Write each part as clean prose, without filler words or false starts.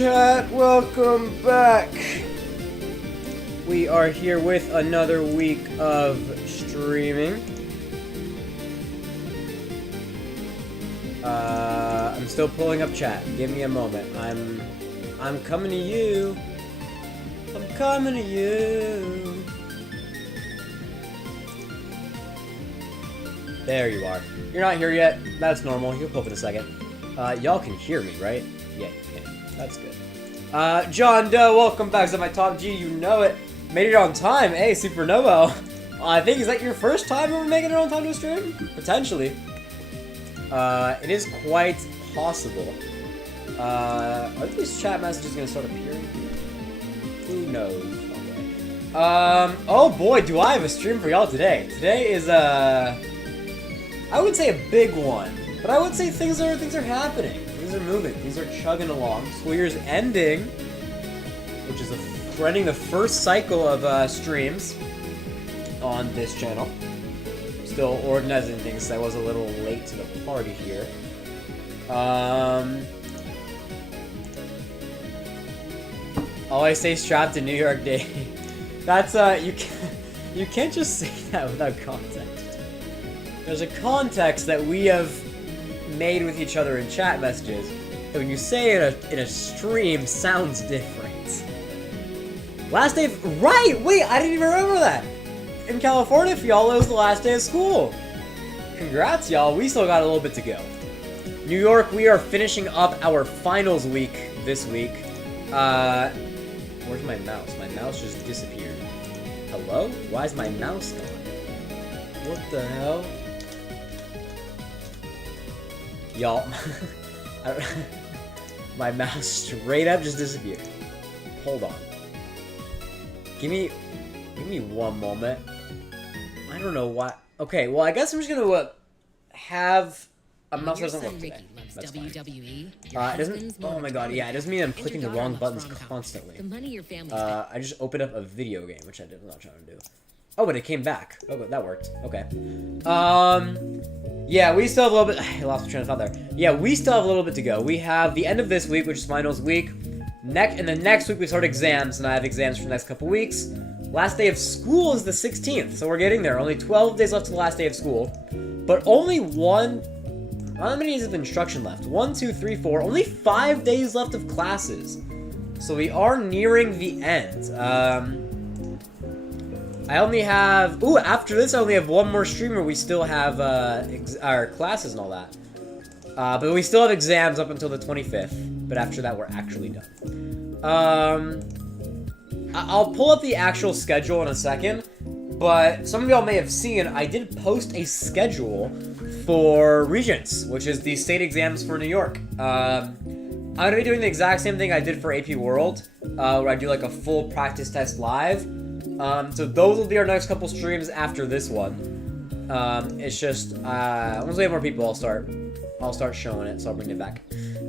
chat? Welcome back. We are here with another week of streaming. I'm still pulling up chat. Give me a moment. I'm coming to you. I'm coming to you. There you are. You're not here yet. That's normal. You'll pull up in a second. Y'all can hear me, right? Yeah, you can. That's good. John Doe, welcome back to my Top G. You know it. Made it on time. Hey, Supernova. I think, is that your first time ever making it on time to a stream? Potentially. It is quite possible. Are these chat messages gonna start appearing? Who knows? Oh boy, do I have a stream for y'all today. Today is, I would say a big one. But I would say things are happening. Things are moving. Things are chugging along. School year's ending, which is we're ending the first cycle of streams on this channel. Still organizing things, so I was a little late to the party here. Always stay strapped in New York Day. That's you can't just say that without context. There's a context that we have made with each other in chat messages that when you say it in a stream sounds different. Last day of, right, wait, I didn't even remember that. In California, for y'all, it was the last day of school. Congrats, y'all, we still got a little bit to go. New York, we are finishing up our finals week this week. Where's my mouse? My mouse just disappeared. Hello? Why is my mouse gone? What the hell? Y'all, my mouse straight up just disappeared. Hold on. Give me one moment. I don't know why. Okay, well, I guess I'm just gonna have a mouse doesn't work today. That's fine. It doesn't. Oh my god, yeah, it doesn't mean I'm clicking the wrong buttons constantly. I just opened up a video game, which I did not try to do. Oh, but it came back. Oh, that worked. Okay. Yeah, we still have a little bit. I lost my train of thought there. Yeah, we still have a little bit to go. We have the end of this week, which is finals week. And then next week we start exams, and I have exams for the next couple weeks. Last day of school is the 16th, so we're getting there. Only 12 days left to the last day of school. But only how many days of instruction left? 1, 2, 3, 4. Only 5 days left of classes. So we are nearing the end. I only have... Ooh, after this I only have one more stream where we still have our classes and all that. But we still have exams up until the 25th. But after that, we're actually done. I'll pull up the actual schedule in a second. But some of y'all may have seen, I did post a schedule for Regents, which is the state exams for New York. I'm going to be doing the exact same thing I did for AP World, where I do like a full practice test live. So those will be our next couple streams after this one. It's just, once we have more people, I'll start showing it, so I'll bring it back.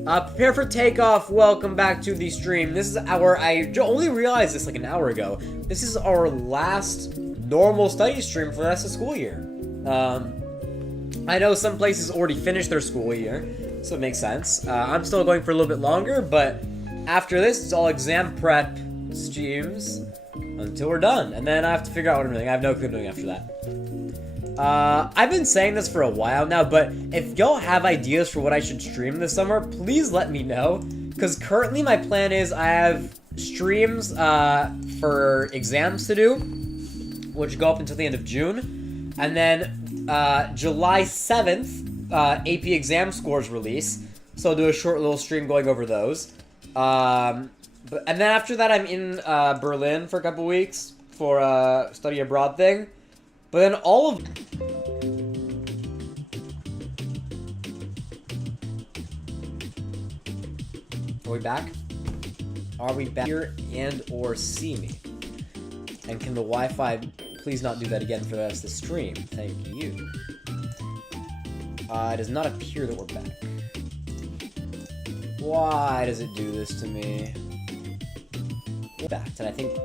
Prepare for takeoff. Welcome back to the stream. This is I only realized this like an hour ago. This is our last normal study stream for the rest of the school year. I know some places already finished their school year, so it makes sense. I'm still going for a little bit longer, but after this, it's all exam prep streams until we're done. And then I have to figure out what I'm doing. I have no clue what I'm doing after that. I've been saying this for a while now, but if y'all have ideas for what I should stream this summer, please let me know. Because currently my plan is I have streams for exams to do, which go up until the end of June. And then July 7th, AP exam scores release. So I'll do a short little stream going over those. And then after that, I'm in Berlin for a couple weeks for a study abroad thing. But then all of... Are we back? Are we back here and or see me? And can the Wi-Fi please not do that again for the rest of the stream? Thank you. It does not appear that we're back. Why does it do this to me? We're back, and I think...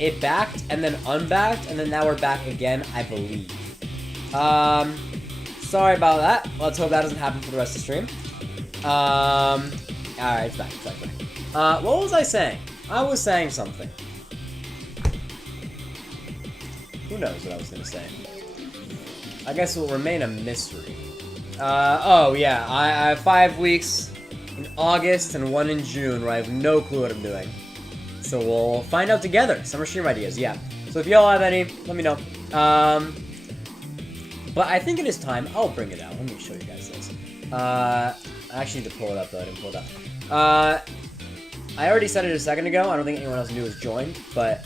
It backed, and then unbacked, and then now we're back again, I believe. Sorry about that. Let's hope that doesn't happen for the rest of the stream. Alright, it's back. What was I saying? I was saying something. Who knows what I was gonna say? I guess it will remain a mystery. Oh yeah, I have 5 weeks in August and 1 in June where I have no clue what I'm doing. So we'll find out together. Summer stream ideas, yeah. So if y'all have any, let me know. But I think it is time. I'll bring it out. Let me show you guys this. I actually need to pull it up though. I didn't pull it up. I already said it a second ago. I don't think anyone else new has joined, but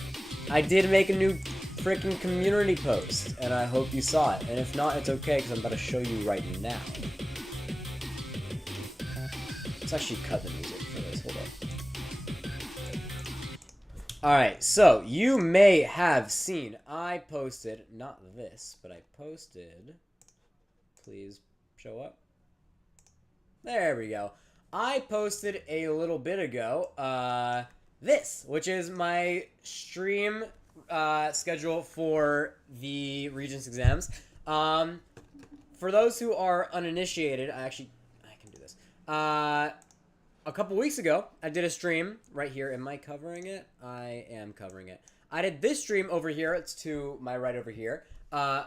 I did make a new freaking community post, and I hope you saw it. And if not, it's okay because I'm about to show you right now. Let's actually cut the music for this. Hold up. Alright, so you may have seen I posted, not this, but I posted, please show up. There we go. I posted a little bit ago, this, which is my stream schedule for the Regents exams. For those who are uninitiated, I can do this. A couple weeks ago, I did a stream right here. Am I covering it? I am covering it. I did this stream over here. It's to my right over here,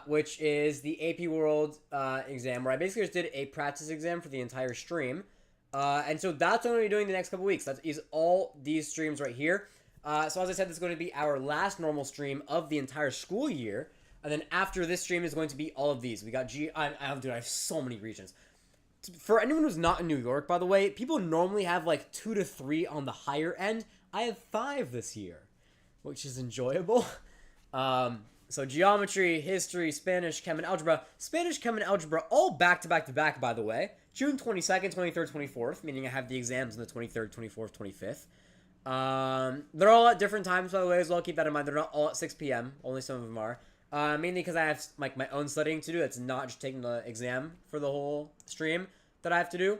which is the AP World exam, where I basically just did a practice exam for the entire stream. And so that's what I'm going to be doing the next couple weeks. That is all these streams right here. So as I said, this is going to be our last normal stream of the entire school year. And then after this stream is going to be all of these. We got dude, I have so many regions. For anyone who's not in New York, by the way, people normally have like 2 to 3 on the higher end. I have 5 this year, which is enjoyable. So geometry, history, Spanish, chem, and algebra. Spanish, chem, and algebra all back to back to back, by the way. June 22nd, 23rd, 24th, meaning I have the exams on the 23rd, 24th, 25th. They're all at different times, by the way, as well. Keep that in mind. They're not all at 6 p.m. Only some of them are. Mainly because I have like my own studying to do. It's not just taking the exam for the whole stream that I have to do.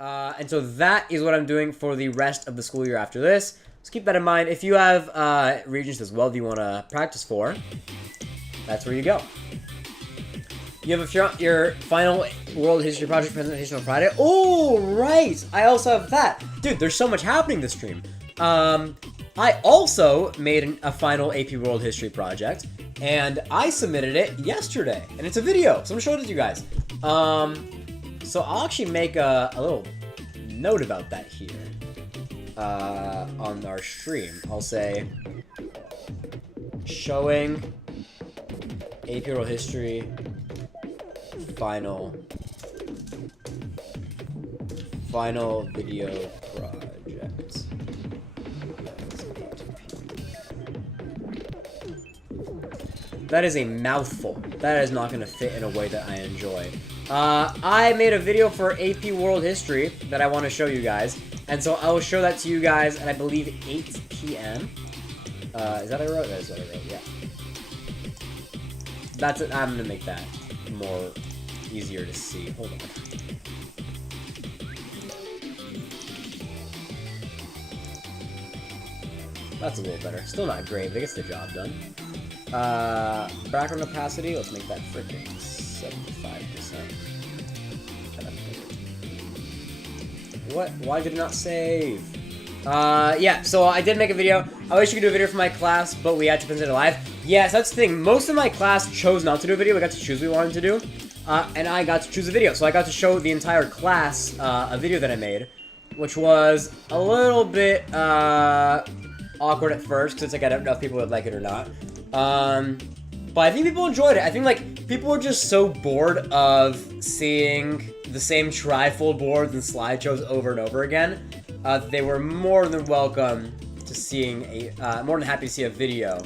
And so that is what I'm doing for the rest of the school year after this. So keep that in mind. If you have Regents as well that you want to practice for, that's where you go. You have your final World History Project presentation on Friday. Oh, right! I also have that. Dude, there's so much happening this stream. I also made a final AP World History project, and I submitted it yesterday, and it's a video, so I'm gonna show it to you guys. So I'll actually make a little note about that here on our stream. I'll say, showing AP World History final video project. That is a mouthful. That is not going to fit in a way that I enjoy. I made a video for AP World History that I want to show you guys. And so I will show that to you guys at, I believe, 8 p.m. Is that what I wrote? That is what I wrote, yeah. That's it. I'm going to make that more easier to see. Hold on. That's a little better. Still not great, but it gets the job done. Background opacity, let's make that freaking 75%. What? Why did it not save? Yeah, so I did make a video. I wish you could do a video for my class, but we had to present it live. Yeah, so that's the thing. Most of my class chose not to do a video. We got to choose what we wanted to do. And I got to choose a video. So I got to show the entire class a video that I made, which was a little bit awkward at first, because it's like I don't know if people would like it or not. But I think people enjoyed it. I think, like, people were just so bored of seeing the same trifold boards and slideshows over and over again. They were more than welcome to seeing more than happy to see a video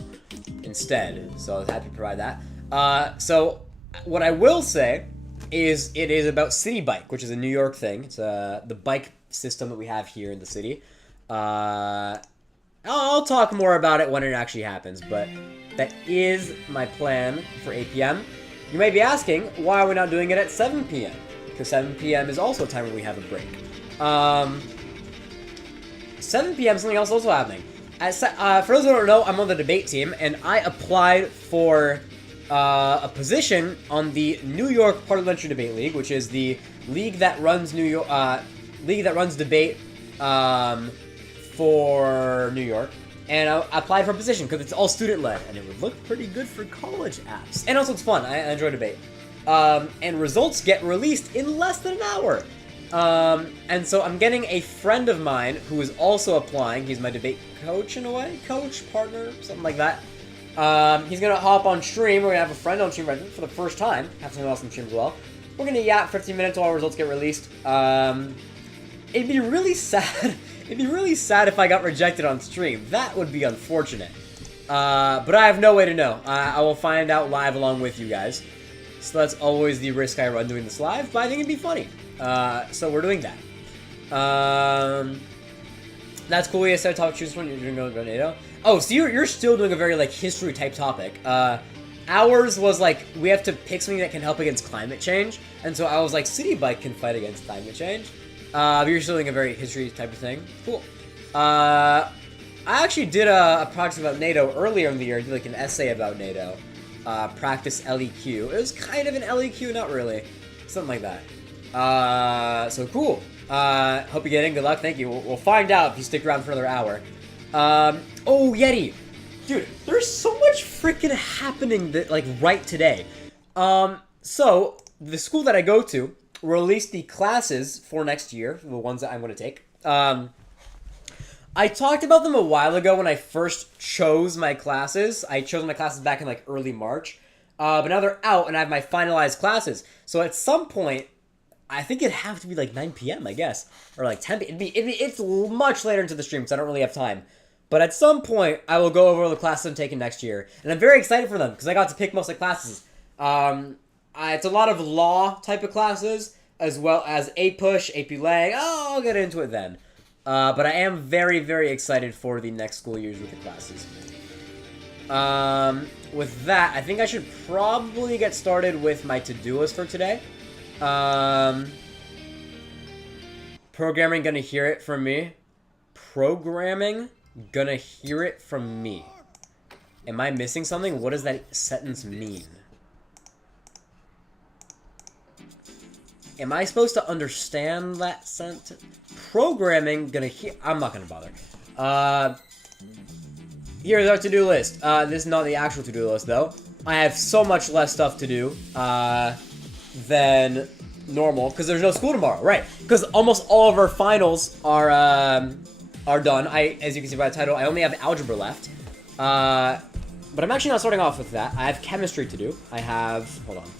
instead. So I was happy to provide that. So what I will say is it is about City Bike, which is a New York thing. It's the bike system that we have here in the city. I'll talk more about it when it actually happens, but that is my plan for 8 p.m. You may be asking, why are we not doing it at 7 p.m.? Because 7 p.m. is also a time when we have a break. 7 p.m. something else also happening. For those who don't know, I'm on the debate team, and I applied for a position on the New York Parliamentary Debate League, which is the league that runs New York, league that runs debate for New York. And I applied for a position because it's all student-led, and it would look pretty good for college apps. And also, it's fun. I enjoy debate. And results get released in less than an hour. And so I'm getting a friend of mine who is also applying. He's my debate coach, in a way. Coach, partner, something like that. He's going to hop on stream. We're going to have a friend on stream for the first time. Have someone else on stream as well. We're going to yap 15 minutes while results get released. It'd be really sad. It'd be really sad if I got rejected on stream. That would be unfortunate. But I have no way to know. I will find out live along with you guys. So that's always the risk I run doing this live, but I think it'd be funny. So we're doing that. That's cool. You said top choose one. You're doing NATO. Oh, so you're still doing a very like history type topic. Ours was like we have to pick something that can help against climate change, and so I was like City Bike can fight against climate change. But you're still doing a very history type of thing. Cool. I actually did a project about NATO earlier in the year. I did like an essay about NATO. Practice LEQ. It was kind of an LEQ, not really. Something like that. So cool. Hope you get in. Good luck. Thank you. We'll find out if you stick around for another hour. Oh, Yeti. Dude, there's so much freaking happening that, like, right today. So, the school that I go to released the classes for next year, the ones that I'm going to take. I talked about them a while ago when I first chose my classes. I chose my classes back in, like, early March. But now they're out, and I have my finalized classes. So at some point, I think it'd have to be, like, 9 p.m., I guess. Or, like, 10 p.m. It's much later into the stream, because I don't really have time. But at some point, I will go over all the classes I'm taking next year. And I'm very excited for them, because I got to pick most of the classes. It's a lot of law type of classes, as well as APUSH, AP Lang. Oh, I'll get into it then. But I am very, very excited for the next school years with the classes. With that, I think I should probably get started with my to-do list for today. Programming, gonna hear it from me. Programming, gonna hear it from me. Am I missing something? What does that sentence mean? Am I supposed to understand that sentence? Programming, gonna hear... I'm not gonna bother. Here's our to-do list. This is not the actual to-do list, though. I have so much less stuff to do, than normal, because there's no school tomorrow, right? Because almost all of our finals are done. As you can see by the title, I only have algebra left. But I'm actually not starting off with that. I have chemistry to do. I have... Hold on.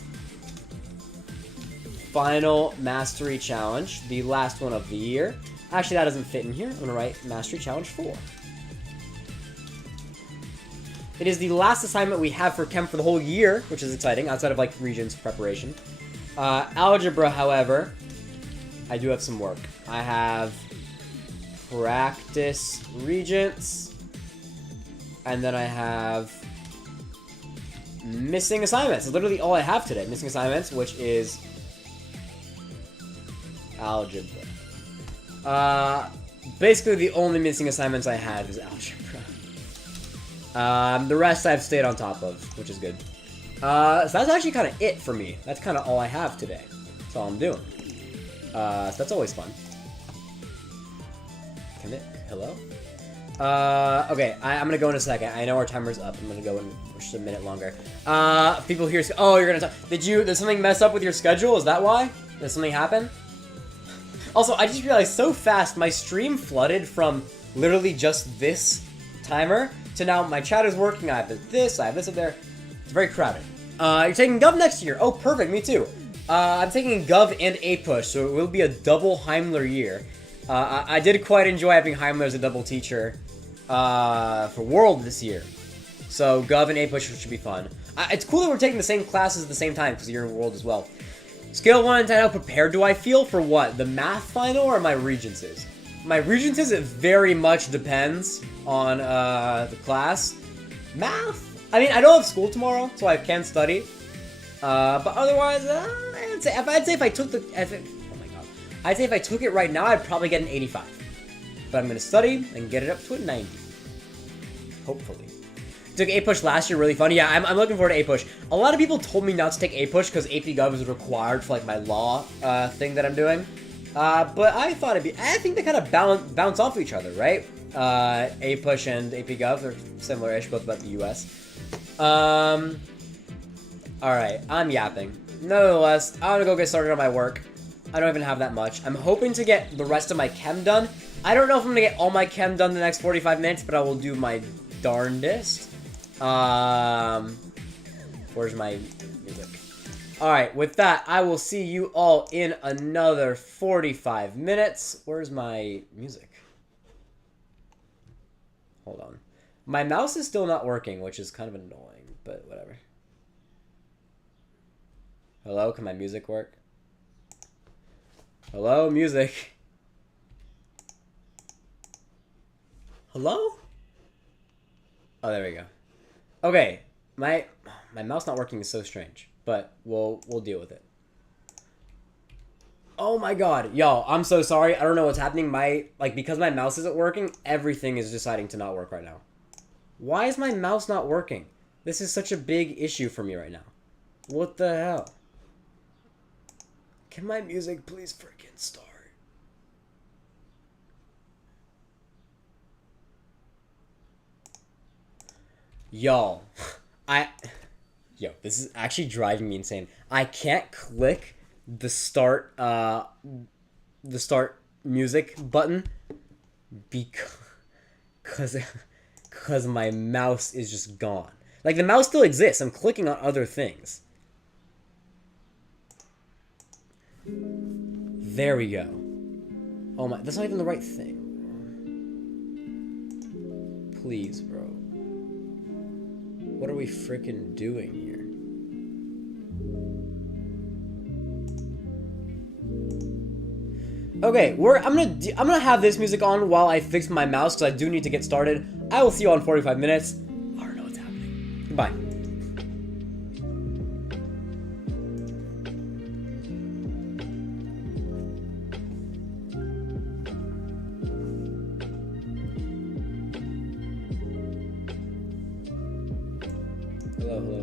Final Mastery Challenge, the last one of the year. Actually, that doesn't fit in here. I'm going to write Mastery Challenge 4. It is the last assignment we have for Chem for the whole year, which is exciting, outside of, like, Regents preparation. Algebra, however, I do have some work. I have Practice Regents, and then I have Missing Assignments. It's literally all I have today. Missing Assignments, which is Algebra. Basically, the only missing assignments I had is Algebra. The rest I've stayed on top of, which is good. So that's actually kind of it for me. That's kind of all I have today. That's all I'm doing. So that's always fun. Hello? Okay, I'm gonna go in a second. I know our timer's up. I'm gonna go in just a minute longer. People here, oh, you're gonna talk. Did something mess up with your schedule? Is that why? Did something happen? Also, I just realized so fast my stream flooded from literally just this timer to now my chat is working. I have this up there. It's very crowded. You're taking Gov next year. Oh, perfect. Me too. I'm taking Gov and APUSH, so it will be a double Heimler year. I did quite enjoy having Heimler as a double teacher for World this year. So Gov and APUSH should be fun. It's cool that we're taking the same classes at the same time because you're in World as well. Scale 1 to 10, how prepared do I feel for what? The math final or my Regencies? My Regencies, it very much depends on the class. Math? I mean, I don't have school tomorrow, so I can study. But otherwise, I'd say if I took the... oh my god. I'd say if I took it right now, I'd probably get an 85. But I'm going to study and get it up to a 90. Hopefully. Took APUSH last year, really fun. Yeah, I'm looking forward to APUSH. A lot of people told me not to take APUSH because AP Gov is required for, like, my law thing that I'm doing. But I thought I think they kind of bounce off each other, right? APUSH and APGov are similar-ish, both about the US. Alright, I'm yapping. Nonetheless, I'm gonna go get started on my work. I don't even have that much. I'm hoping to get the rest of my chem done. I don't know if I'm gonna get all my chem done in the next 45 minutes, but I will do my darndest. Where's my music? Alright, with that, I will see you all in another 45 minutes. Where's my music? Hold on. My mouse is still not working, which is kind of annoying, but whatever. Hello, can my music work? Hello, music. Hello? Oh, there we go. Okay, my mouse not working is so strange, but we'll deal with it. Oh my god, y'all, I'm so sorry. I don't know what's happening. Because my mouse isn't working, everything is deciding to not work right now. Why is my mouse not working? This is such a big issue for me right now. What the hell? Can my music please freaking start? Y'all, yo, this is actually driving me insane. I can't click the start music button because my mouse is just gone. Like, the mouse still exists. I'm clicking on other things. There we go. Oh my, that's not even the right thing. Please, bro. What are we freaking doing here? Okay, I'm gonna have this music on while I fix my mouse because I do need to get started. I will see you all in 45 minutes. I don't know what's happening. Goodbye. Hello.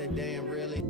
said, damn, really?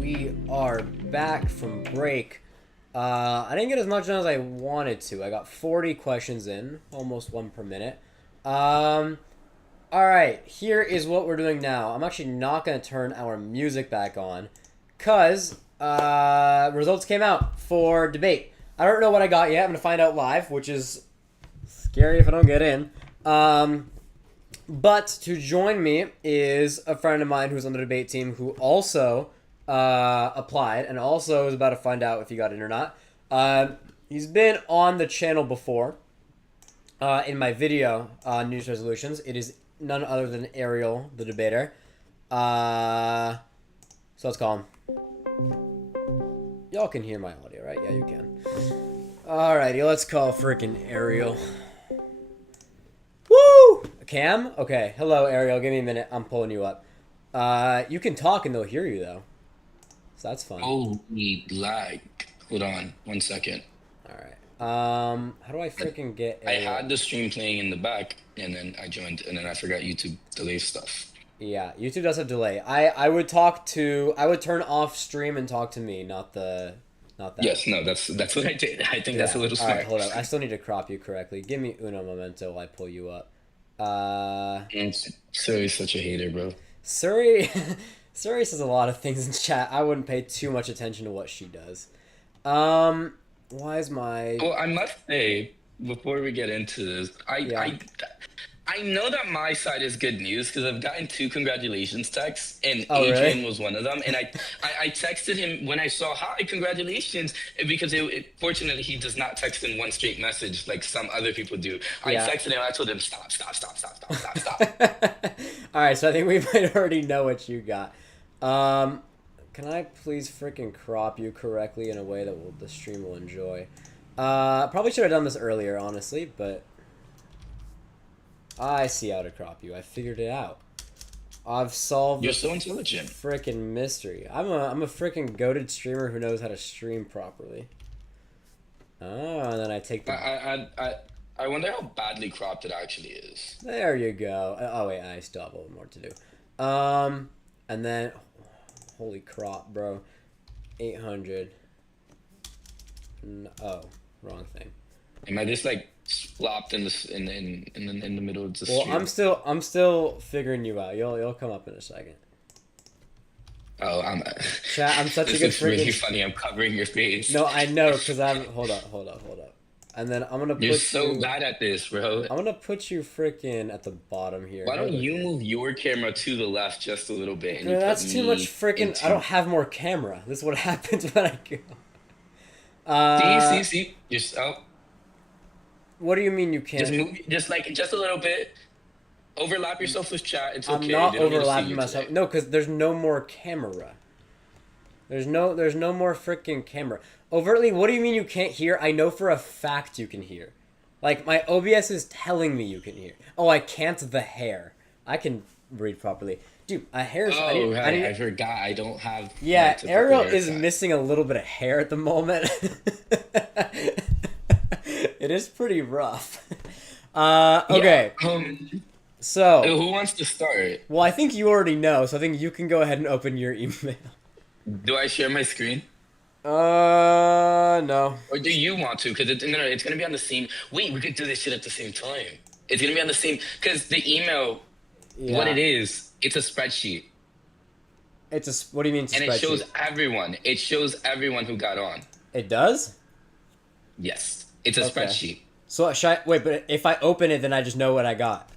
We are back from break. I didn't get as much done as I wanted to. I got 40 questions in, almost one per minute. Alright, here is what we're doing now. I'm actually not going to turn our music back on, because results came out for debate. I don't know what I got yet. I'm going to find out live, which is scary if I don't get in. But to join me is a friend of mine who's on the debate team who also applied and also is about to find out if he got in or not. He's been on the channel before in my video on New Year's resolutions. It is none other than Ariel, the debater. So let's call him. Y'all can hear my audio, right? Yeah, you can. Alrighty, let's call freaking Ariel. Woo! Cam? Okay. Hello, Ariel. Give me a minute. I'm pulling you up. You can talk and they'll hear you, though. So that's fun. Holy lag. Hold on 1 second. Alright. How do I freaking get Ariel? I had the stream playing in the back, and then I joined, and then I forgot YouTube delay stuff. Yeah, YouTube does have delay. I would turn off stream and talk to me, not that. Yes, no, that's what I did. I think that's a little smart. Alright, hold up. I still need to crop you correctly. Give me uno momento while I pull you up. And Suri's such a hater, bro. Suri says a lot of things in chat. I wouldn't pay too much attention to what she does. Why is my... Well, I must say, before we get into this, I know that my side is good news because I've gotten 2 congratulations texts, and Adrian really? was one of them. And I texted him when I saw, hi, congratulations, because fortunately he does not text in one straight message like some other people do. I texted him, I told him, stop. All right, so I think we might already know what you got. Can I please freaking crop you correctly in a way that the stream will enjoy? Probably should have done this earlier, honestly, but I see how to crop you. I figured it out. I've solved. You're so intelligent. Freaking mystery. I'm a freaking goated streamer who knows how to stream properly. Oh, and then I take the. I wonder how badly cropped it actually is. There you go. Oh wait, I still have a little more to do. And then, holy crop, bro, 800. Oh, wrong thing. Am I just like flopped in the middle of the Well, stream? I'm still figuring you out. You'll come up in a second. Oh, Chat, I'm such a this good is really freaking. funny. I'm covering your face. No, I know, cause I'm. Hold up. And then I'm gonna put You're so you. bad at this, bro. I'm gonna put you freaking at the bottom here. Why don't you move your camera to the left just a little bit? And No, you that's put too me much freaking. into- I don't have more camera. This is what happens when I go. See. Just What do you mean you can't? just move, just a little bit. Overlap yourself with chat. It's okay. I'm not They don't need to see overlapping you myself. today. No, because there's no more camera. There's no more freaking camera. Overtly, what do you mean you can't hear? I know for a fact you can hear. Like, my OBS is telling me you can hear. Oh, I can't the hair. I can read properly. Dude, a hair's... Oh, right. I forgot. I don't have. Yeah, my typical Ariel is haircut. missing a little bit of hair at the moment. It is pretty rough. Okay, Yeah, so... who wants to start? Well, I think you already know, so I think you can go ahead and open your email. Do I share my screen? No. Or do you want to? Because it's gonna be on the same. Wait, we could do this shit at the same time. It's gonna be on the same. Because the email, Yeah. what it is, it's a spreadsheet, What do you mean it's a and it spreadsheet? shows everyone. It shows everyone who got on. It does? Yes, it's a Okay. spreadsheet. So, wait, but if I open it, then I just know what I got.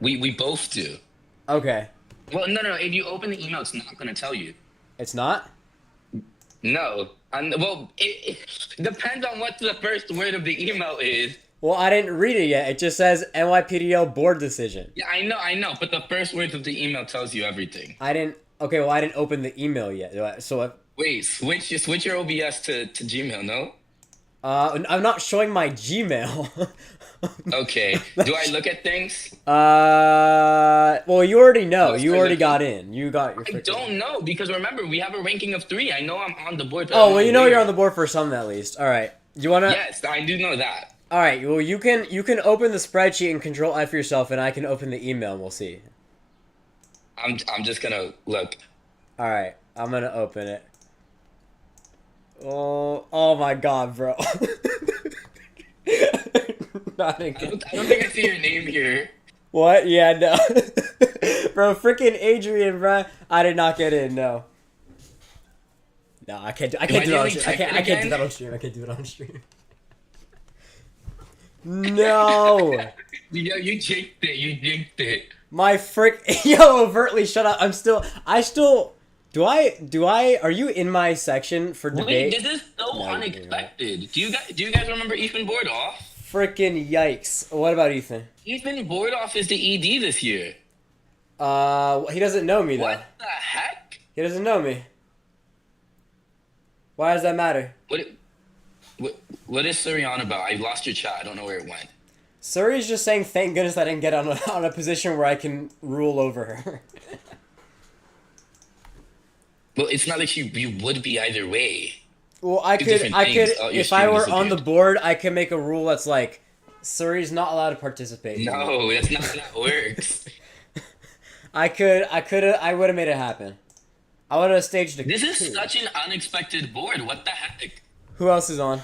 We both do. Okay. Well, no. If you open the email, it's not gonna tell you. It's not? No. Well, it depends on what the first word of the email is. Well, I didn't read it yet. It just says NYPDL board decision. Yeah, I know. But the first words of the email tells you everything. I didn't... Okay, well, I didn't open the email yet. So, Wait, switch your OBS to Gmail. No. I'm not showing my Gmail. Okay. Do I look at things? Well, you already know. Let's You try already looking. got in. You got your I freaking... don't know because remember we have a ranking of 3. I know I'm on the board. But I Oh, don't well, you know where. you're on the board for some at least. All right. You want to... Yes, I do know that. All right. Well, you can open the spreadsheet and control F yourself, and I can open the email, and we'll see. I'm just gonna look. All right. I'm going to open it. Oh my god, bro. Not again. I don't think I see your name here. What? Yeah, no. Bro, freaking Adrian, bro. I did not get in, no. No, I can't do that on stream. I can't do that on stream. I can't do it on stream. No. You jinxed it. You jinxed it. My frick. Yo, overtly shut up. Do I are you in my section for Wait, debate? this is so No, you're not. unexpected. Do you guys remember Ethan Bordoff? Frickin' yikes. What about Ethan? Ethan Bordoff is the ED this year. He doesn't know me though. What the heck? He doesn't know me. Why does that matter? What is Surrey on about? I lost your chat. I don't know where it went. Surrey's just saying thank goodness I didn't get on a position where I can rule over her. Well, it's not like you would be either way. Well, I Two could, different things. Oh, your if I stream were on the disappeared. board, I could make a rule that's like, Surrey's not allowed to participate. No, that's not how that works. I would have made it happen. I would have staged a This is coup. such an unexpected board. What the heck? Who else is on?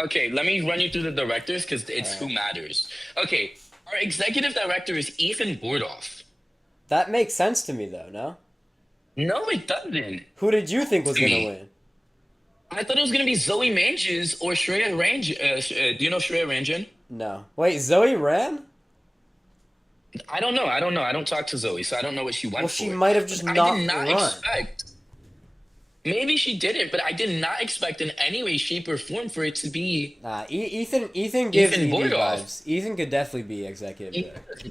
Okay, let me run you through the directors because it's who matters. Okay, our executive director is Ethan Bordoff. That makes sense to me, though, no? No, it doesn't. Who did you think was To going to me. win? I thought it was gonna be Zoe Manges or Shreya Range. Do you know Shreya Ranjan? No. Wait, Zoe ran? I don't know. I don't talk to Zoe, so I don't know what she went Well, for. she might have just But not I did not run. expect. Maybe she didn't, but I did not expect in any way, shape, or form for it to be. Nah, Ethan gives Ethan ED Bordoff. vibes. Ethan could definitely be executive director.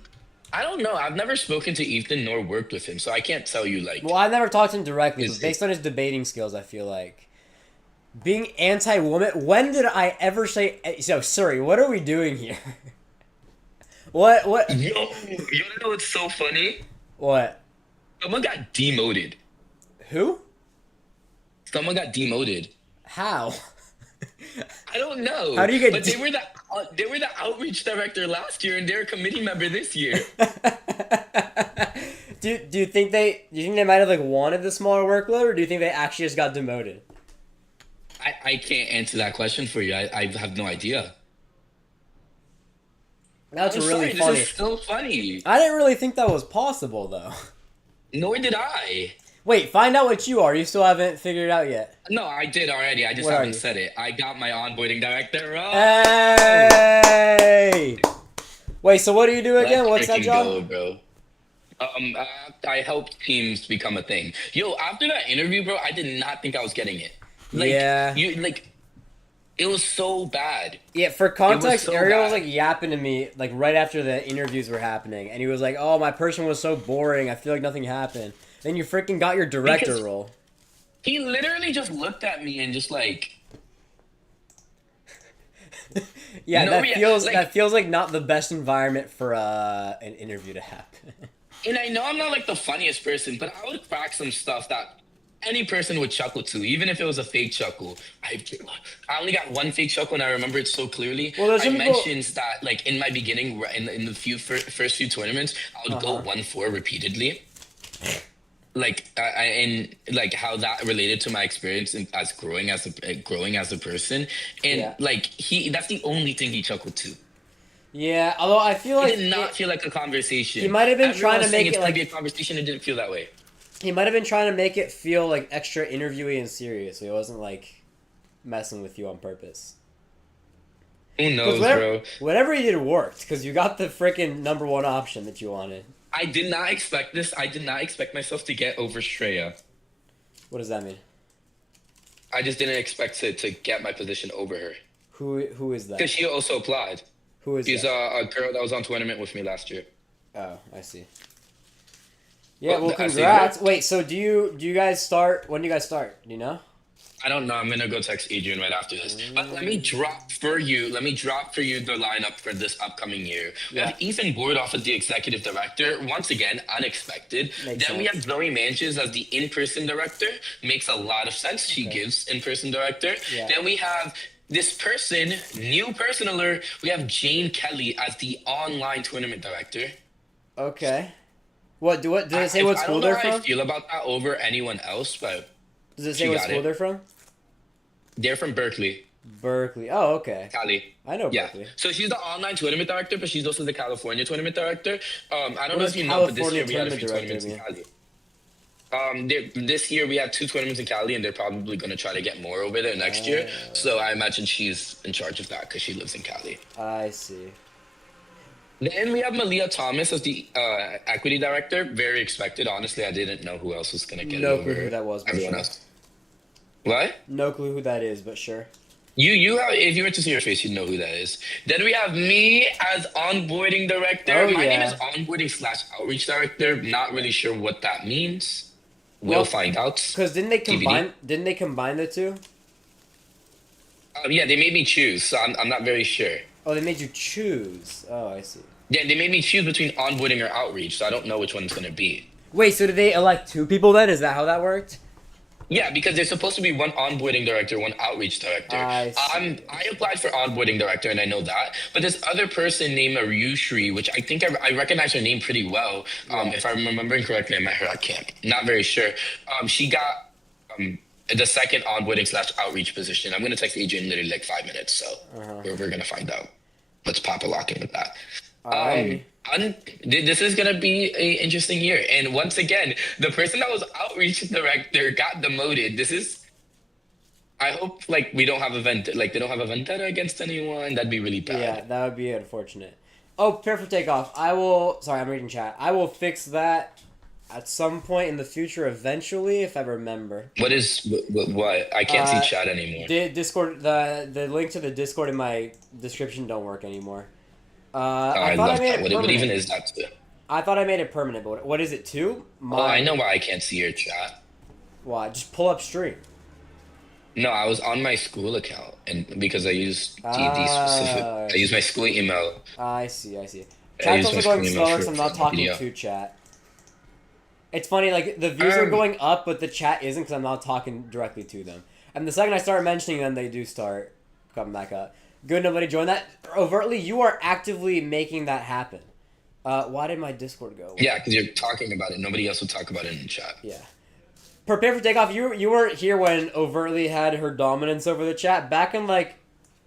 I don't know. I've never spoken to Ethan nor worked with him, so I can't tell you Well, like I never talked to him directly, but is based on his debating skills, I feel like being anti-woman. When did I ever say? So, sorry. What are we doing here? What? What? yo, you wanna know what's so funny? What? Someone got demoted. Who? Someone got demoted. How? I don't know. How do you get But they were the outreach director last year, and they're a committee member this year. Do you think they might have like wanted the smaller workload, or do you think they actually just got demoted? I can't answer that question for you. I have no idea. That's I'm really sorry, funny. This is so funny. I didn't really think that was possible, though. Nor did I. Wait, find out what you are. You still haven't figured it out yet. No, I did already. I just What are haven't you? said it. I got my onboarding director wrong. Hey! Wait, so what do you do again? What's that Let's freaking job? go, bro. I helped teams become a thing. Yo, after that interview, bro, I did not think I was getting it. Like, Yeah. it was so bad. Yeah, for context, so Ariel was bad. like yapping to me like right after the interviews were happening, and he was like, "Oh, my person was so boring. I feel like nothing happened." Then you freaking got your director Because- role. He literally just looked at me and just like, Yeah, No, that yeah, feels like- that feels like not the best environment for an interview to happen. and I know I'm not like the funniest person, but I would crack some stuff that any person would chuckle to, even if it was a fake chuckle. I only got one fake chuckle, and I remember it so clearly. Well, there's I some people- mentioned that, like in my beginning, in the first few tournaments, I would go Uh-huh. 1-4 repeatedly. Like and like how that related to my experience as growing as a person, and Yeah. like that's the only thing he chuckled to. Yeah, although I feel It like did not feel like a conversation. he might have been Everyone trying to was saying make it's it gonna like- be a conversation. It didn't feel that way. he might have been trying to make it feel like extra interviewee and serious, so he wasn't like messing with you on purpose. Who 'Cause knows, whatever, bro? whatever he did worked, because you got the freaking number one option that you wanted. I did not expect this. I did not expect myself to get over Shreya. What does that mean? I just didn't expect to get my position over her. Who is Because that? she also applied. Who is She's that? a girl that was on tournament with me last year. Oh, I see. Yeah, Oh, well, I see. congrats. Wait, so do you guys start? When do you guys start? Do you know? I don't know. I'm gonna go text Adrian right after this. But let me drop for you the lineup for this upcoming year. We Yeah. have Ethan Bordoff as the executive director. Once again, unexpected. Makes Then we sense. have Zoe Manches as the in-person director. Makes a lot of sense. She Okay. gives in-person director. Yeah. Then we have this person, new person alert. We have Jane Kelly as the online tournament director. Okay. What did it say what I school don't know they're how I from? feel about that over anyone else, but Does it say she what got school it. they're from? they're from Berkeley, Berkeley. Oh, okay. Cali. I know Yeah. Berkeley. So she's the online tournament director, but she's also the California tournament director. I don't What know does if you know, but this California year we had a few tournament tournaments in Cali. This year we had 2 tournaments in Cali, and they're probably going to try to get more over there next year. So I imagine she's in charge of that because she lives in Cali. I see. Then we have Malia Thomas as the equity director. Very expected. Honestly, I didn't know who else was going to get No over clue who that was, but everyone sure. else. What? No clue who that is, but sure. You have, if you were to see her face, you'd know who that is. Then we have me as onboarding director. Oh, My name yeah. is onboarding/outreach director. Not really sure what that means. Well, We'll find out. Because didn't they TBD. combine? Didn't they combine the two? Yeah, they made me choose, so I'm not very sure. Oh, they made you choose. Oh, I see. Yeah, they made me choose between onboarding or outreach, so I don't know which one it's going to be. Wait, so did they elect two people then? Is that how that worked? Yeah, because there's supposed to be one onboarding director, one outreach director. I see. I applied for onboarding director, and I know that. But this other person named Aryushri, which I think I recognize her name pretty well. If I'm remembering correctly, I met her at camp. Not very sure. She got the second onboarding/outreach position. I'm going to text Adrian in literally like 5 minutes, so we're going to find out. Let's pop a lock in with that. Alrighty. This is gonna be an interesting year, and once again, the person that was outreach director got demoted. I hope like we don't have they don't have a vendetta against anyone. That'd be really bad. Yeah, that would be unfortunate. Oh, prepare for takeoff. Sorry, I'm reading chat. I will fix that at some point in the future, eventually, if I remember. What? I can't Uh, see chat anymore. Discord. The link to the Discord in my description don't work anymore. I I thought love I made that. it What permanent. even is that? I thought I made it permanent, but what is it, 2? Oh, I know why I can't see your chat. Why? Just pull up stream. No, I was on my school account, and because I use D&D specific, Ah, I use my school email. I see. I Chat's use my also school going email slower because I'm not for talking video. to chat. It's funny, like, the views are Um, going up, but the chat isn't because I'm not talking directly to them. And the second I start mentioning them, they do start coming back up. Good, nobody joined that. Overtly, you are actively making that happen. Why did my Discord go? Yeah, because you're talking about it. Nobody else would talk about it in the chat. Yeah. Prepare for takeoff. You weren't here when Overtly had her dominance over the chat. Back in, like,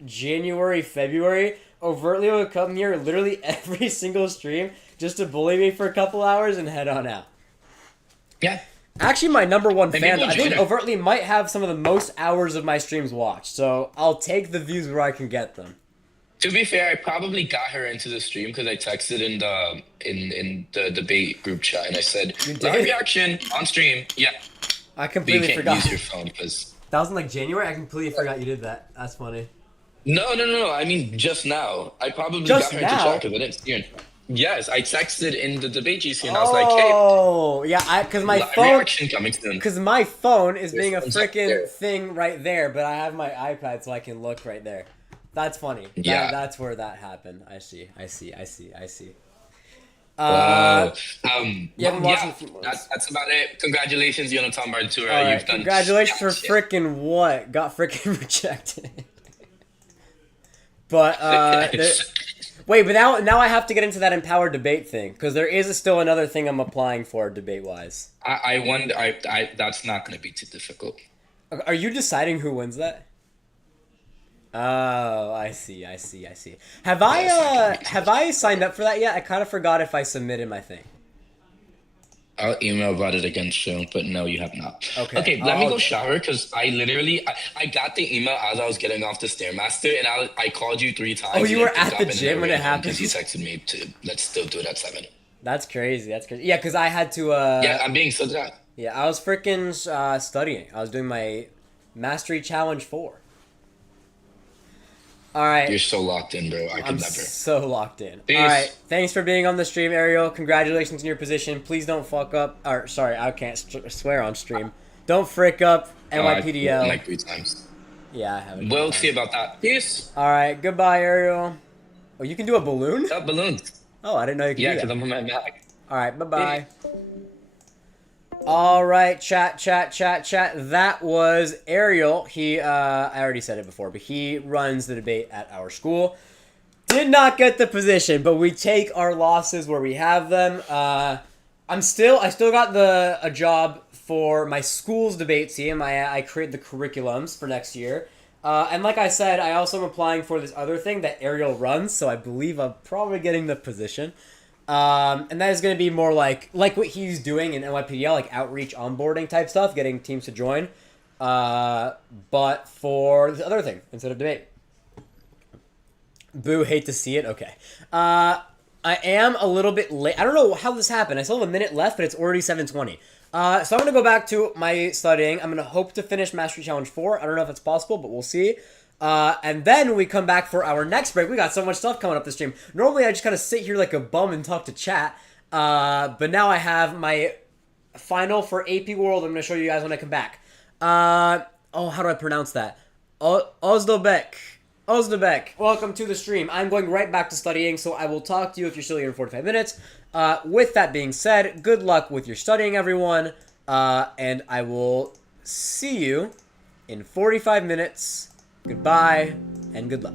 January, February, Overtly would come here literally every single stream just to bully me for a couple hours and head on out. Yeah. Actually, my number one Maybe fan, we'll I think join her. Overtly might have some of the most hours of my streams watched, so I'll take the views where I can get them. To be fair, I probably got her into the stream because I texted in the debate group chat and I said You did? live reaction on stream. Yeah, I but you completely can't forgot. use your phone because That was in like January? I completely forgot you did that. That's funny. no. I mean just now. I probably Just got her into now? chat because I didn't see her. Yes, I texted in the debate GC and I was like, hey, Oh, yeah, because my live phone... reaction coming soon. Because my phone is being a phone's up freaking there. thing right there, but I have my iPad so I can look right there. That's funny. Yeah. That's where that happened. I see. Wow. you haven't watched it in a few months. That's about it. Congratulations, Jonathan Bartura. All right, You've done congratulations for shit. freaking what? Got freaking rejected. But wait, but now I have to get into that empowered debate thing because there is still another thing I'm applying for debate wise. I wonder. I that's not going to be too difficult. Are you deciding who wins that? Oh, I see. Have I signed up for that yet? I kind of forgot if I submitted my thing. I'll email about it again soon, but no, you have not. Okay, Let me I'll- go shower because I literally I got the email as I was getting off the Stairmaster, and I called you 3 times. Oh, you and were picked at up the and gym then when I it ran home happened? 'cause he texted me to let's still do it at 7. That's crazy. Yeah, because I had to. Yeah, I'm being so dry. Yeah, I was freaking studying. I was doing my Mastery Challenge 4. All right. You're so locked in, bro. I could I'm never. so locked in. Peace. All right. Thanks for being on the stream, Ariel. Congratulations in your position. Please don't fuck up. Or sorry, I can't swear on stream. Don't frick up I NYPDL. quit like 3 times. Yeah, I haven't. We'll see about that. Peace. All right. Goodbye, Ariel. Oh, you can do a balloon? Up balloons. Oh, I didn't know you could Yeah, do because that. I'm on my back. All right. Bye-bye. All right, chat. That was Ariel. He, I already said it before, but he runs the debate at our school. Did not get the position, but we take our losses where we have them. I still got a job for my school's debate team. I create the curriculums for next year. And like I said, I also am applying for this other thing that Ariel runs, so I believe I'm probably getting the position. And that is going to be more like what he's doing in NYPDL, like outreach, onboarding type stuff, getting teams to join. But for this other thing instead of debate. Boo, hate to see it. Okay. I am a little bit late. I don't know how this happened. I still have a minute left, but it's already 7:20. So I'm going to go back to my studying. I'm going to hope to finish Mastery Challenge 4. I don't know if it's possible, but we'll see. And then when we come back for our next break, we got so much stuff coming up this stream. Normally, I just kind of sit here like a bum and talk to chat. But now I have my final for AP World. I'm going to show you guys when I come back. How do I pronounce that? Ozdobek. Welcome to the stream. I'm going right back to studying, so I will talk to you if you're still here in 45 minutes. With that being said, good luck with your studying, everyone. And I will see you in 45 minutes. Goodbye, and good luck.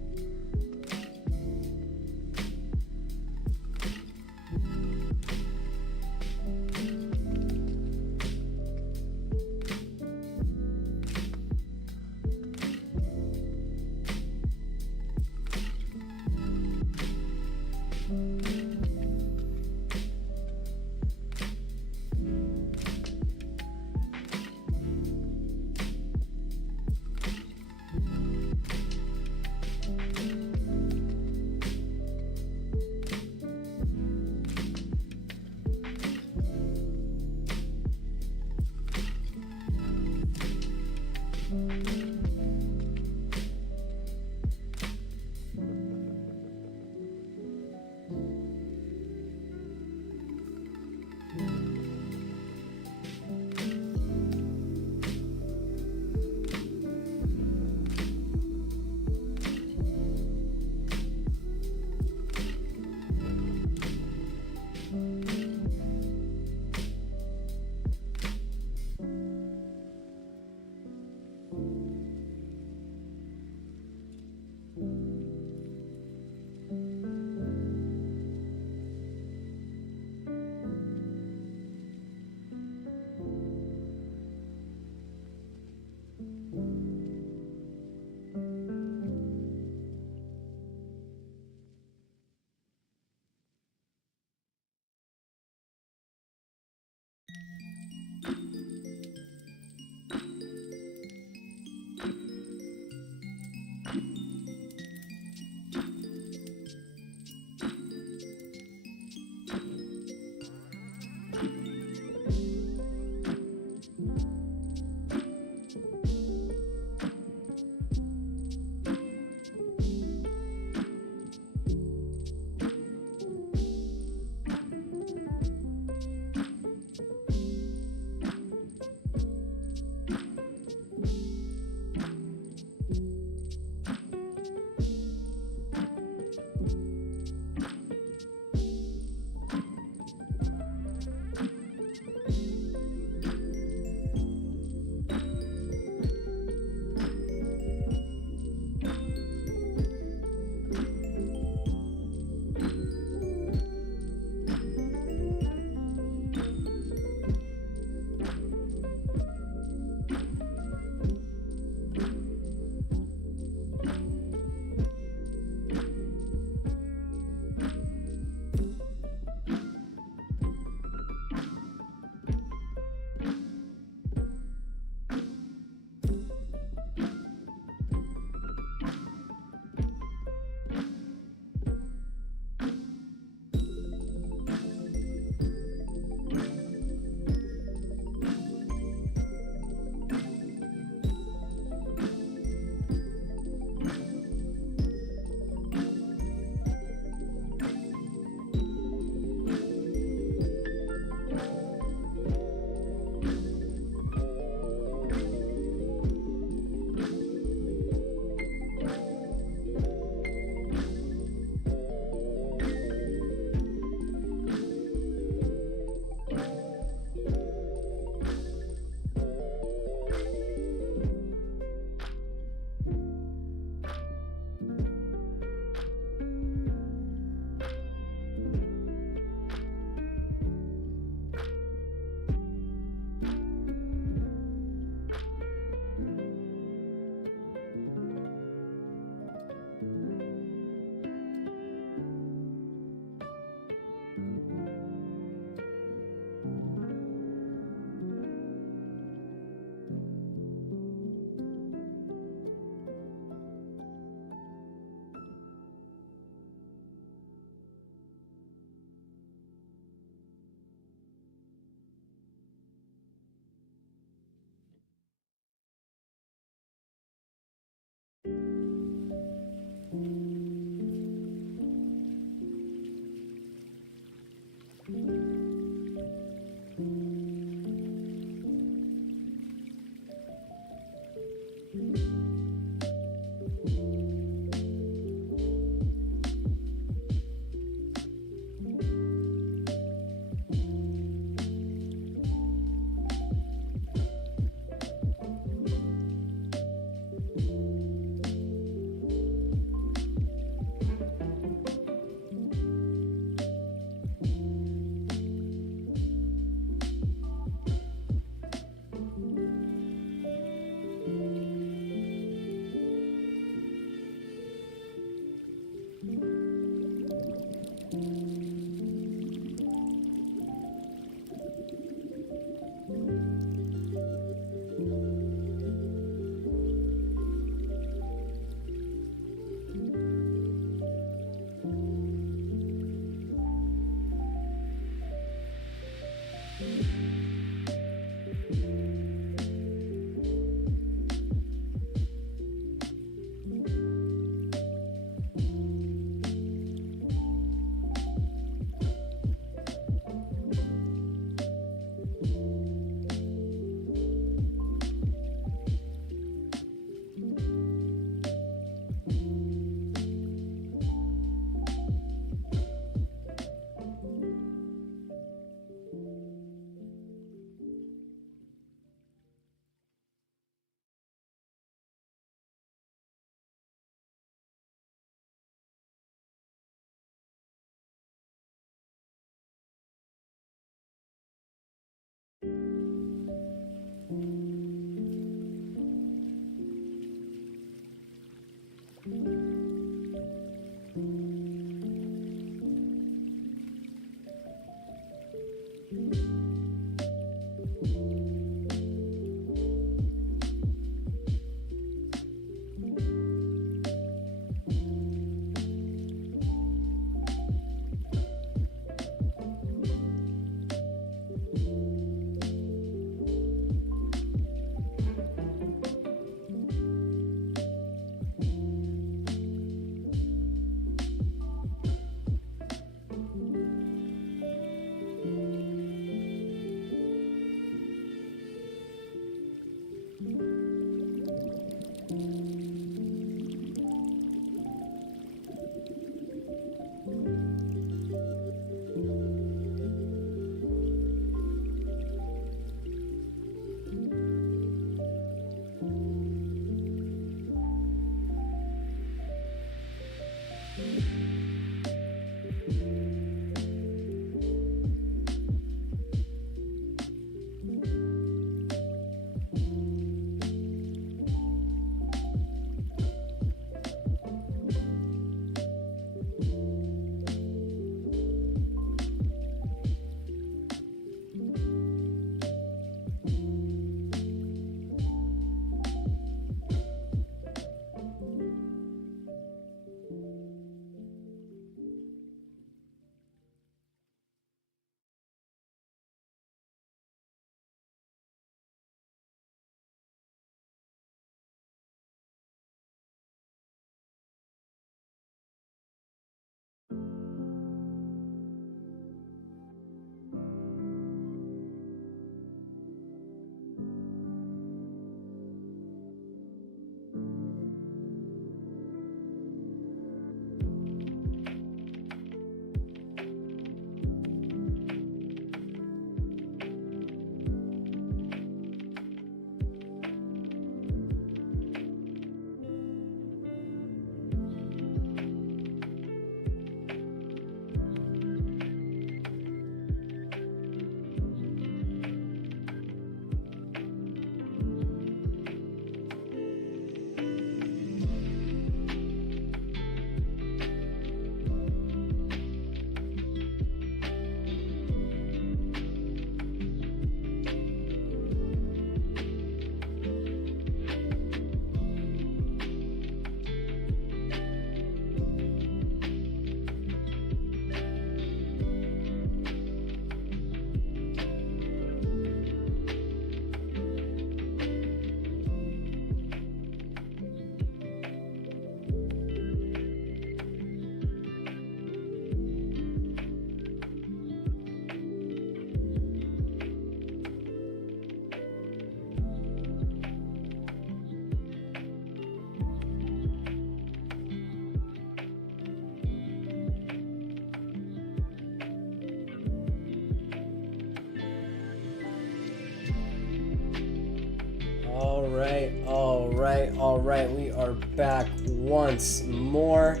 Alright, we are back once more.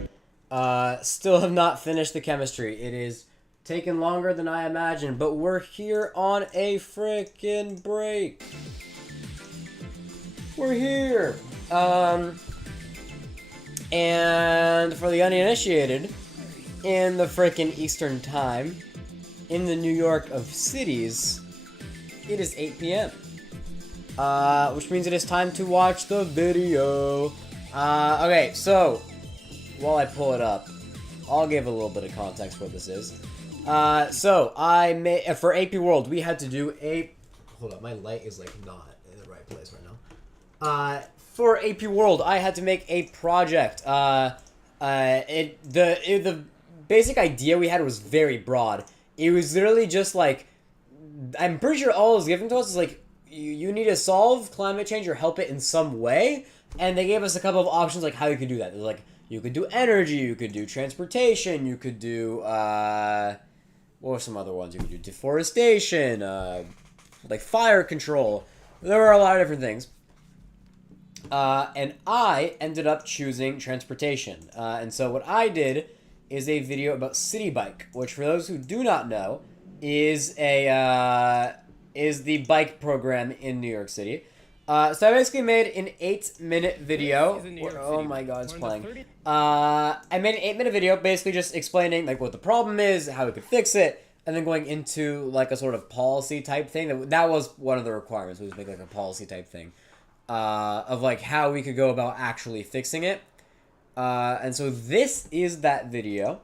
Still have not finished the chemistry. It is taken longer than I imagined, but we're here on a frickin' break. We're here. And for the uninitiated, in the frickin' Eastern Time, in the New York of cities, it is 8 p.m. Which means it is time to watch the video. Okay, so, while I pull it up, I'll give a little bit of context for what this is. So, for AP World, we had to do hold up, my light is, like, not in the right place right now. For AP World, I had to make a project. The basic idea we had was very broad. It was literally just, like, I'm pretty sure all it was given to us is, like, you need to solve climate change or help it in some way, and they gave us a couple of options like how you could do that. They're like, you could do energy, you could do transportation, you could do what were some other ones? You could do deforestation, like fire control. There were a lot of different things, and I ended up choosing transportation. And so what I did is a video about City Bike, which for those who do not know is a is the bike program in New York City. So I basically made an 8-minute video. Oh my god, it's playing. I made an 8-minute video basically just explaining like what the problem is, how we could fix it, and then going into like a sort of policy type thing. That was one of the requirements, was make like a policy type thing of like how we could go about actually fixing it. And so this is that video.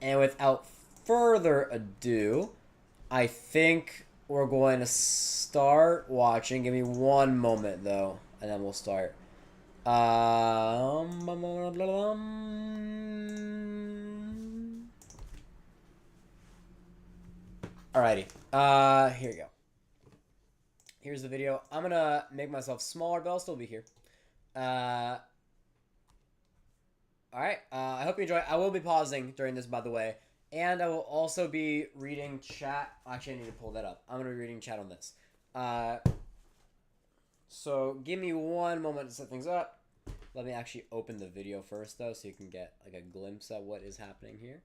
And without further ado, I think we're going to start watching. Give me one moment, though, and then we'll start. Alrighty. Here we go. Here's the video. I'm going to make myself smaller, but I'll still be here. Alright. I hope you enjoy. I will be pausing during this, by the way. And I will also be reading chat. Actually, I need to pull that up. I'm going to be reading chat on this. So give me one moment to set things up. Let me actually open the video first, though, so you can get like a glimpse at what is happening here.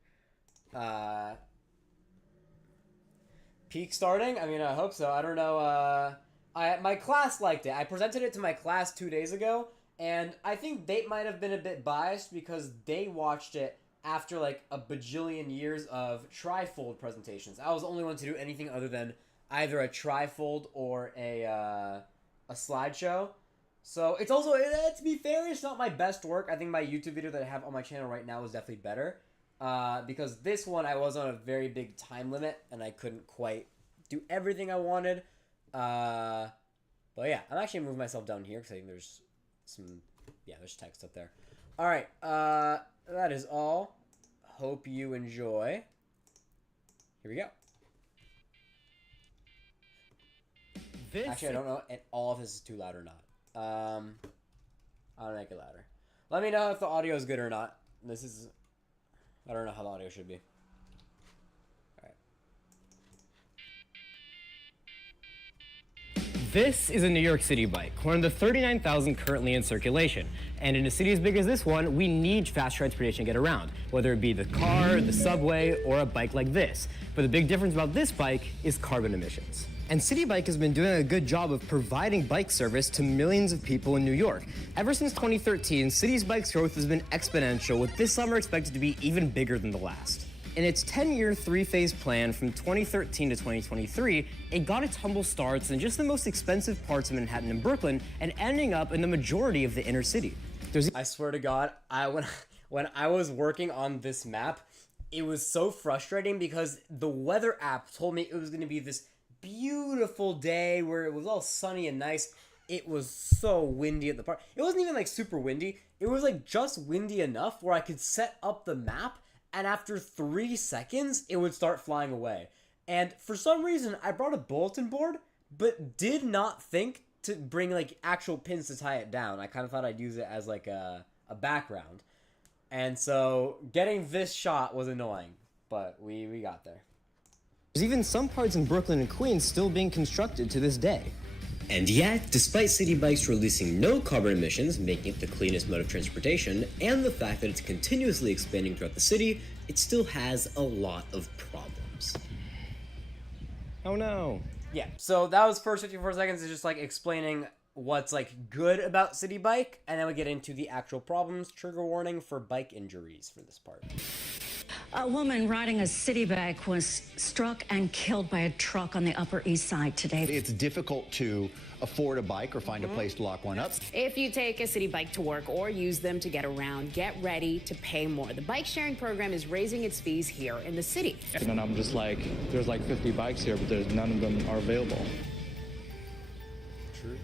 Peak starting? I mean, I hope so. I don't know. My class liked it. I presented it to my class 2 days ago, and I think they might have been a bit biased because they watched it after like a bajillion years of trifold presentations. I was the only one to do anything other than either a trifold or a slideshow. So it's also, to be fair, it's not my best work. I think my YouTube video that I have on my channel right now is definitely better. Because this one I was on a very big time limit and I couldn't quite do everything I wanted. But yeah, I'm actually moving myself down here because I think there's there's text up there. Alright, that is all. Hope you enjoy. Here we go. Actually, I don't know if all of this is too loud or not. I'll make it louder. Let me know if the audio is good or not. I don't know how the audio should be. This is a New York City bike, one of the 39,000 currently in circulation. And in a city as big as this one, we need fast transportation to get around, whether it be the car, the subway, or a bike like this. But the big difference about this bike is carbon emissions. And City Bike has been doing a good job of providing bike service to millions of people in New York. Ever since 2013, City Bike's growth has been exponential, with this summer expected to be even bigger than the last. In its 10-year, 3-phase plan from 2013 to 2023, it got its humble starts in just the most expensive parts of Manhattan and Brooklyn, and ending up in the majority of the inner city. I swear to God, when I was working on this map, it was so frustrating because the weather app told me it was going to be this beautiful day where it was all sunny and nice. It was so windy at the park. It wasn't even like super windy. It was like just windy enough where I could set up the map, and after 3 seconds, it would start flying away. And for some reason, I brought a bulletin board, but did not think to bring like actual pins to tie it down. I kind of thought I'd use it as like a background. And so getting this shot was annoying, but we got there. There's even some parts in Brooklyn and Queens still being constructed to this day. And yet, despite City Bikes releasing no carbon emissions, making it the cleanest mode of transportation, and the fact that it's continuously expanding throughout the city, it still has a lot of problems. Oh no. Yeah, so that was first 54 seconds is just like explaining what's like good about City Bike, and then we get into the actual problems. Trigger warning for bike injuries for this part. A woman riding a City Bike was struck and killed by a truck on the Upper East Side today. It's difficult to afford a bike or find a place to lock one up. If you take a City Bike to work or use them to get around, get ready to pay more. The bike sharing program is raising its fees here in the city. And I'm just like, there's like 50 bikes here, but none of them are available. True.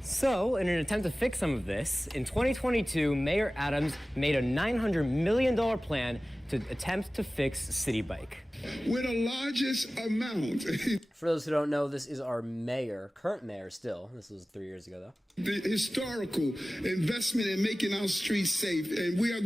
So, in an attempt to fix some of this, in 2022, Mayor Adams made a $900 million plan to attempt to fix City Bike. With the largest amount. For those who don't know, this is our mayor, current mayor still. This was 3 years ago, though. The historical investment in making our streets safe, and we are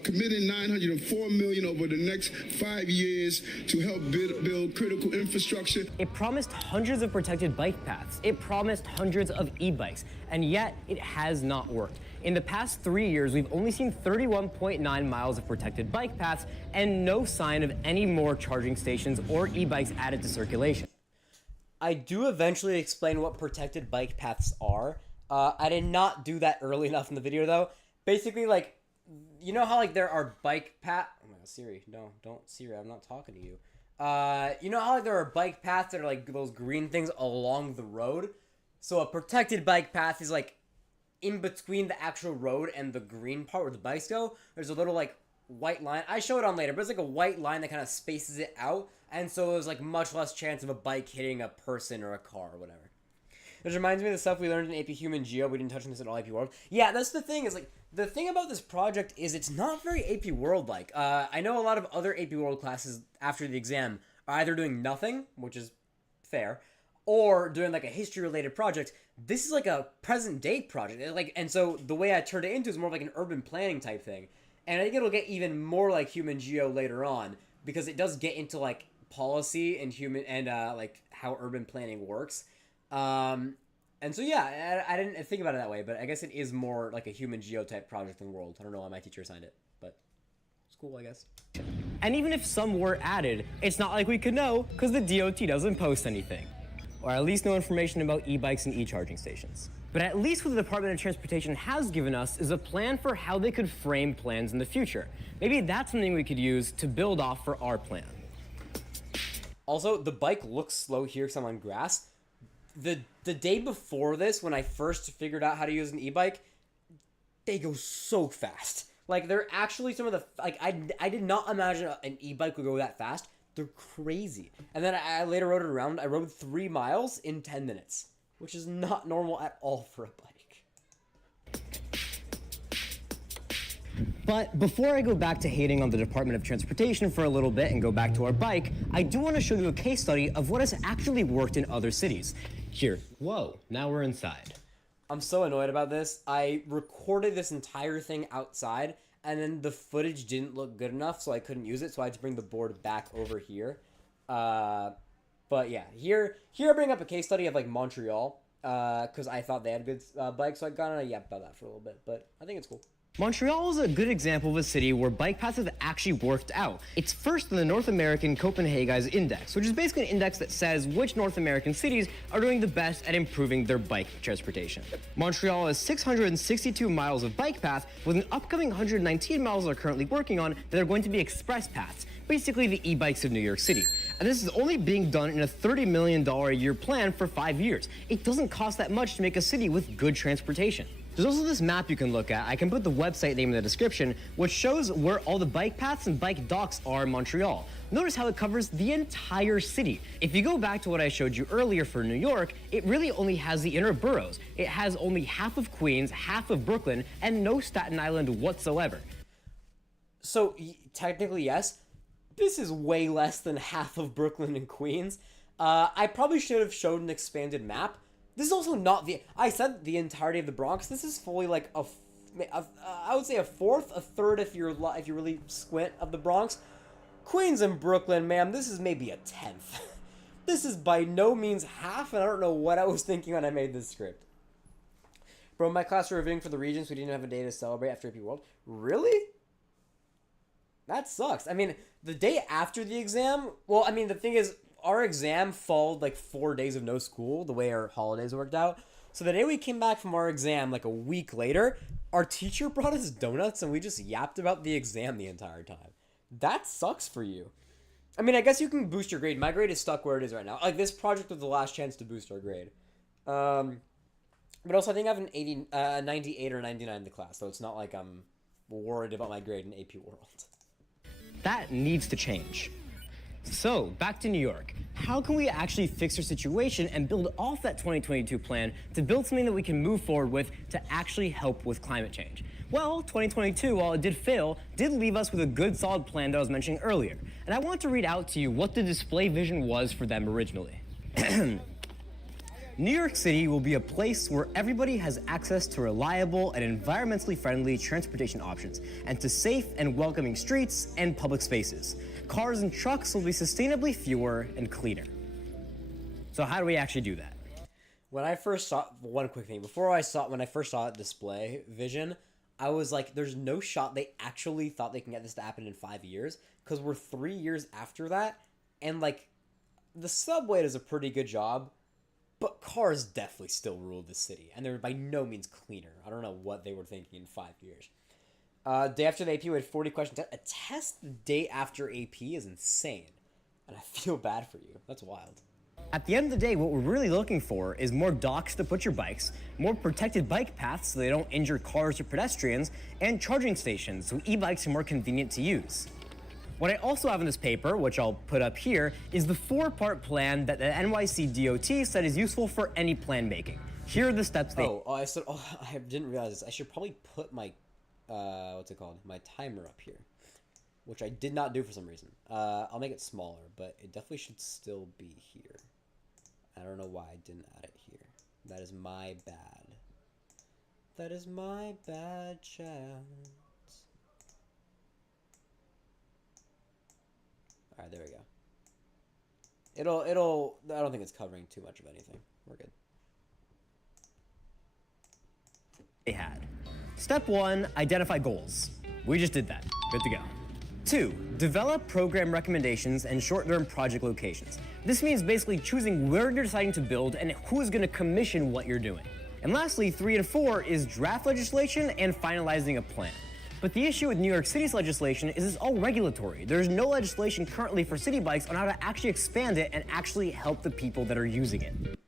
committing $904 million over the next 5 years to help build critical infrastructure. It promised hundreds of protected bike paths. It promised hundreds of e-bikes, and yet it has not worked. In the past 3 years, we've only seen 31.9 miles of protected bike paths and no sign of any more charging stations or e-bikes added to circulation. I do eventually explain what protected bike paths are. I did not do that early enough in the video, though. Basically, like, you know how, like, there are bike path... Oh, my God, Siri. No, don't, Siri. I'm not talking to you. You know how, like, there are bike paths that are, like, those green things along the road? So a protected bike path is, like, in between the actual road and the green part where the bikes go. There's a little, like, white line. I show it on later, but it's like a white line that kind of spaces it out, and so there's like much less chance of a bike hitting a person or a car or whatever. This reminds me of the stuff we learned in AP Human Geo. We didn't touch on this at all AP World. Yeah, that's the thing, is like, the thing about this project is it's not very AP World like. I know a lot of other AP World classes after the exam are either doing nothing, which is fair, or doing like a history related project. This is like a present day project. Like, and so the way I turned it into is more of like an urban planning type thing. And I think it'll get even more like Human Geo later on, because it does get into like policy and human and like how urban planning works. And so yeah, I didn't think about it that way, but I guess it is more like a Human Geo type project in the world. I don't know why my teacher assigned it, but it's cool, I guess. And even if some were added, it's not like we could know because the DOT doesn't post anything. Or at least no information about e-bikes and e-charging stations. But at least what the Department of Transportation has given us is a plan for how they could frame plans in the future. Maybe that's something we could use to build off for our plan. Also, the bike looks slow here because I'm on grass. The day before this, when I first figured out how to use an e-bike, they go so fast. Like, they're actually some of the... Like, I did not imagine an e-bike would go that fast. They're crazy. And then I later rode it around. I rode 3 miles in 10 minutes, which is not normal at all for a bike. But before I go back to hating on the Department of Transportation for a little bit and go back to our bike, I do want to show you a case study of what has actually worked in other cities. Here. Whoa, now we're inside. I'm so annoyed about this. I recorded this entire thing outside, and then the footage didn't look good enough, so I couldn't use it, so I had to bring the board back over here. But yeah, here I bring up a case study of, like, Montreal, because I thought they had good bikes, so I got on a yap about that for a little bit, but I think it's cool. Montreal is a good example of a city where bike paths have actually worked out. It's first in the North American Copenhagen's Index, which is basically an index that says which North American cities are doing the best at improving their bike transportation. Montreal has 662 miles of bike path, with an upcoming 119 miles they're currently working on that are going to be express paths, basically the e-bikes of New York City. And this is only being done in a $30 million a year plan for 5 years. It doesn't cost that much to make a city with good transportation. There's also this map you can look at. I can put the website name in the description, which shows where all the bike paths and bike docks are in Montreal. Notice how it covers the entire city. If you go back to what I showed you earlier for New York, it really only has the inner boroughs. It has only half of Queens, half of Brooklyn, and no Staten Island whatsoever. So, technically, yes. This is way less than half of Brooklyn and Queens. I probably should have showed an expanded map. This is also not the... I said the entirety of the Bronx. This is fully like I would say a fourth, a third if you really squint of the Bronx. Queens and Brooklyn, man, this is maybe a tenth. This is by no means half, and I don't know what I was thinking when I made this script. Bro, my class were reviewing for the Regents. We didn't have a day to celebrate after AP World. Really? That sucks. I mean, the day after the exam... Well, I mean, the thing is... Our exam followed like 4 days of no school, the way our holidays worked out. So the day we came back from our exam, like a week later, our teacher brought us donuts and we just yapped about the exam the entire time. That sucks for you. I mean, I guess you can boost your grade. My grade is stuck where it is right now. Like, this project was the last chance to boost our grade. But also, I think I have an 98 or 99 in the class, so it's not like I'm worried about my grade in AP World. That needs to change. So, back to New York. How can we actually fix our situation and build off that 2022 plan to build something that we can move forward with to actually help with climate change? Well, 2022, while it did fail, did leave us with a good solid plan that I was mentioning earlier. And I want to read out to you what the display vision was for them originally. New York City will be a place where everybody has access to reliable and environmentally friendly transportation options and to safe and welcoming streets and public spaces. Cars and trucks will be sustainably fewer and cleaner. So how do we actually do that? When I first saw... One quick thing. When I first saw it display vision, I was like, there's no shot they actually thought they can get this to happen in 5 years, because we're 3 years after that, and like... the subway does a pretty good job, but cars definitely still rule the city, and they're by no means cleaner. I don't know what they were thinking in 5 years. Day after the AP, we had 40 questions. A test the day after AP is insane, and I feel bad for you. That's wild. At the end of the day, what we're really looking for is more docks to put your bikes, more protected bike paths so they don't injure cars or pedestrians, and charging stations so e-bikes are more convenient to use. What I also have in this paper, which I'll put up here, is the 4-part plan that the NYC DOT said is useful for any plan making. Here are the steps they... I didn't realize this. I should probably put my, my timer up here, which I did not do for some reason. I'll make it smaller, but it definitely should still be here. I don't know why I didn't add it here. That is my bad. That is my bad, chat. Alright, there we go. I don't think it's covering too much of anything. We're good. They had. Step 1, identify goals. We just did that. Good to go. 2, develop program recommendations and short-term project locations. This means basically choosing where you're deciding to build and who's going to commission what you're doing. And lastly, 3 and 4 is draft legislation and finalizing a plan. But the issue with New York City's legislation is it's all regulatory. There's no legislation currently for city bikes on how to actually expand it and actually help the people that are using it.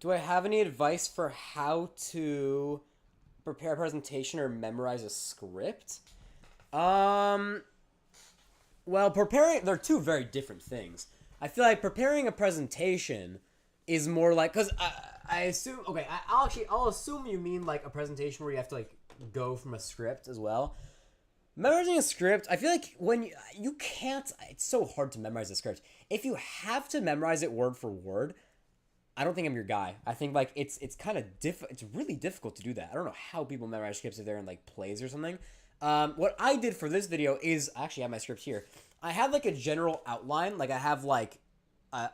Do I have any advice for how to prepare a presentation or memorize a script? Well, they're two very different things. I feel like preparing a presentation is more like, because I assume, okay, I'll assume you mean like a presentation where you have to like go from a script as well. Memorizing a script, I feel like when you can't, it's so hard to memorize a script. If you have to memorize it word for word, I don't think I'm your guy. I think like it's kind of it's really difficult to do that. I don't know how people memorize scripts if they're in like plays or something. What I did for this video is I actually have my script here. I have like a general outline. Like I have like a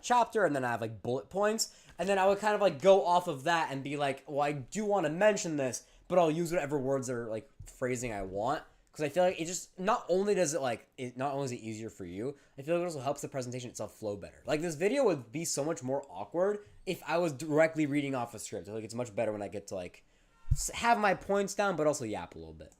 chapter, and then I have like bullet points, and then I would kind of like go off of that and be like, well, I do want to mention this, but I'll use whatever words or like phrasing I want, because I feel like it just not only is it easier for you, I feel like it also helps the presentation itself flow better. Like this video would be so much more awkward if I was directly reading off a script. I feel like it's much better when I get to like have my points down, but also yap a little bit.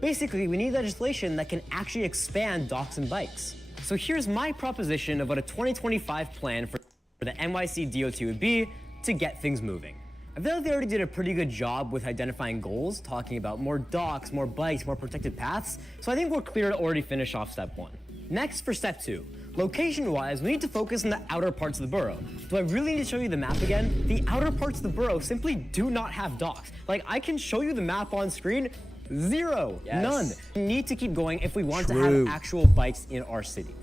Basically, we need legislation that can actually expand docks and bikes. So here's my proposition of what a 2025 plan for the NYC DOT would be to get things moving. I feel like they already did a pretty good job with identifying goals, talking about more docks, more bikes, more protected paths, so I think we're clear to already finish off step 1. Next, for step 2. Location-wise, we need to focus on the outer parts of the borough. Do I really need to show you the map again? The outer parts of the borough simply do not have docks. Like, I can show you the map on screen. Zero. Yes. None. We need to keep going if we want to have actual bikes in our city.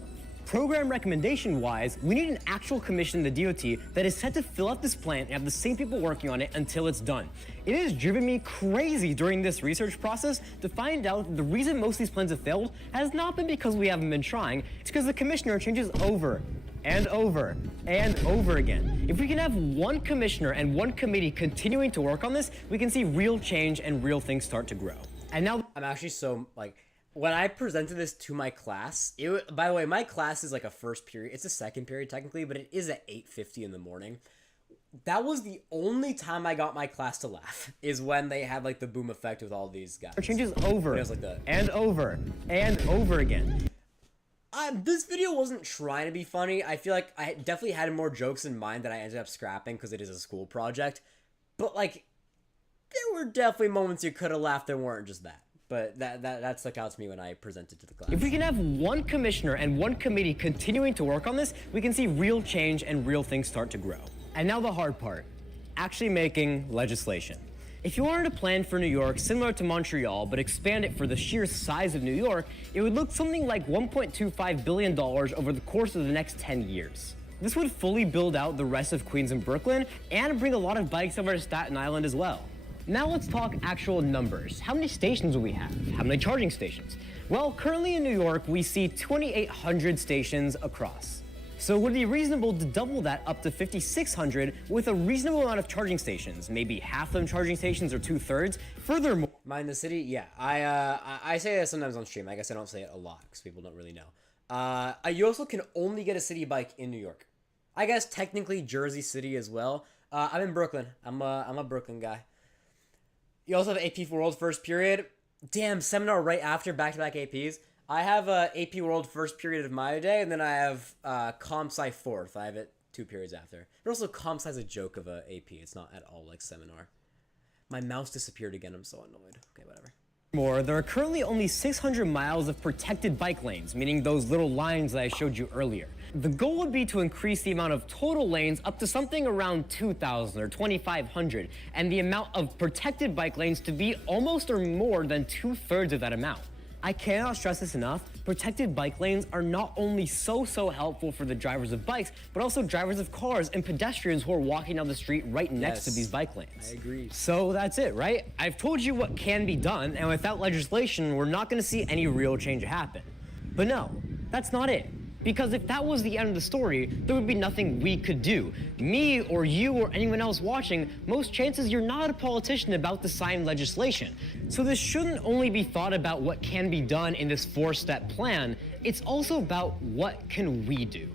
Program recommendation-wise, we need an actual commission in the DOT that is set to fill out this plan and have the same people working on it until it's done. It has driven me crazy during this research process to find out that the reason most of these plans have failed has not been because we haven't been trying, it's because the commissioner changes over and over and over again. If we can have one commissioner and one committee continuing to work on this, we can see real change and real things start to grow. And now I'm actually so like, when I presented this to my class, by the way, my class is like a first period. It's a second period technically, but it is at 8:50 in the morning. That was the only time I got my class to laugh, is when they had like the boom effect with all these guys. it changes over It was like that. and over and over again. This video wasn't trying to be funny. I feel like I definitely had more jokes in mind that I ended up scrapping because it is a school project. But like, there were definitely moments you could have laughed that weren't just that. But that stuck out to me when I presented to the class. If we can have one commissioner and one committee continuing to work on this, we can see real change and real things start to grow. And now the hard part, actually making legislation. If you wanted a plan for New York similar to Montreal, but expand it for the sheer size of New York, it would look something like $1.25 billion over the course of the next 10 years. This would fully build out the rest of Queens and Brooklyn and bring a lot of bikes over to Staten Island as well. Now let's talk actual numbers. How many stations do we have? How many charging stations? Well, currently in New York, we see 2,800 stations across. So it would be reasonable to double that up to 5,600 with a reasonable amount of charging stations, maybe half of them charging stations or 2/3. Furthermore, Mind the city? Yeah, I say that sometimes on stream. I guess I don't say it a lot because people don't really know. You also can only get a city bike in New York. I guess technically Jersey City as well. I'm in Brooklyn. I'm a Brooklyn guy. You also have AP World First Period. Damn, seminar right after back-to-back APs. I have AP World First Period of my day, and then I have Comp Sci Fourth. I have it 2 periods after. But also Comp Sci is a joke of a AP. It's not at all like seminar. My mouse disappeared again. I'm so annoyed. Okay, whatever. More, there are currently only 600 miles of protected bike lanes, meaning those little lines that I showed you earlier. The goal would be to increase the amount of total lanes up to something around 2,000 or 2,500, and the amount of protected bike lanes to be almost or more than 2/3 of that amount. I cannot stress this enough, protected bike lanes are not only so helpful for the drivers of bikes, but also drivers of cars and pedestrians who are walking down the street right next to these bike lanes. I agree. So that's it, right? I've told you what can be done, and without legislation, we're not gonna see any real change happen. But no, that's not it. Because if that was the end of the story, there would be nothing we could do. Me or you or anyone else watching, most chances you're not a politician about to sign legislation. So this shouldn't only be thought about what can be done in this 4-step plan, it's also about what can we do.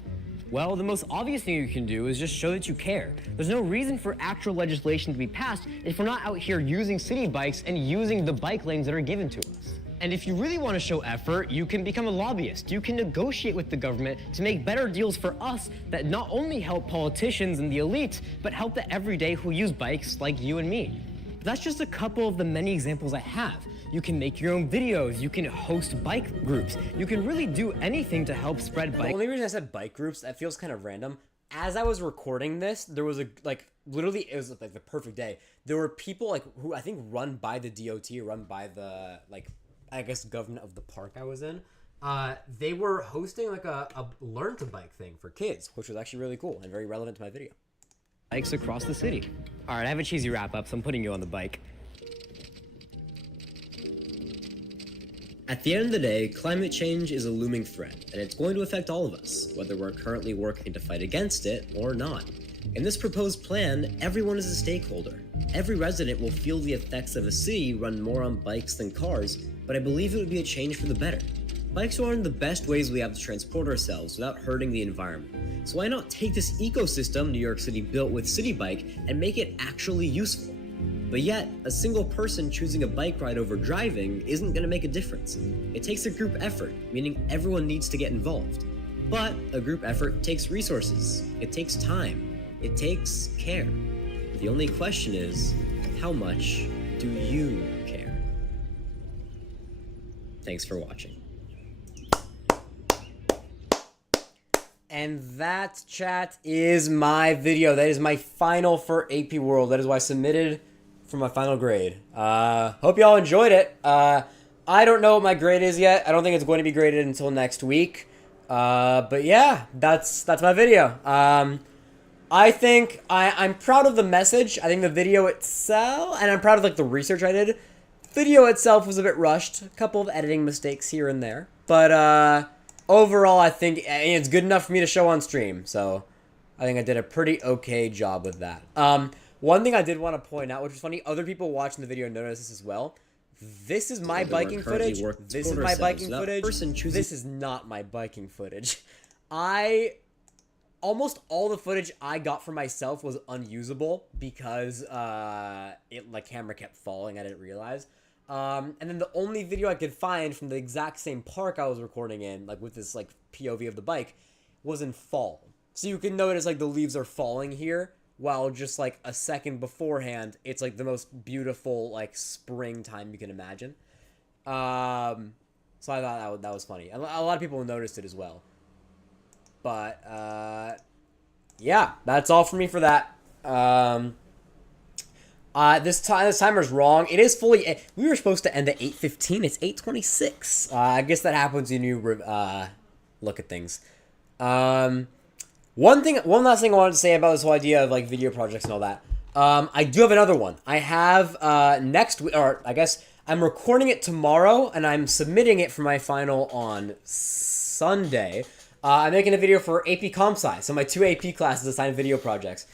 Well, the most obvious thing you can do is just show that you care. There's no reason for actual legislation to be passed if we're not out here using city bikes and using the bike lanes that are given to us. And if you really want to show effort, you can become a lobbyist. You can negotiate with the government to make better deals for us that not only help politicians and the elites, but help the everyday who use bikes like you and me. That's just a couple of the many examples I have. You can make your own videos, you can host bike groups, you can really do anything to help spread bike. The only reason I said bike groups, that feels kind of random. As I was recording this, there was literally, it was like the perfect day. There were people like who I think run by the DOT, run by the I guess government of the park I was in. They were hosting like a learn to bike thing for kids, which was actually really cool and very relevant to my video. Bikes across the city. All right, I have a cheesy wrap up, so I'm putting you on the bike. At the end of the day, climate change is a looming threat, and it's going to affect all of us, whether we're currently working to fight against it or not. In this proposed plan, everyone is a stakeholder. Every resident will feel the effects of a city run more on bikes than cars, but I believe it would be a change for the better. Bikes are one of the best ways we have to transport ourselves without hurting the environment. So why not take this ecosystem New York City built with City Bike and make it actually useful? But yet, a single person choosing a bike ride over driving isn't going to make a difference. It takes a group effort, meaning everyone needs to get involved. But a group effort takes resources, it takes time, it takes care. The only question is, how much do you care? Thanks for watching. And that, chat, is my video. That is my final for AP World. That is what I submitted for my final grade. Hope y'all enjoyed it. I don't know what my grade is yet. I don't think it's going to be graded until next week. But yeah, that's my video. I think I'm proud of the message. I think the video itself, and I'm proud of like the research I did. Video itself was a bit rushed. A couple of editing mistakes here and there. But overall, I think it's good enough for me to show on stream. So I think I did a pretty okay job with that. One thing I did want to point out, which was funny, other people watching the video noticed this as well. This is my biking footage. This is my biking footage. This is not my biking footage. Almost all the footage I got for myself was unusable because the camera kept falling. I didn't realize. And then the only video I could find from the exact same park I was recording in, like with this like POV of the bike, was in fall. So you can notice like the leaves are falling here, while just like a second beforehand, it's like the most beautiful like springtime you can imagine. So I thought that was funny. A lot of people noticed it as well. But yeah, that's all for me for that. This timer's wrong. It is fully. We were supposed to end at 8:15. It's 8:26. I guess that happens when you look at things. One last thing I wanted to say about this whole idea of like video projects and all that. I do have another one. I have next week, or I guess I'm recording it tomorrow, and I'm submitting it for my final on Sunday. I'm making a video for AP Comp Sci, so my 2 AP classes assigned video projects,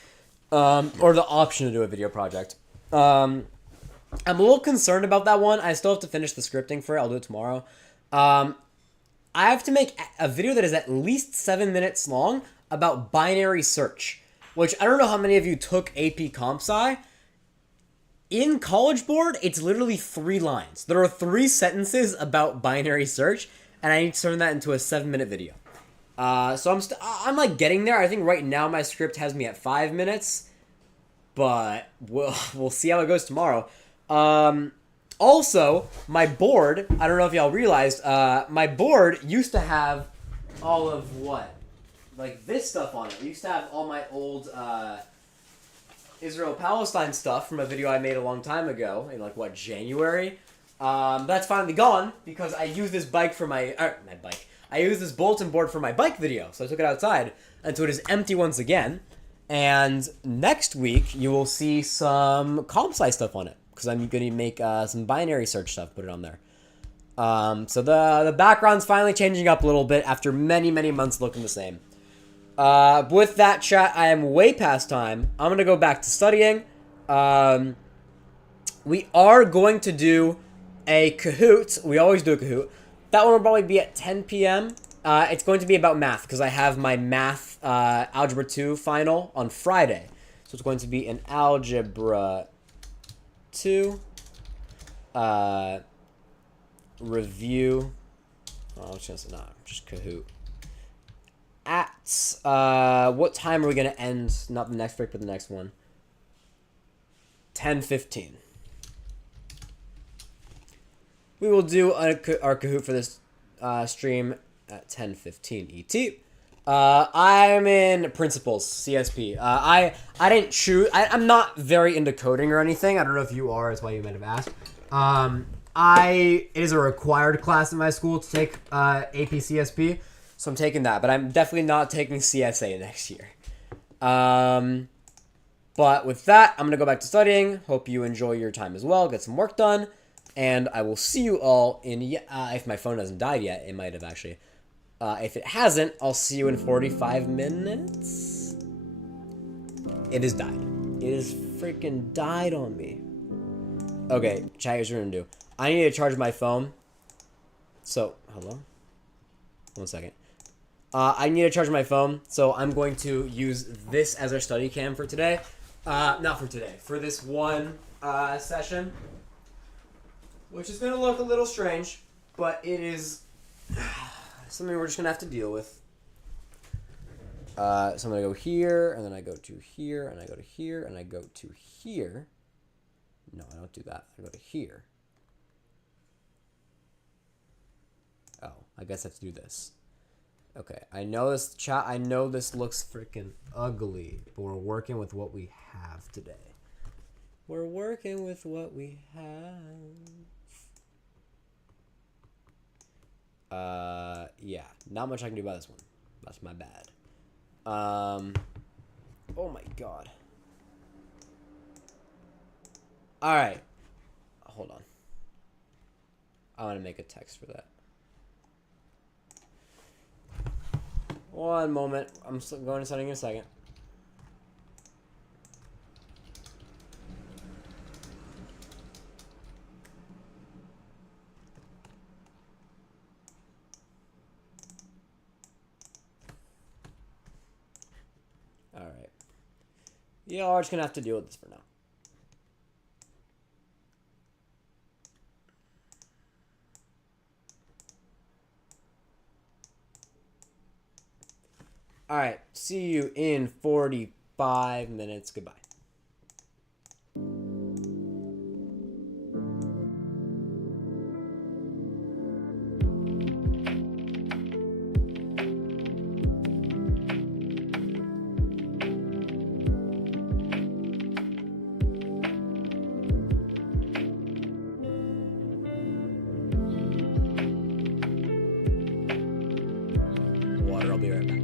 or the option to do a video project. I'm a little concerned about that one. I still have to finish the scripting for it. I'll do it tomorrow. I have to make a video that is at least 7 minutes long about binary search, which I don't know how many of you took AP Comp Sci. In College Board, it's literally 3 lines. There are 3 sentences about binary search, and I need to turn that into a 7-minute video. So I'm like getting there. I think right now my script has me at 5 minutes, but we'll see how it goes tomorrow. Also, my board, I don't know if y'all realized, my board used to have all of what? Like this stuff on it. It used to have all my old Israel-Palestine stuff from a video I made a long time ago, in like, what, January? That's finally gone, because I used this bike for my bike. I used this bulletin board for my bike video, so I took it outside, and so it is empty once again. And next week, you will see some comp sci stuff on it, because I'm going to make some binary search stuff, put it on there. So the background's finally changing up a little bit after many, many months looking the same. With that, chat, I am way past time. I'm going to go back to studying. We are going to do a Kahoot. We always do a Kahoot. That one will probably be at 10 p.m. It's going to be about math, because I have my math Algebra 2 final on Friday. So it's going to be an Algebra 2 review. Oh, just Kahoot. At what time are we going to end? Not the next break, but the next one. 10:15. We will do our Kahoot for this stream at 10:15 ET. I'm in Principles, CSP. I didn't choose. I'm not very into coding or anything. I don't know if you are. That's why you might have asked. It is a required class in my school to take AP CSP, so I'm taking that. But I'm definitely not taking CSA next year. But with that, I'm gonna go back to studying. Hope you enjoy your time as well. Get some work done. And I will see you all in, if my phone hasn't died yet, it might have actually. If it hasn't, I'll see you in 45 minutes. It has died. It has freaking died on me. Okay, chat, here's what I'm gonna do. I need to charge my phone. So, hello? 1 second. I need to charge my phone, so I'm going to use this as our study cam for today. Not for today, for this one session. Which is going to look a little strange, but it is something we're just going to have to deal with. So I'm going to go here, and then I go to here, and I go to here, and I go to here. No, I don't do that. I go to here. Oh, I guess I have to do this. Okay, I know this, chat, I know this looks freaking ugly, but we're working with what we have today. We're working with what we have. Yeah, not much I can do about this one. That's my bad. Oh my god. Alright. Hold on. I want to make a text for that. One moment. I'm going to setting in a second. Alright. Y'all are just gonna have to deal with this for now. Alright, see you in 45 minutes. Goodbye. Water, I'll be right back.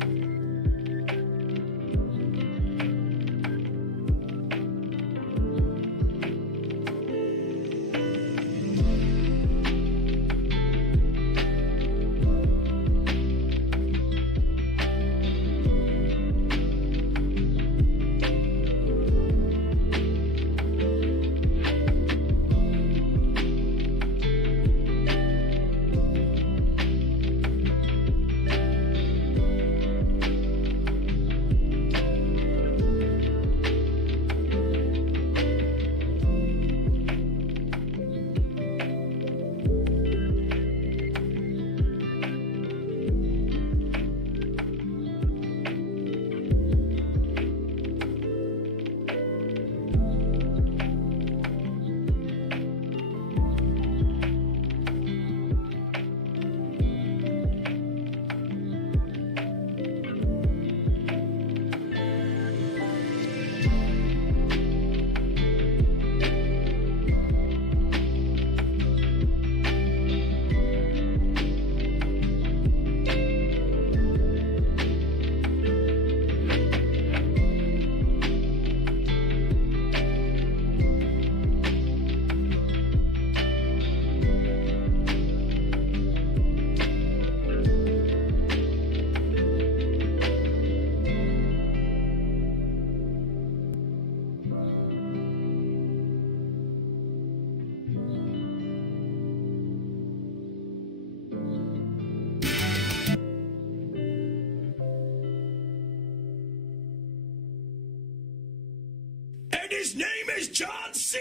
His name is John C.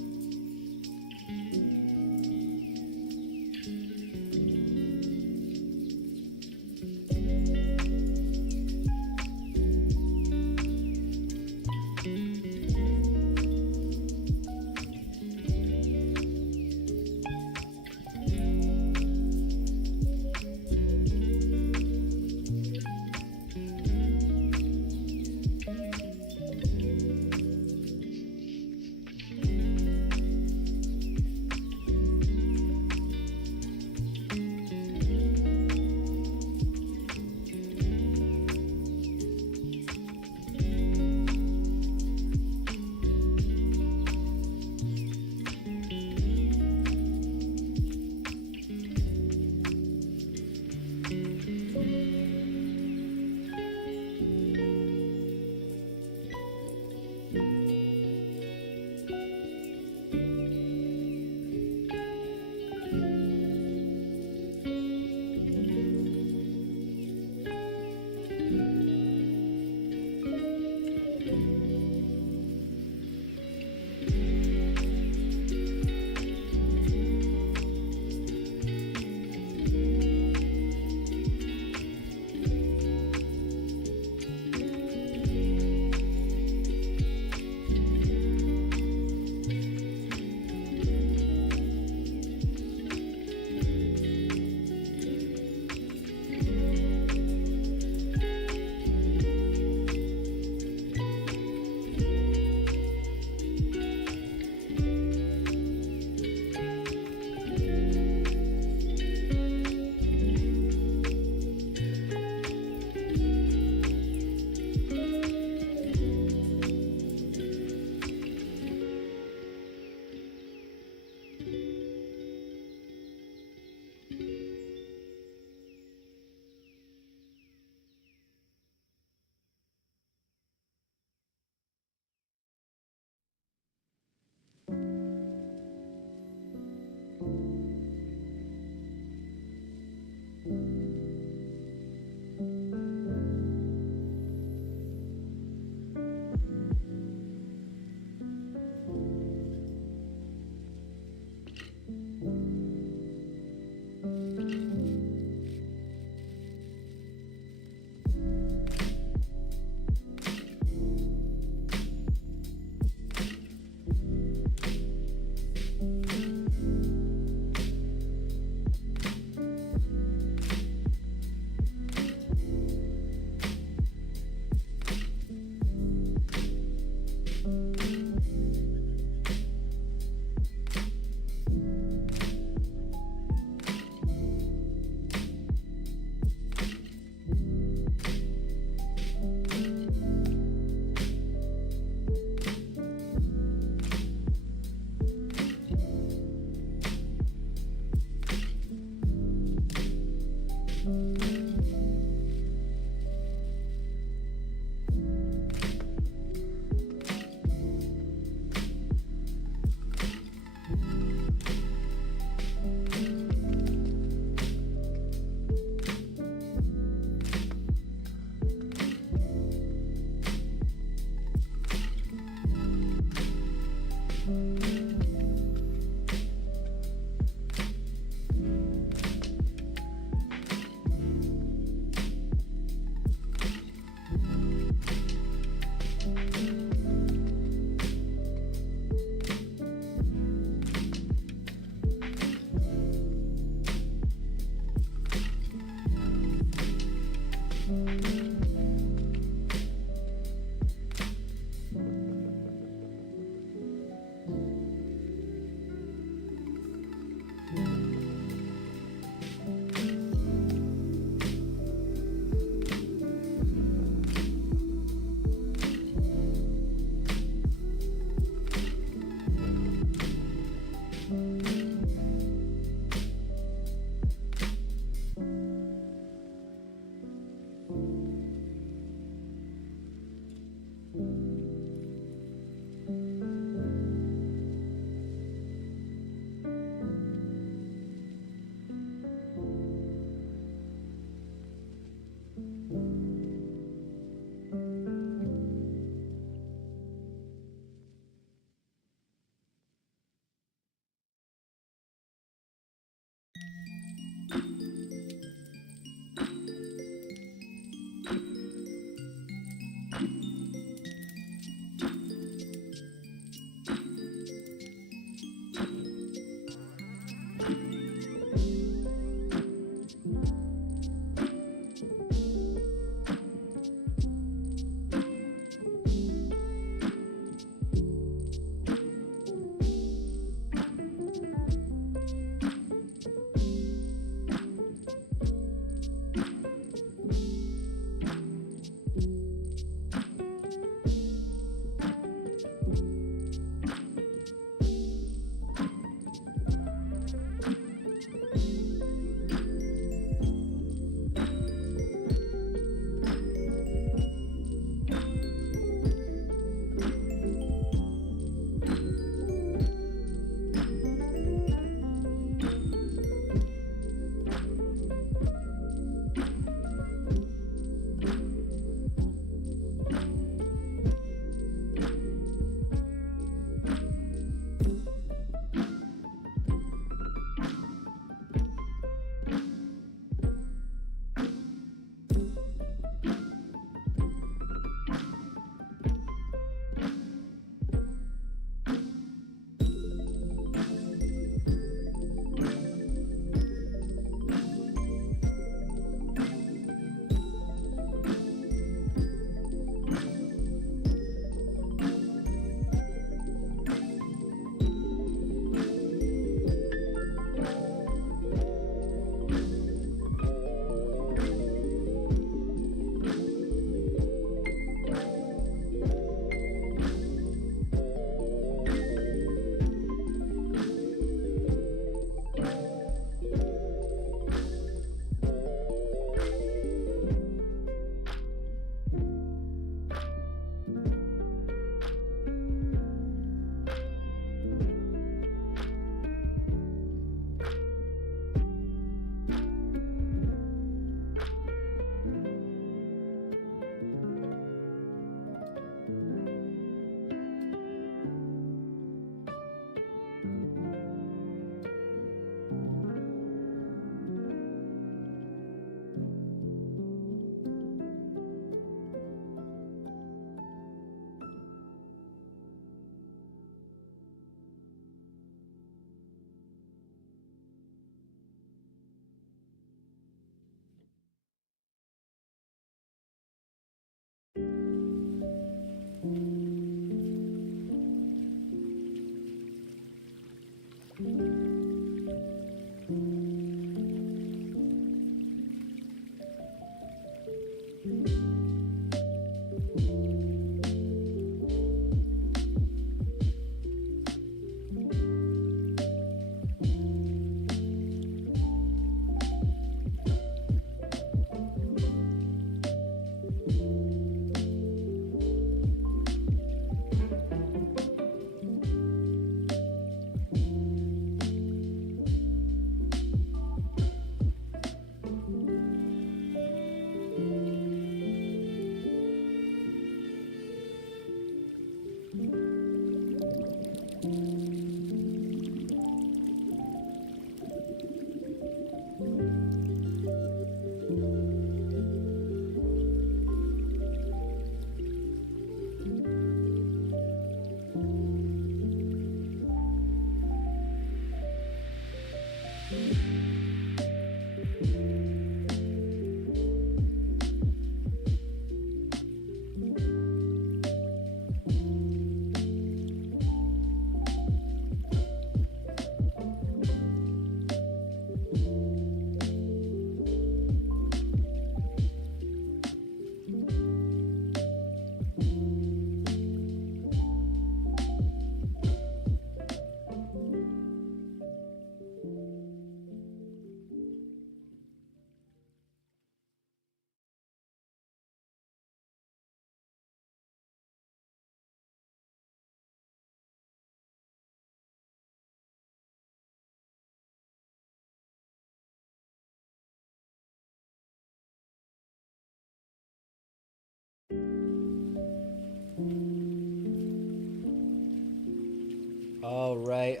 Alright.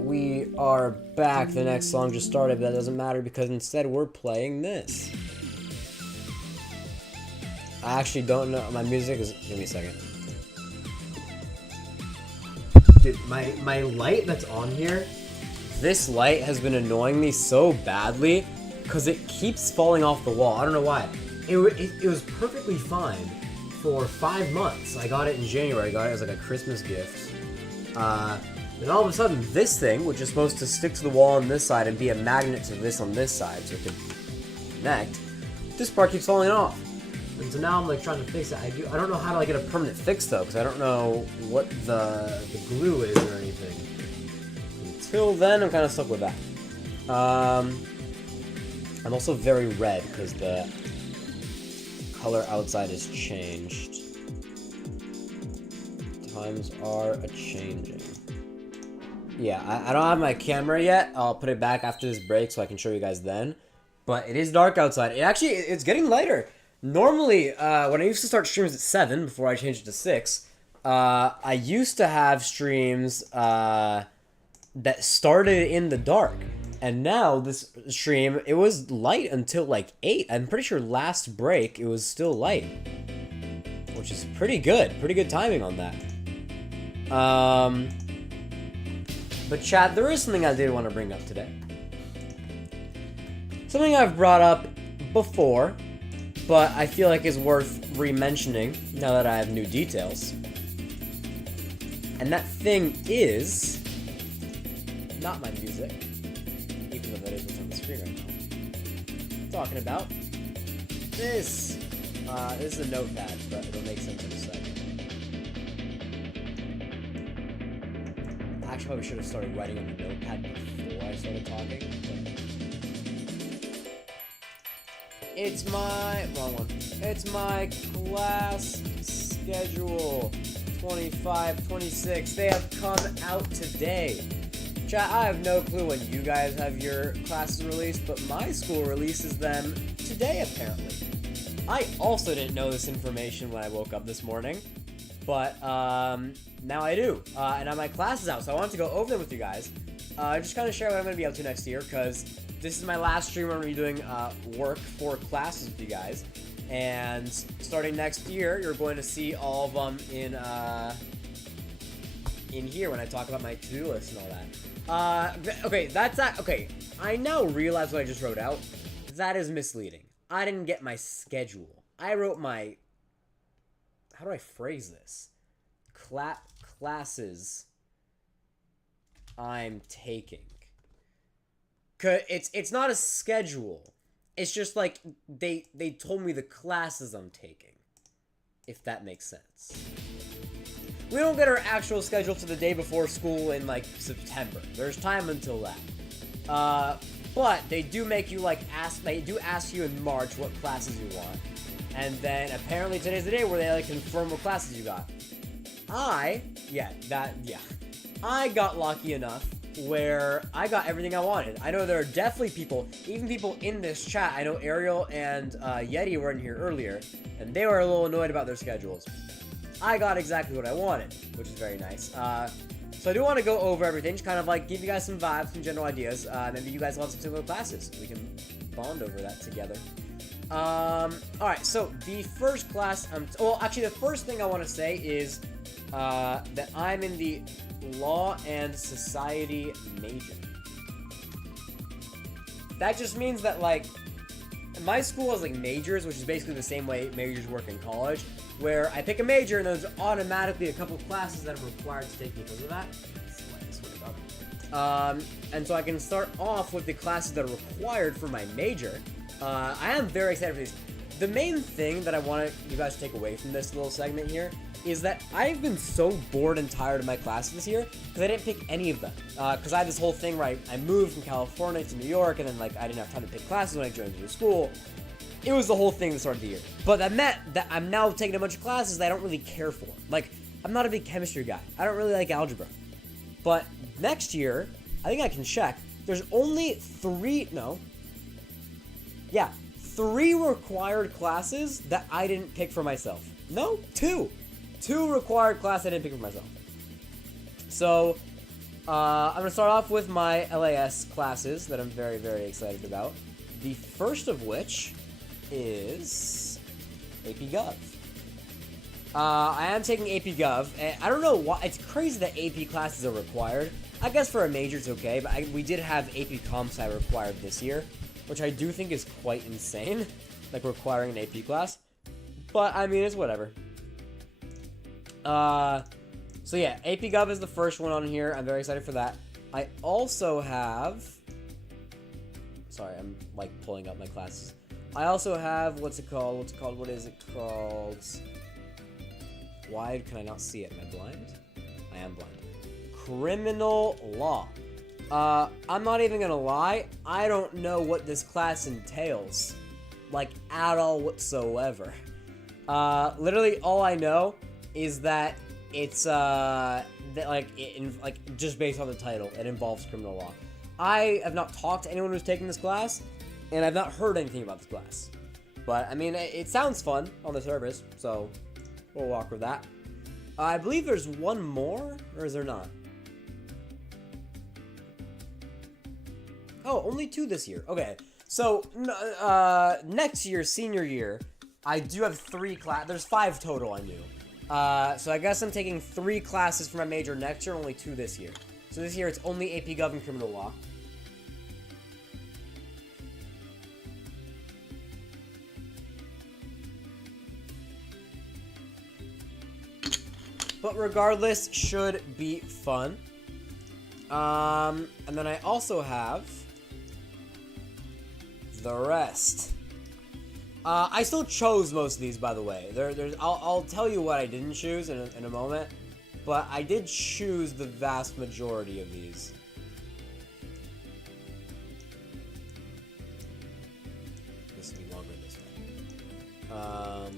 We are back. The next song just started, but that doesn't matter because instead we're playing this. I actually don't know. My music is. Give me a second. Dude, my light that's on here, this light has been annoying me so badly because it keeps falling off the wall. I don't know why. It was perfectly fine for 5 months. I got it in January. I got it as like a Christmas gift. Then all of a sudden, this thing, which is supposed to stick to the wall on this side and be a magnet to this on this side so it can connect, this part keeps falling off. And so now I'm like trying to fix it. I don't know how to like get a permanent fix though, because I don't know what the glue is or anything. Until then, I'm kind of stuck with that. I'm also very red because the color outside has changed. Times are a-changing. Yeah, I don't have my camera yet. I'll put it back after this break so I can show you guys then. But it is dark outside. It's getting lighter. Normally, when I used to start streams at 7 before I changed it to 6, I used to have streams that started in the dark. And now this stream, it was light until like 8. I'm pretty sure last break it was still light. Which is pretty good. Pretty good timing on that. But chat, there is something I did want to bring up today. Something I've brought up before, but I feel like is worth re-mentioning now that I have new details. And that thing is not my music, even though that is what's on the screen right now. I'm talking about this. This is a notepad, but it'll make sense in a second. I actually probably should have started writing on the notepad before I started talking. It's my... wrong one. It's my class schedule. 25, 26. They have come out today. Chat, I have no clue when you guys have your classes released, but my school releases them today, apparently. I also didn't know this information when I woke up this morning, but now I do. And now my class is out, so I wanted to go over them with you guys. Just kind of share what I'm going to be up to next year, because this is my last stream where I'm going to be doing work for classes with you guys. And starting next year, you're going to see all of them in here when I talk about my to-do list and all that. Okay, that's that. Okay, I now realize what I just wrote out. That is misleading. I didn't get my schedule. I wrote my... how do I phrase this? Classes I'm taking. It's not a schedule. It's just like they told me the classes I'm taking. If that makes sense. We don't get our actual schedule to the day before school in like September. There's time until that. But they do make you like they do ask you in March what classes you want. And then apparently today's the day where they like confirm what classes you got. I got lucky enough where I got everything I wanted. I know there are definitely people, even people in this chat. I know Ariel and Yeti were in here earlier, and they were a little annoyed about their schedules. I got exactly what I wanted, which is very nice. So I do want to go over everything, just kind of like give you guys some vibes, some general ideas. Maybe you guys love some similar classes. We can bond over that together. Alright, so the first class, well, actually the first thing I want to say is that I'm in the Law and Society major. That just means that, like, my school has, like, majors, which is basically the same way majors work in college, where I pick a major and there's automatically a couple classes that I'm required to take because of that. And so I can start off with the classes that are required for my major. I am very excited for these. The main thing that I want you guys to take away from this little segment here is that I've been so bored and tired of my classes this year because I didn't pick any of them. Because I had this whole thing where I moved from California to New York, and then like I didn't have time to pick classes when I joined the new school. It was the whole thing at the start of the year. But that meant that I'm now taking a bunch of classes that I don't really care for. Like, I'm not a big chemistry guy. I don't really like algebra. But next year, I think I can check, there's only 3 required classes that I didn't pick for myself. No, 2. 2 required classes I didn't pick for myself. So, I'm going to start off with my LAS classes that I'm very, very excited about. The first of which is AP Gov. I am taking AP Gov, and I don't know why. It's crazy that AP classes are required. I guess for a major it's okay, but we did have AP Comp Sci required this year, which I do think is quite insane, like requiring an AP class. But, I mean, it's whatever. So yeah, AP Gov is the first one on here. I'm very excited for that. I also have... Sorry, I'm, like, pulling up my classes. I also have, what is it called? Why can I not see it? Am I blind? I am blind. Criminal Law. I'm not even gonna lie, I don't know what this class entails. Like, at all whatsoever. Literally all I know is that it's, just based on the title, it involves criminal law. I have not talked to anyone who's taken this class, and I've not heard anything about this class. But, I mean, it sounds fun on the surface, so we'll walk with that. I believe there's one more, or is there not? Oh, only 2 this year. Okay, so next year, senior year, I do have 3 classes. There's 5 total, I knew. So I guess I'm taking 3 classes for my major next year, only 2 this year. So this year it's only AP Gov and Criminal Law. But regardless, should be fun. And then I also have the rest. I still chose most of these, by the way. I'll tell you what I didn't choose in a moment, but I did choose the vast majority of these. This will be longer this way. Hold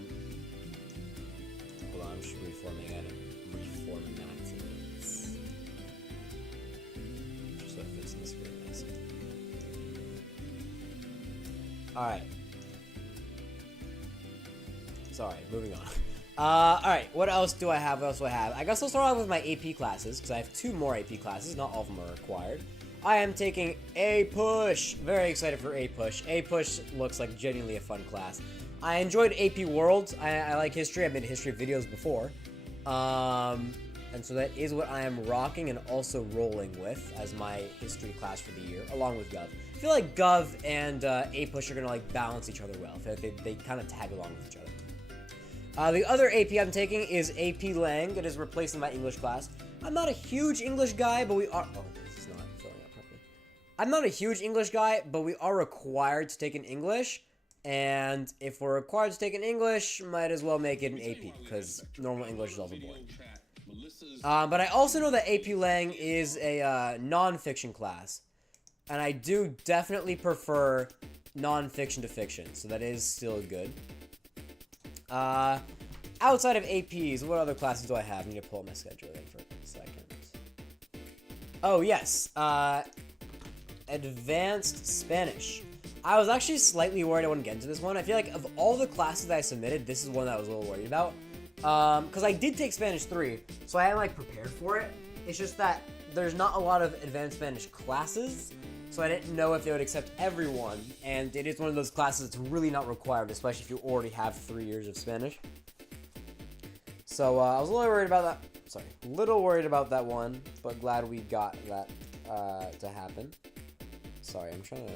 on, I'm just reformatting it. Just so it fits in the screen nicely. Alright. Sorry, moving on. Alright, what else do I have? I guess I'll start off with my AP classes, because I have 2 more AP classes. Not all of them are required. I am taking A-Push. Very excited for A-Push. A-Push looks like genuinely a fun class. I enjoyed AP World. I like history. I've made history videos before. And so that is what I am rocking and also rolling with as my history class for the year, along with Gov. I feel like Gov and A-Push are going to like balance each other well. I feel like they kind of tag along with each other. The other AP I'm taking is AP Lang. It is replacing my English class. I'm not a huge English guy, but we are... Oh, this is not filling up properly. I'm not a huge English guy, but we are required to take an English. And if we're required to take an English, might as well make it an AP, because normal English is also boring. But I also know that AP Lang is a non-fiction class. And I do definitely prefer non-fiction to fiction, so that is still good. Outside of APs, what other classes do I have? I need to pull up my schedule in for a second. Oh, yes. Advanced Spanish. I was actually slightly worried I wouldn't get into this one. I feel like of all the classes that I submitted, this is one that I was a little worried about. Because I did take Spanish 3, so I am, like, prepared for it. It's just that there's not a lot of advanced Spanish classes, so I didn't know if they would accept everyone, and it is one of those classes that's really not required, especially if you already have 3 years of Spanish. So, I was a little worried about that. Sorry, a little worried about that one, but glad we got that to happen. Sorry, I'm trying to...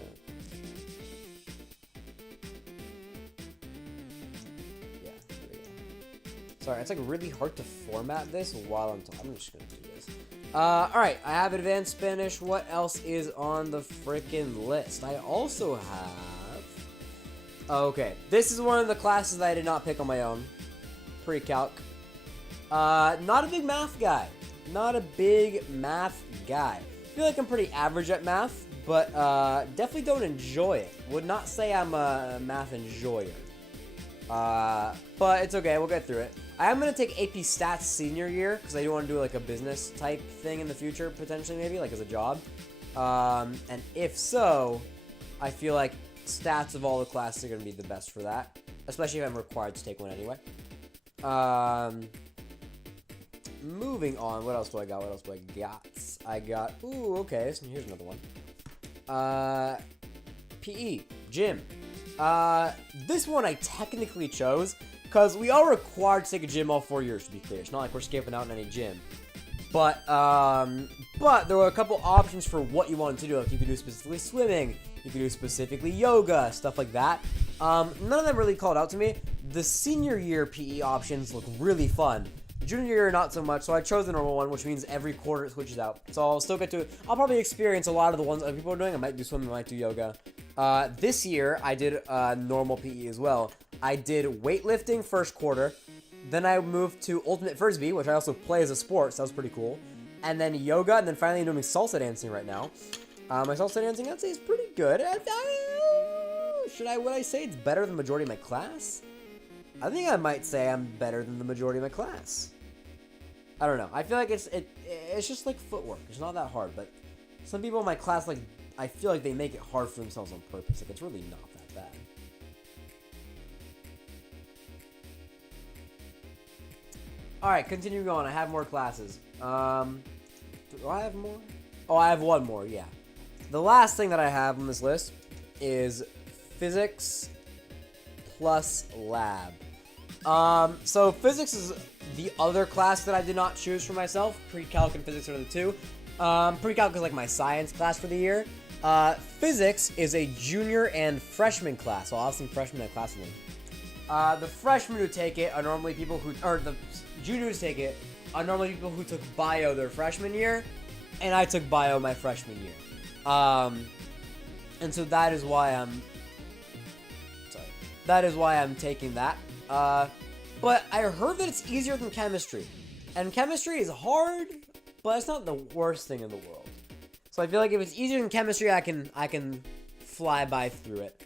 Yeah, there we go. Sorry, it's like really hard to format this while I'm talking. I'm just gonna do this. Alright, I have Advanced Spanish. What else is on the frickin' list? I also have... Okay, this is one of the classes that I did not pick on my own. Pre-calc. Not a big math guy. Not a big math guy. I feel like I'm pretty average at math, but definitely don't enjoy it. Would not say I'm a math enjoyer. But it's okay, we'll get through it. I am going to take AP Stats senior year, because I do want to do like a business type thing in the future, potentially maybe, like as a job. And if so, I feel like Stats of all the classes are going to be the best for that, especially if I'm required to take one anyway. moving on. What else do I got? I got, ooh, okay, so here's another one. PE, gym. This one I technically chose, because we are required to take a gym all 4 years, to be clear. It's not like we're skipping out on any gym. But there were a couple options for what you wanted to do. Like, you could do specifically swimming, you could do specifically yoga, stuff like that. None of them really called out to me. The senior year PE options look really fun. Junior year, not so much, so I chose the normal one, which means every quarter it switches out. So I'll still get to it. I'll probably experience a lot of the ones other people are doing. I might do swimming, I might do yoga. This year, I did normal PE as well. I did weightlifting first quarter. Then I moved to Ultimate Frisbee, which I also play as a sport, so that was pretty cool. And then yoga, and then finally I'm doing salsa dancing right now. My salsa dancing, I'd say, is pretty good. Would I say it's better than the majority of my class? I think I might say I'm better than the majority of my class. I don't know. I feel like it's just like footwork. It's not that hard, but some people in my class, like, I feel like they make it hard for themselves on purpose. Like, it's really not that bad. Alright, continuing on. I have more classes. Do I have more? Oh, I have one more, yeah. The last thing that I have on this list is physics plus lab. So physics is the other class that I did not choose for myself. Pre-calc and physics are the two. Pre-calc is like my science class for the year. Physics is a junior and freshman class. So I'll have some freshmen in that class with me. The freshmen who take it are normally people who, or the juniors take it are normally people who took bio their freshman year, and I took bio my freshman year. And so that is why I'm taking that. But I heard that it's easier than chemistry, and chemistry is hard, but it's not the worst thing in the world. So I feel like if it's easier than chemistry, I can fly by through it.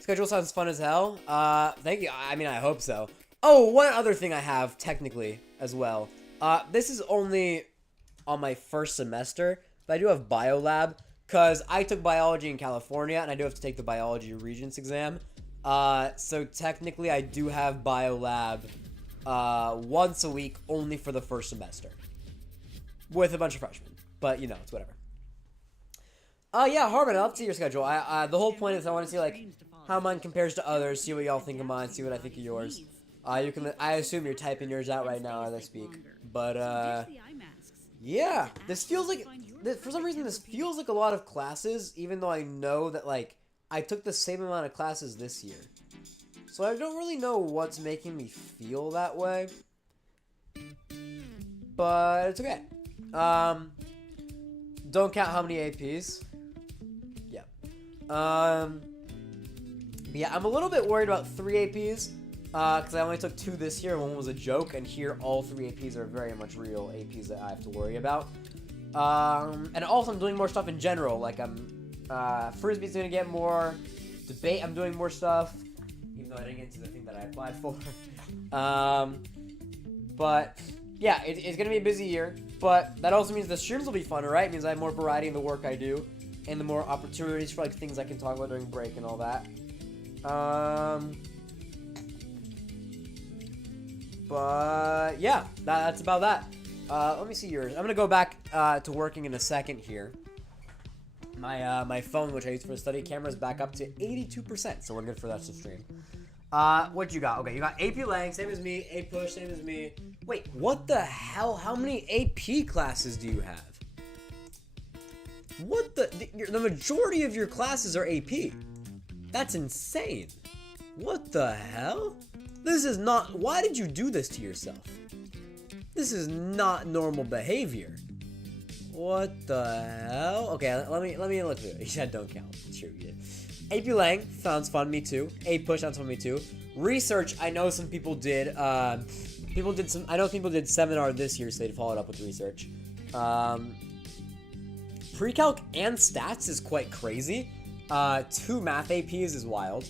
Schedule sounds fun as hell. Thank you. I mean, I hope so. Oh, one other thing I have technically as well. This is only on my first semester, but I do have biolab because I took biology in California and I do have to take the biology regents exam. So technically I do have biolab once a week only for the first semester with a bunch of freshmen, but you know, it's whatever. Yeah, Harmon, I'll see your schedule. The whole point is I want to see like how mine compares to others, see what y'all think of mine, see what I think of yours. You can, I assume you're typing yours out right now as I speak, but yeah, this feels like, for some reason this feels like a lot of classes, even though I know that like I took the same amount of classes this year. So I don't really know what's making me feel that way, but it's okay. Don't count how many APs. Yeah. Yeah, I'm a little bit worried about 3 APs, because I only took 2 this year, and one was a joke, and here all 3 APs are very much real APs that I have to worry about. And also I'm doing more stuff in general, like Frisbee's gonna get more, debate I'm doing more stuff, even though I didn't get into the thing that I applied for. But yeah, it's gonna be a busy year, but that also means the streams will be funner, right? It means I have more variety in the work I do, and the more opportunities for like things I can talk about during break and all that. But yeah, that's about that. Let me see yours. I'm gonna go back to working in a second here. My phone, which I use for the study camera, is back up to 82%, so we're good for that to stream. What you got? Okay, you got AP Lang, same as me. A Push, same as me. Wait, what the hell? How many AP classes do you have? What the majority of your classes are AP. That's insane. What the hell? This is not, why did you do this to yourself? This is not normal behavior. What the hell? Okay, let me look through it. You said don't count. Sure you did. AP Lang sounds fun, me too. A Push sounds fun, me too. Research, I know some people did. I know people did seminar this year, so they followed up with research. Pre-calc and stats is quite crazy. 2 math APs is wild.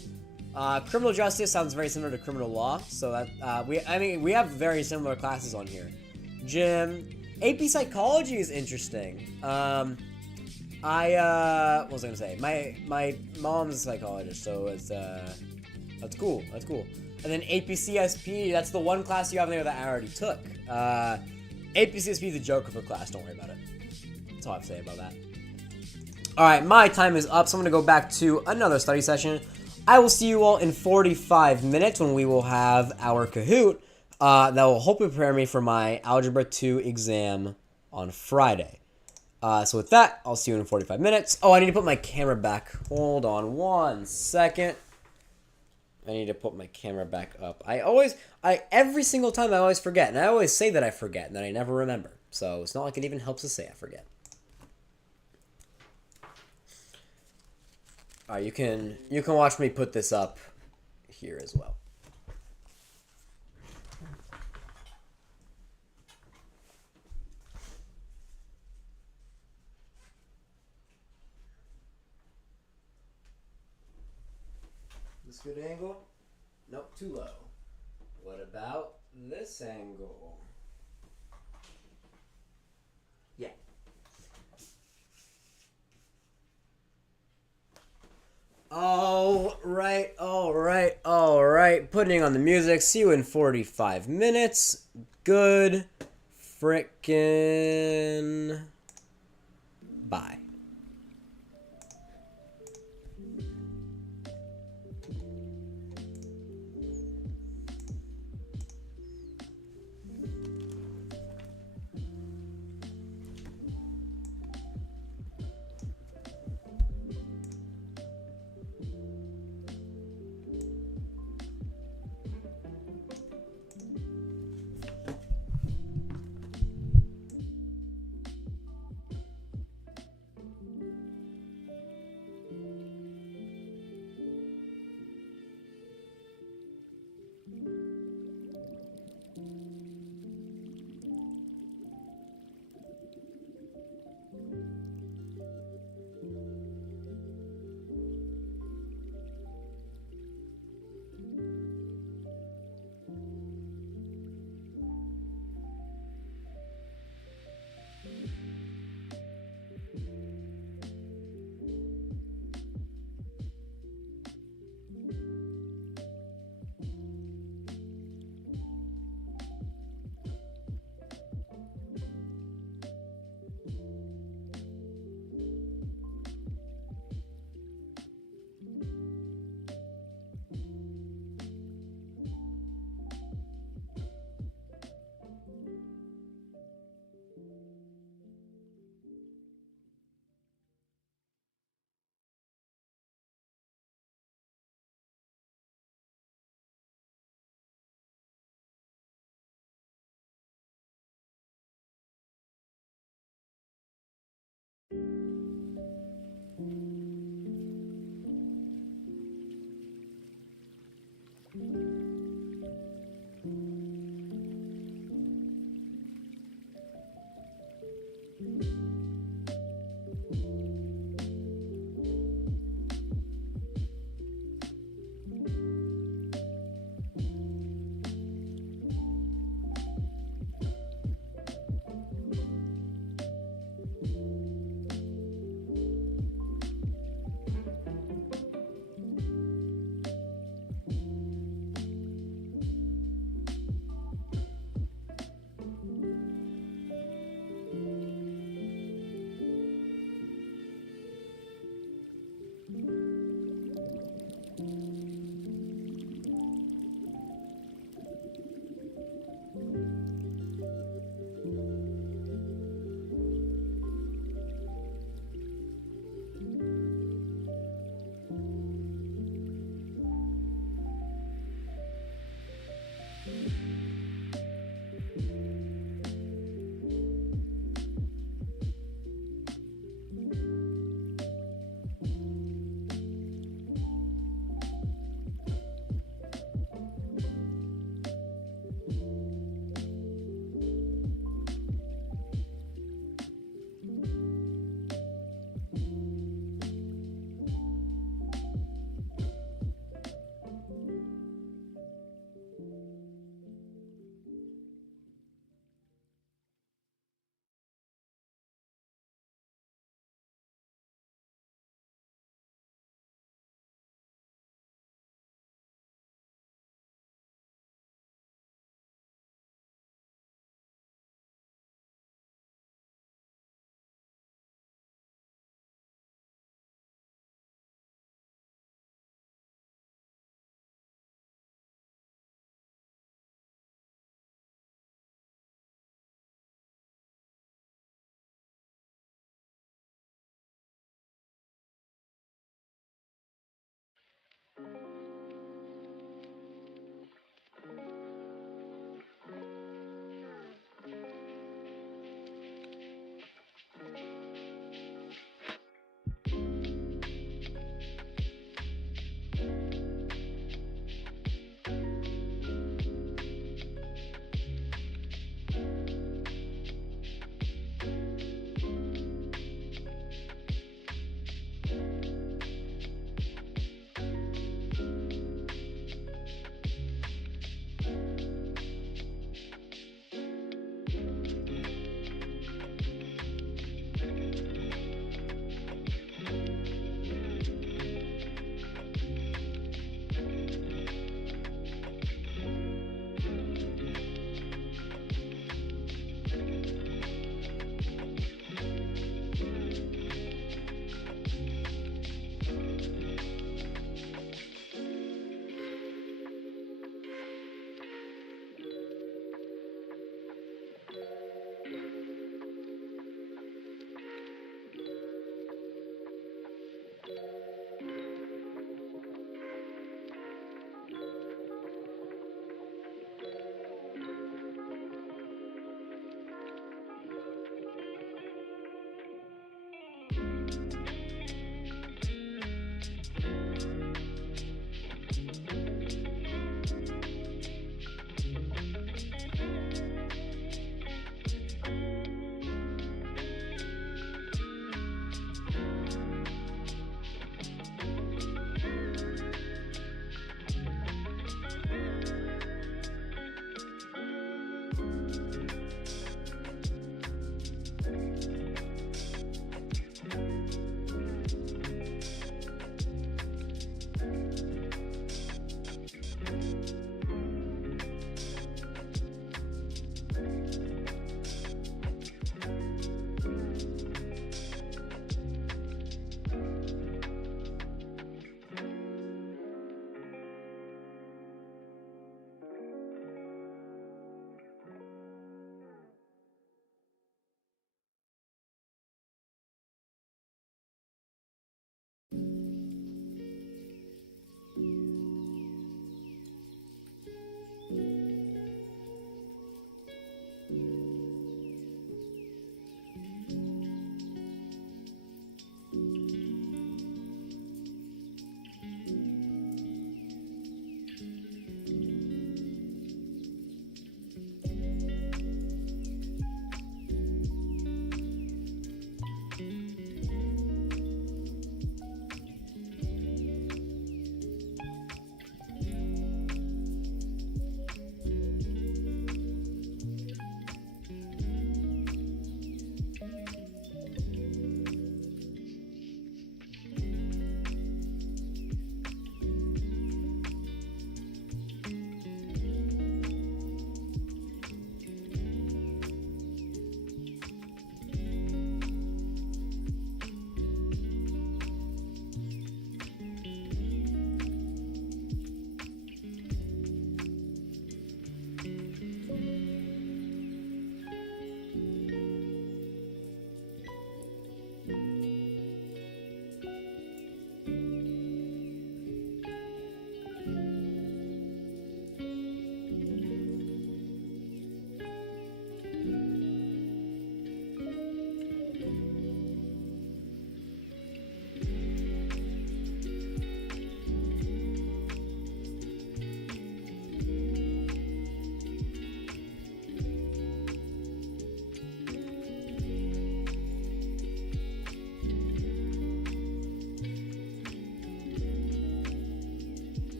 Criminal justice sounds very similar to criminal law, so that we have very similar classes on here. Gym, AP psychology is interesting. What was I gonna say? My mom's a psychologist, so it's that's cool. That's cool. And then APCSP, that's the one class you have there that I already took. APCSP is a joke of a class, don't worry about it. That's all I have to say about that. Alright, my time is up, so I'm going to go back to another study session. I will see you all in 45 minutes when we will have our Kahoot that will hopefully prepare me for my Algebra 2 exam on Friday. So with that, I'll see you in 45 minutes. Oh, I need to put my camera back. Hold on 1 second. I need to put my camera back up. Every single time I always forget, and I always say that I forget, and then I never remember. So it's not like it even helps to say I forget. Alright, you can watch me put this up here as well. This good angle? Nope, too low. What about this angle? Yeah. Alright. Putting on the music. See you in 45 minutes. Good frickin' bye.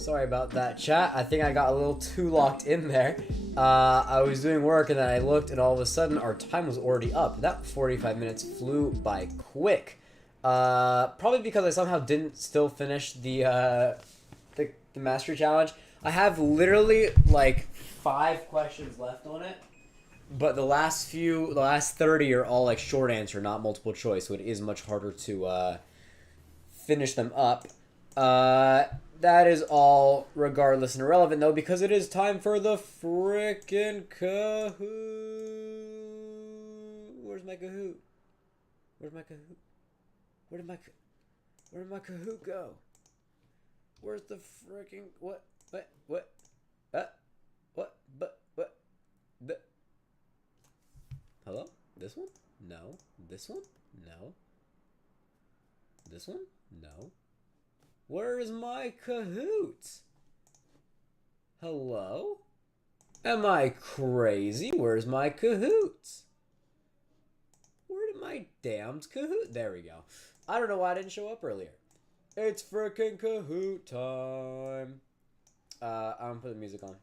Sorry about that, chat. I think I got a little too locked in there. I was doing work and then I looked and all of a sudden our time was already up. That 45 minutes flew by quick. Probably because I somehow didn't still finish the mastery challenge. I have literally like 5 questions left on it, but the last 30 are all like short answer, not multiple choice, so it is much harder to finish them up. That is all regardless and irrelevant though, because it is time for the frickin' Kahoot. Where's my Kahoot? Where's my Kahoot? Where did my Kahoot go? Where's the frickin' what? Hello? This one? No. This one? No. This one? No. Where is my Kahoot? Hello? Am I crazy? Where's my Kahoot? Where did my damned Kahoot? There we go. I don't know why I didn't show up earlier. It's frickin' Kahoot time. I'm gonna put the music on.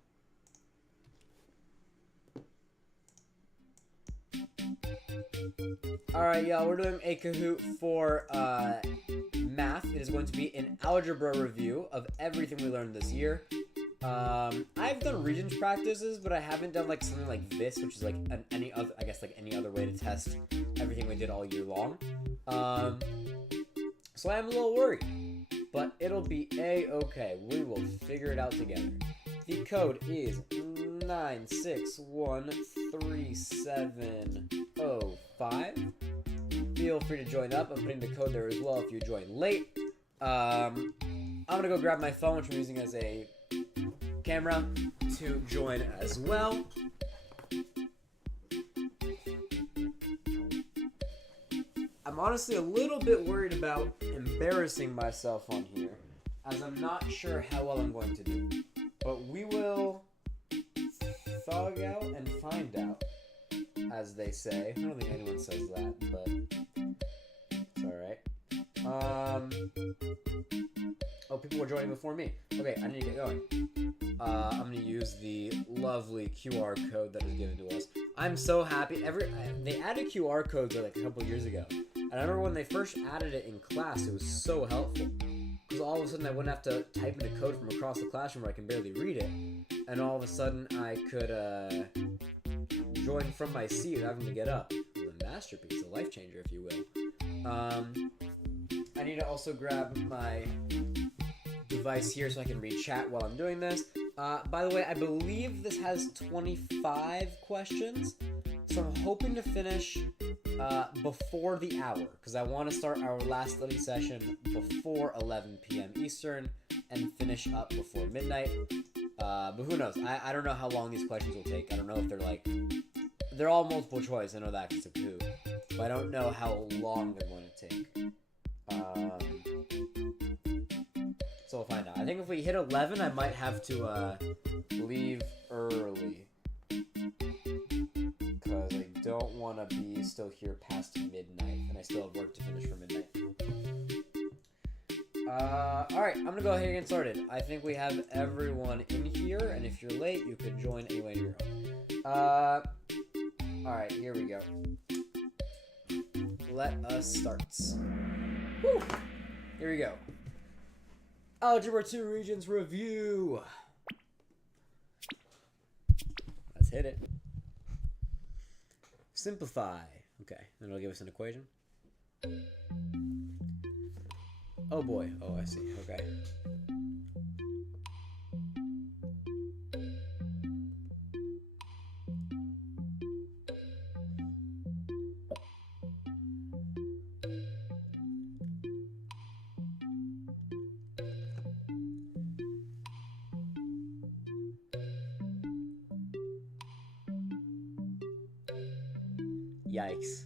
Alright, y'all, we're doing a Kahoot for math. It is going to be an algebra review of everything we learned this year. I've done Regents practices, but I haven't done like something like this, which is like any other way to test everything we did all year long. So I'm a little worried, but it'll be a-okay. We will figure it out together. The code is 9613705. Feel free to join up. I'm putting the code there as well if you join late. I'm gonna go grab my phone, which I'm using as a camera, to join as well. I'm honestly a little bit worried about embarrassing myself on here, as I'm not sure how well I'm going to do. But we will thug out and find out, as they say. I don't think anyone says that, but it's alright. Oh, people were joining before me. Okay, I need to get going. I'm gonna use the lovely QR code that was given to us. I'm so happy. They added QR codes like a couple years ago, and I remember when they first added it in class, it was so helpful. Because all of a sudden I wouldn't have to type in a code from across the classroom where I can barely read it, and all of a sudden I could join from my seat without having to get up. It was a masterpiece, a life changer, if you will. I need to also grab my device here so I can read chat while I'm doing this. By the way, I believe this has 25 questions, so I'm hoping to finish before the hour, because I want to start our last study session before 11 p.m. Eastern and finish up before midnight. But who knows? I don't know how long these questions will take. I don't know if they're all multiple choice. I know that because it's a coup, but I don't know how long they're going to take. So we'll find out. I think if we hit 11, I might have to leave early, because I don't want to be still here past midnight, and I still have work to finish for midnight. Alright, I'm gonna go ahead and get started. I think we have everyone in here, and if you're late, you could join anyway on your own. Alright, here we go. Let us start. Woo! Here we go. Algebra 2 Regents Review. Let's hit it. Simplify. Okay, then it'll give us an equation. Oh boy. Oh, I see. Okay. Yikes.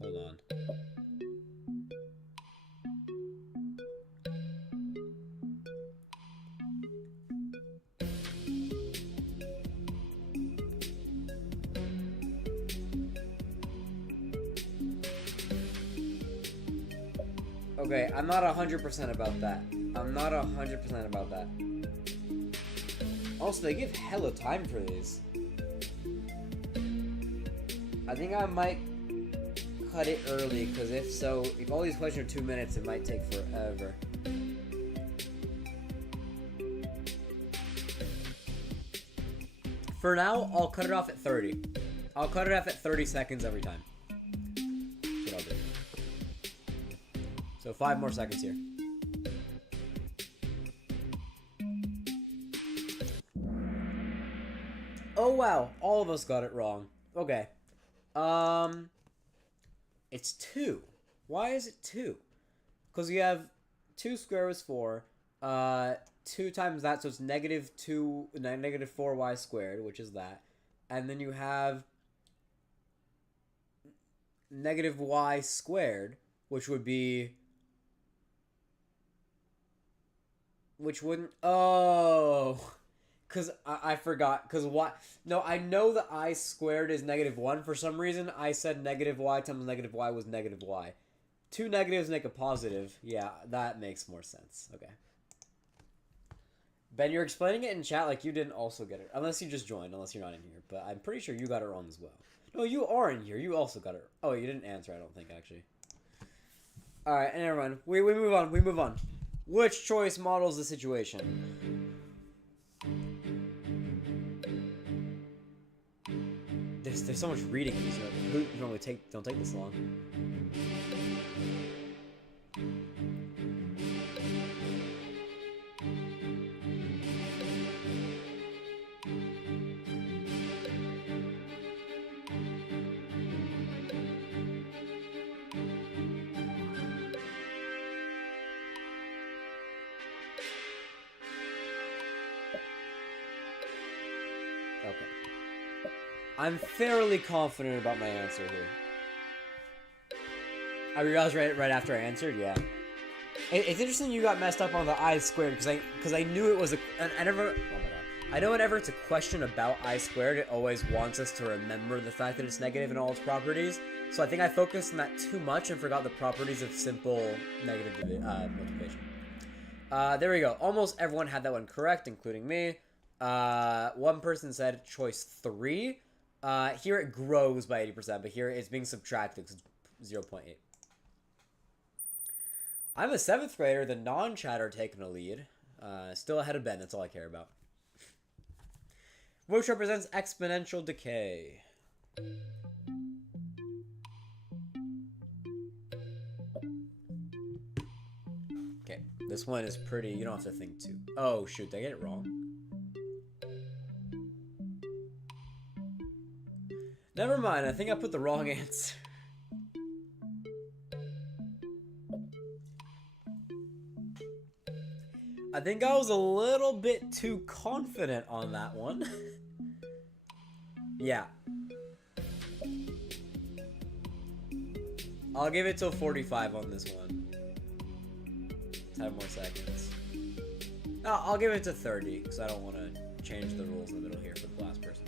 Hold on. Okay, I'm not 100% about that. I'm not 100% about that. Also, they give hella time for these. I think I might cut it early, because if all these questions are 2 minutes, it might take forever. For now, I'll cut it off at 30. I'll cut it off at 30 seconds every time. That's what I'll do. So 5 more seconds here. Oh wow, all of us got it wrong. Okay. It's 2. Why is it 2? Because you have 2 squared is 4. 2 times that, so it's negative 4y squared, which is that. And then you have negative y squared, which would be... Which wouldn't... Oh... Because I forgot. Because what? No, I know that I squared is negative 1 for some reason. I said negative y times negative y was negative y. 2 negatives make a positive. Yeah, that makes more sense. Okay. Ben, you're explaining it in chat like you didn't also get it. Unless you just joined, unless you're not in here. But I'm pretty sure you got it wrong as well. No, you are in here. You also got it. Oh, you didn't answer, I don't think, actually. Alright, and never mind. We move on. We move on. Which choice models the situation? There's so much reading in these notes. Who normally don't take this long. Okay. I'm fairly confident about my answer here. I realized right after I answered, yeah. It's interesting you got messed up on the I squared because I knew it was a. I never. Oh my god. I know whenever it's a question about I squared, it always wants us to remember the fact that it's negative in all its properties. So I think I focused on that too much and forgot the properties of simple negative multiplication. There we go. Almost everyone had that one correct, including me. One person said choice 3. Here it grows by 80%, but here it's being subtracted because it's 0.8. I'm a 7th grader. The non-chatter taking a lead. Still ahead of Ben. That's all I care about. Which represents exponential decay. Okay, this one is pretty. You don't have to think too. Oh shoot, did I get it wrong? Never mind, I think I put the wrong answer. I think I was a little bit too confident on that one. Yeah. I'll give it till 45 on this one. 10 more seconds. No, I'll give it to 30, because I don't want to change the rules in the middle here for the last person.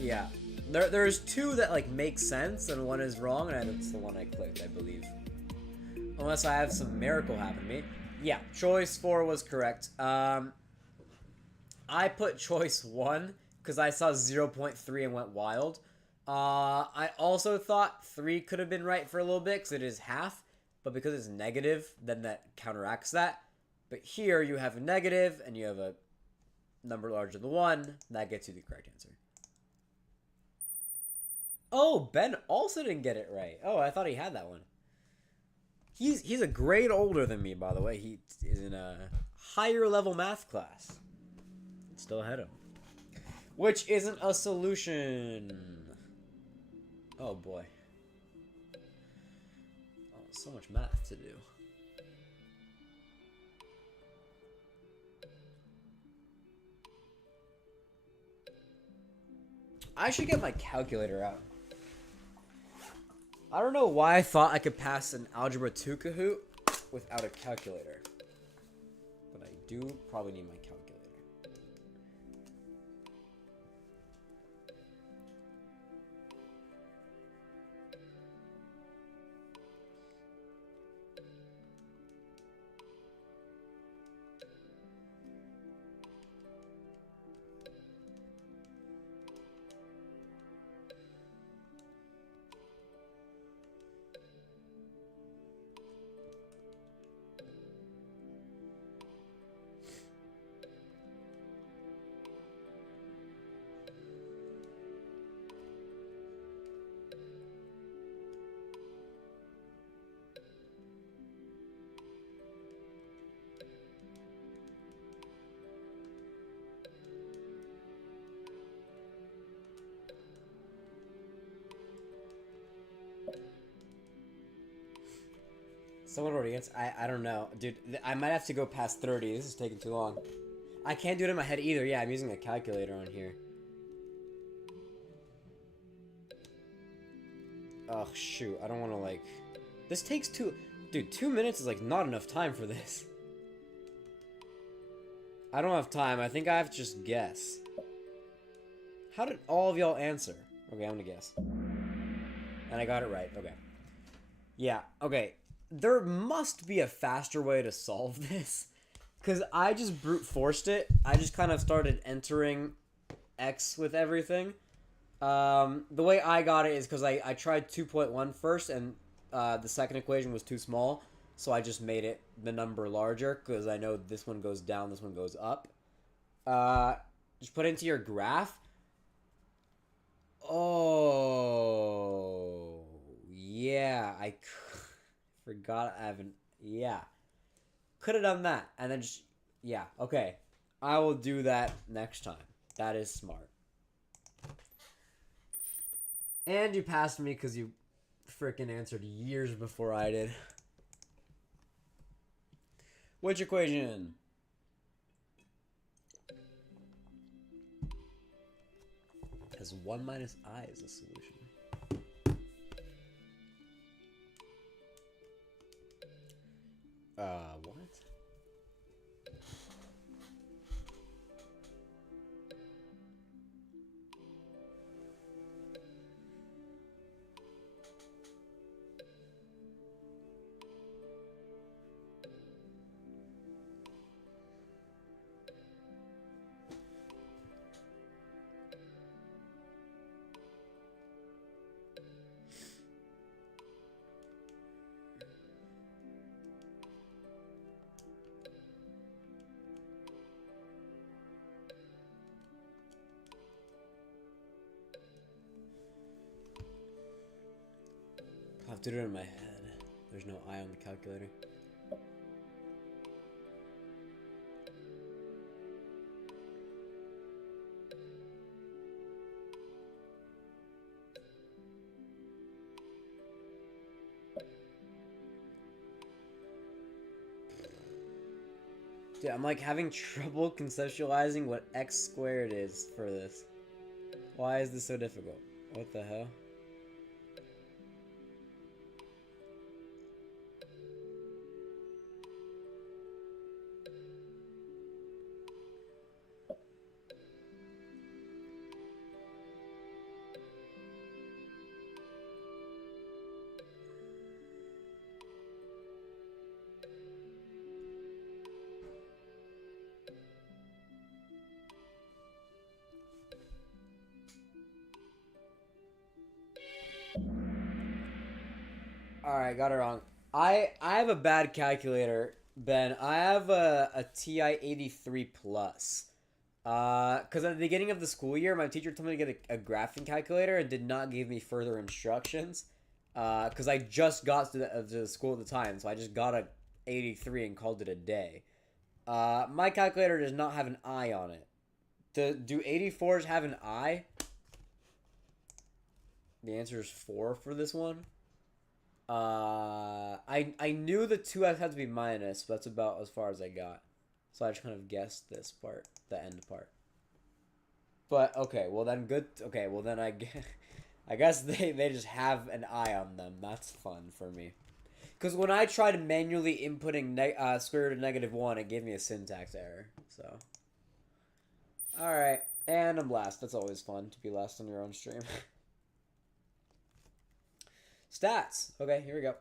Yeah. There's 2 that, like, make sense, and 1 is wrong, and that's the one I clicked, I believe. Unless I have some miracle happen to me. Yeah, choice 4 was correct. I put choice 1, because I saw 0.3 and went wild. I also thought 3 could have been right for a little bit, because it is half. But because it's negative, then that counteracts that. But here, you have a negative, and you have a number larger than 1. That gets you the correct answer. Oh, Ben also didn't get it right. Oh, I thought he had that one. He's a grade older than me, by the way. He is in a higher level math class. Still ahead of him. Which isn't a solution. Oh boy. Oh, so much math to do. I should get my calculator out. I don't know why I thought I could pass an Algebra 2 Kahoot without a calculator. But I do probably need my calculator. Someone already answered. I don't know. Dude, I might have to go past 30. This is taking too long. I can't do it in my head either. Yeah, I'm using a calculator on here. Oh, shoot. I don't want to, like... This takes Dude, 2 minutes is, like, not enough time for this. I don't have time. I think I have to just guess. How did all of y'all answer? Okay, I'm gonna guess. And I got it right. Okay. Yeah, okay. There must be a faster way to solve this. Because I just brute forced it. I just kind of started entering X with everything. The way I got it is because I tried 2.1 first, and the second equation was too small. So I just made it the number larger, because I know this one goes down, this one goes up. Just put it into your graph. Oh, yeah, I forgot I haven't, yeah. Could have done that, and then just, yeah, okay. I will do that next time. That is smart. And you passed me because you freaking answered years before I did. Which equation? Because 1 minus I is the solution. What? I have to do it in my head. There's no I on the calculator. Dude, I'm like having trouble conceptualizing what x squared is for this. Why is this so difficult? What the hell? Alright, got it wrong. I have a bad calculator, Ben. I have a TI-83 Plus. Because at the beginning of the school year, my teacher told me to get a graphing calculator and did not give me further instructions. Because I just got to the school at the time, so I just got a 83 and called it a day. My calculator does not have an I on it. Do 84s have an I? The answer is 4 for this one. I knew the 2x had to be minus, but that's about as far as I got. So I just kind of guessed this part, the end part. But, okay, well then good. Okay, well then I guess they just have an I on them. That's fun for me. Because when I tried manually inputting square root of -1, it gave me a syntax error. So, alright. And I'm last. That's always fun to be last on your own stream. Stats. Okay, here we go.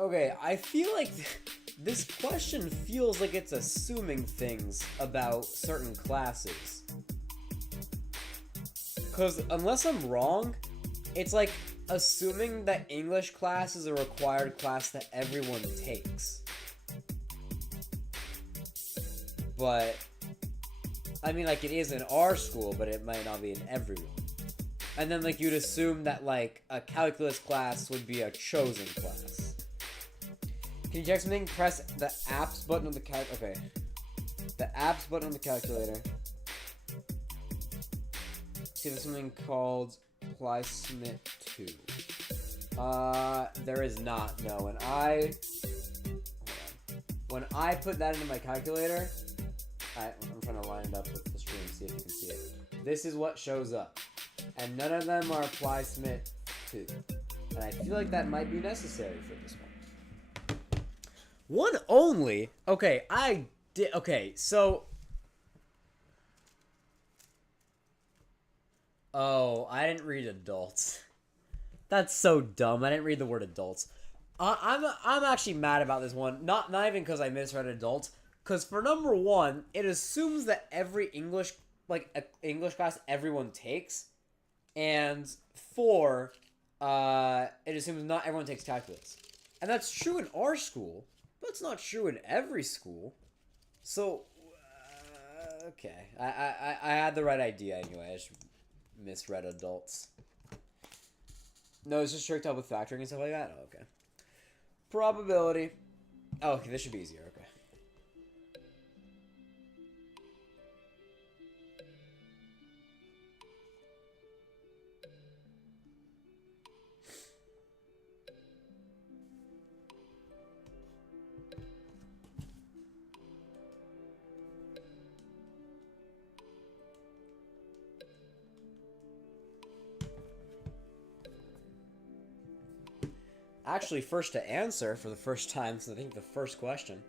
Okay, I feel like this question feels like it's assuming things about certain classes. Because unless I'm wrong, it's like assuming that English class is a required class that everyone takes. But, I mean, like, it is in our school, but it might not be in everyone. And then, like, you'd assume that, like, a calculus class would be a chosen class. Can you check something? Press the apps button on the okay. The apps button on the calculator. See, there's something called PlySmith 2. There is not, no. When I put that into my calculator, I'm trying to line it up with the stream, see if you can see it. This is what shows up. And none of them are PlySmith 2. And I feel like that might be necessary for this one. One only? Okay, okay, so... Oh, I didn't read adults. That's so dumb. I didn't read the word adults. I'm actually mad about this one. Not even because I misread adults. Because for number one, it assumes that every English class everyone takes. And for, it assumes not everyone takes calculus. And that's true in our school, but it's not true in every school. So, okay. I had the right idea anyway. I just misread adults. No, it's just tricked up with factoring and stuff like that? Oh, okay. Probability. Oh, okay, this should be easier. Okay. Actually, first to answer for the first time since I think the first question.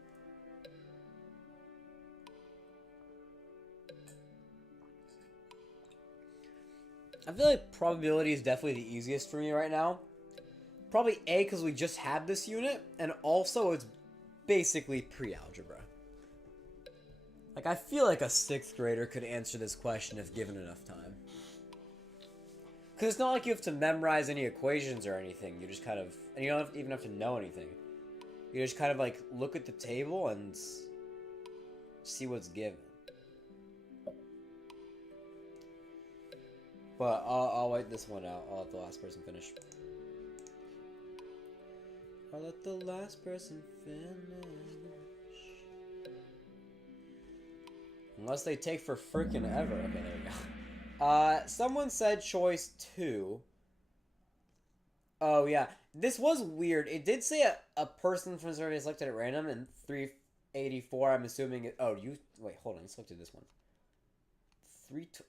I feel like probability is definitely the easiest for me right now. Probably A, because we just had this unit, and also it's basically pre-algebra. Like, I feel like a 6th grader could answer this question if given enough time. Because it's not like you have to memorize any equations or anything. You just kind of... And you don't even have to know anything. You just kind of, like, look at the table and see what's given. But I'll wait this one out. I'll let the last person finish. I'll let the last person finish. Unless they take for frickin' ever. Okay, there we go. Someone said choice 2. Oh, yeah. This was weird. It did say a person from the survey selected at random, and 384, I'm assuming it... Oh, you... Wait, hold on. You selected this one.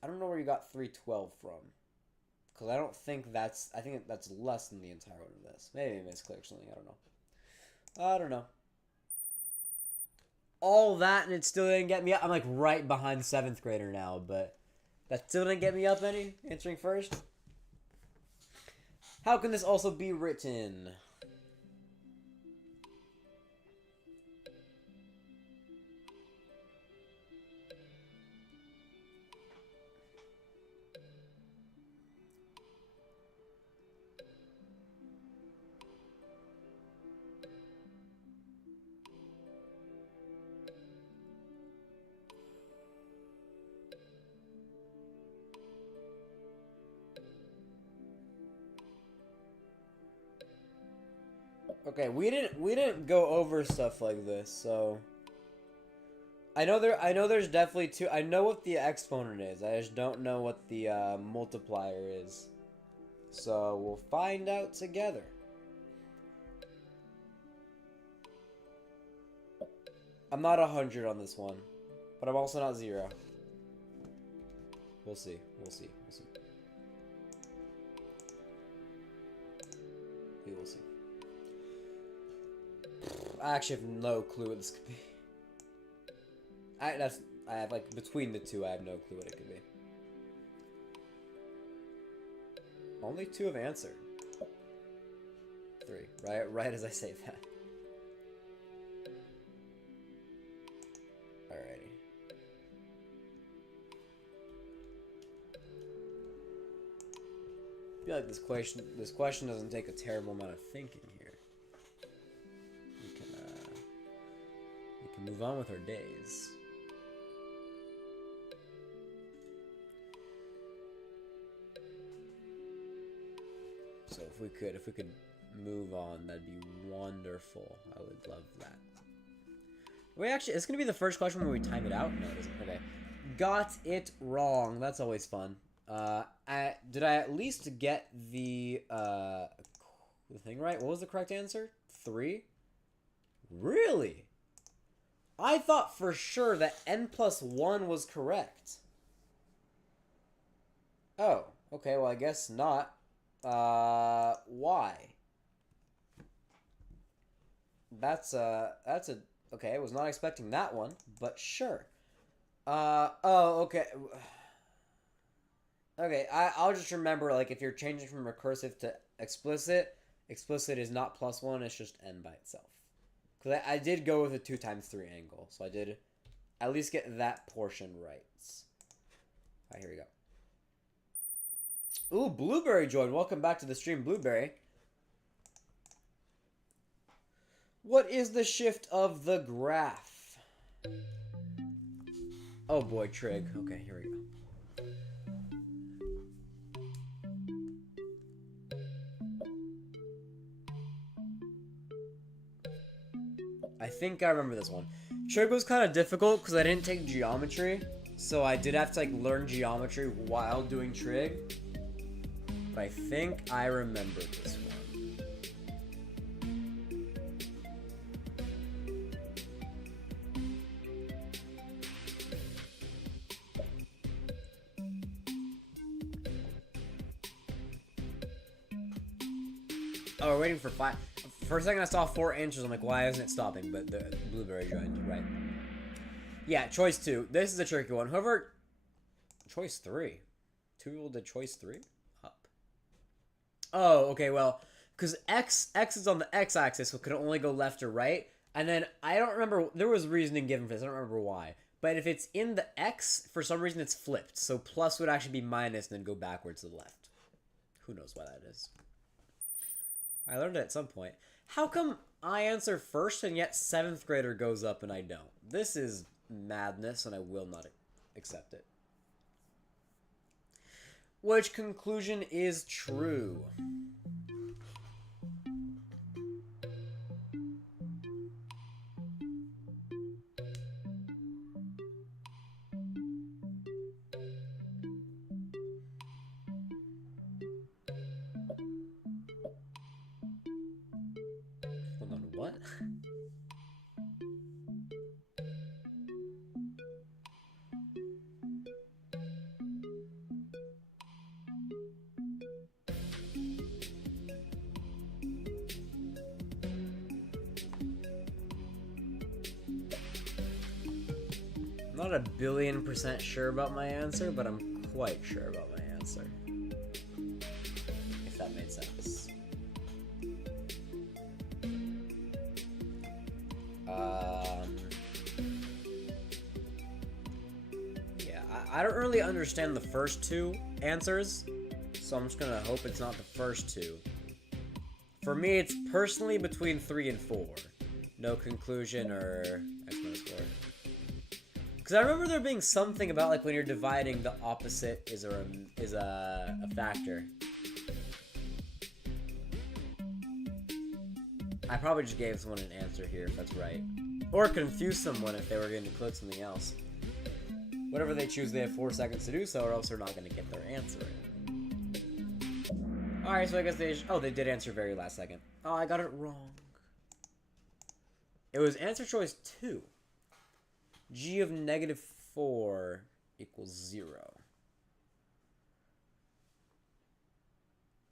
I don't know where you got 312 from. Because I don't think that's... I think that's less than the entire one of this. Maybe I misclicked something. I don't know. I don't know. All that, and it still didn't get me up. I'm, like, right behind 7th grader now, but... That still didn't get me up any? Answering first? How can this also be written? Okay, we didn't go over stuff like this, so I know there's definitely two. I know what the exponent is. I just don't know what the multiplier is. So we'll find out together. I'm not 100 on this one, but I'm also not 0. We'll see. We'll see. We'll see. We will see. I actually have no clue what this could be. I have, like, between the two, I have no clue what it could be. Only 2 have answered. 3, right as I say that. Alrighty. feel like this question doesn't take a terrible amount of thinking here. We can move on with our days. So if we could move on, that'd be wonderful. I would love that. Wait, actually, it's gonna be the first question where we time it out. No, it isn't. Okay, got it wrong. That's always fun. Did I at least get the thing right? What was the correct answer? 3? Really? I thought for sure that n+1 was correct. Oh, okay. Well, I guess not. Why? That's okay. I was not expecting that one, but sure. Oh, okay. Okay, I'll just remember, like, if you're changing from recursive to explicit, explicit is not +1, it's just n by itself. Because I did go with a 2 times 3 angle, so I did at least get that portion right. Alright, here we go. Ooh, Blueberry joined. Welcome back to the stream, Blueberry. What is the shift of the graph? Oh boy, trig. Okay, here we go. I think I remember this one. Trig was kind of difficult because I didn't take geometry, so I did have to like learn geometry while doing trig. But I think I remember this one. Oh, we're waiting for 5. For a second I saw 4 answers. I'm like, why isn't it stopping? But the Blueberry joined, right? Yeah, choice 2. This is a tricky one. Whoever... Choice 3. 2 people did choice 3? Up. Oh, okay, well, because X is on the X-axis, so it can only go left or right. And then, I don't remember... There was reasoning given for this. I don't remember why. But if it's in the X, for some reason it's flipped. So plus would actually be minus and then go backwards to the left. Who knows why that is. I learned it at some point. How come I answer first and yet 7th grader goes up and I don't? This is madness and I will not accept it. Which conclusion is true? Hold on, what? I'm not a billion% sure about my answer, but I'm quite sure about my answer. If that made sense. Yeah, I don't really understand the first 2 answers, so I'm just gonna hope it's not the first 2. For me, it's personally between 3 and 4. No conclusion or X minus 4. Because I remember there being something about like when you're dividing, the opposite is a factor. I probably just gave someone an answer here if that's right. Or confused someone if they were going to click something else. Whatever they choose, they have 4 seconds to do so, or else they're not going to get their answer in. Alright, so I guess they did answer very last second. Oh, I got it wrong. It was answer choice 2. G of -4 equals 0.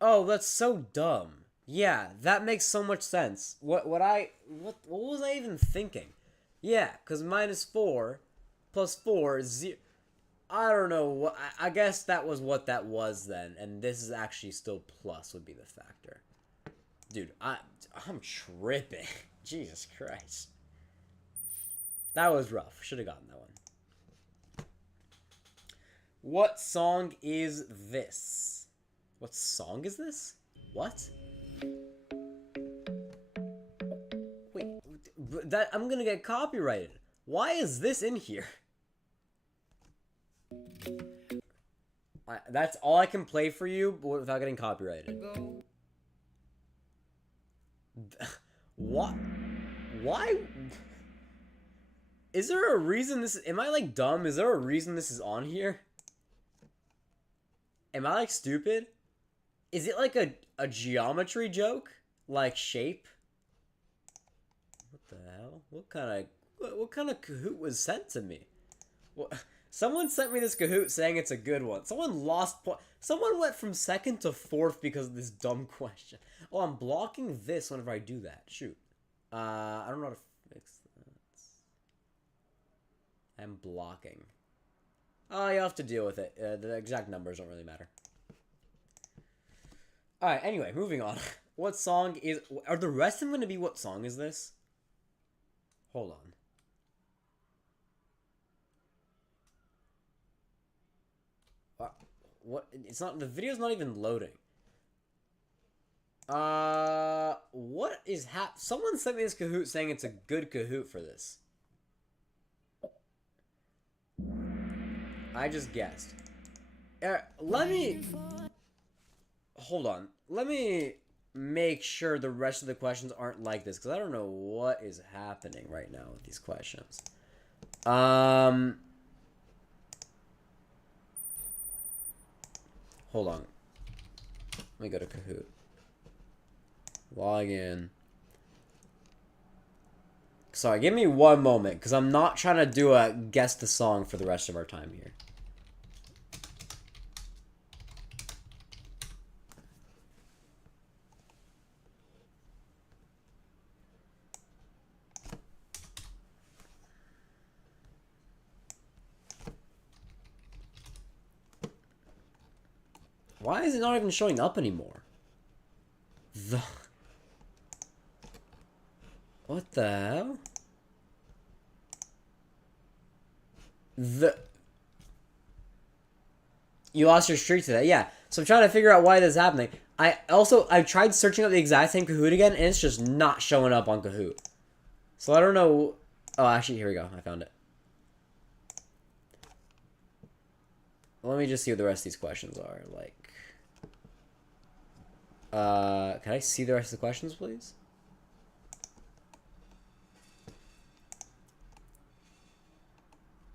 Oh, that's so dumb. Yeah, that makes so much sense. What was I even thinking? Yeah, because -4 plus 4 is 0. I don't know. I guess that was what that was then, and this is actually still plus would be the factor. Dude, I'm tripping. Jesus Christ. That was rough. Should have gotten that one. What song is this? What song is this? What? Wait, that I'm gonna get copyrighted. Why is this in here? That's all I can play for you without getting copyrighted. What? Why? Is there a reason this? Am I like dumb? Is there a reason this is on here? Am I like stupid? Is it like a geometry joke? Like shape? What the hell? What kind of Kahoot was sent to me? What? Someone sent me this Kahoot saying it's a good one. Someone lost point. Someone went from second to fourth because of this dumb question. Oh, I'm blocking this whenever I do that. Shoot. I don't know how to fix that. I'm blocking. Oh, you'll have to deal with it. The exact numbers don't really matter. Alright, anyway, moving on. What song is... Are the rest of them going to be what song is this? Hold on. What? It's not... The video's not even loading. What is Someone sent me this Kahoot saying it's a good Kahoot for this. I just guessed. Let me... Hold on. Let me make sure the rest of the questions aren't like this, because I don't know what is happening right now with these questions. Hold on. Let me go to Kahoot. Log in. Sorry, give me one moment, because I'm not trying to do a guess the song for the rest of our time here. Why is it not even showing up anymore? What the hell? You lost your streak today. Yeah. So I'm trying to figure out why this is happening. I've tried searching up the exact same Kahoot again, and it's just not showing up on Kahoot. So I don't know. Oh, actually, here we go. I found it. Let me just see what the rest of these questions are like. Can I see the rest of the questions, please?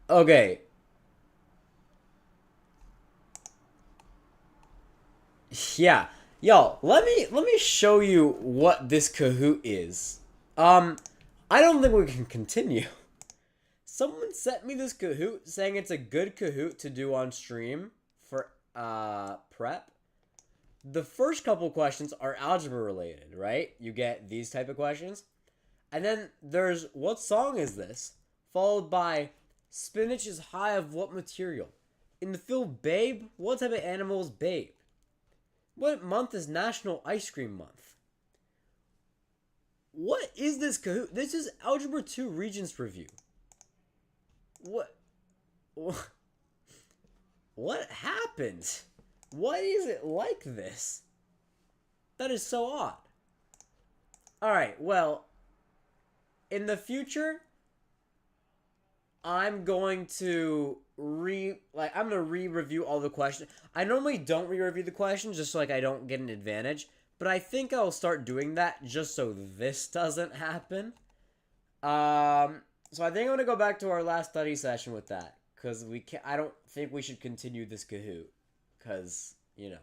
Okay. Yeah. Yo, let me show you what this Kahoot is. I don't think we can continue. Someone sent me this Kahoot saying it's a good Kahoot to do on stream for prep. The first couple questions are algebra related, right? You get these type of questions. And then there's, what song is this? Followed by, spinach is high of what material? In the film Babe, what type of animal is Babe? What month is National Ice Cream Month? What is this Kahoot? This is Algebra 2 Regents Review. What happened? Why is it like this? That is so odd. Alright, well, in the future, I'm going to re-review all the questions. I normally don't re-review the questions just so like I don't get an advantage, but I think I'll start doing that just so this doesn't happen. So I think I'm gonna go back to our last study session with that, because I don't think we should continue this Kahoot, because you know.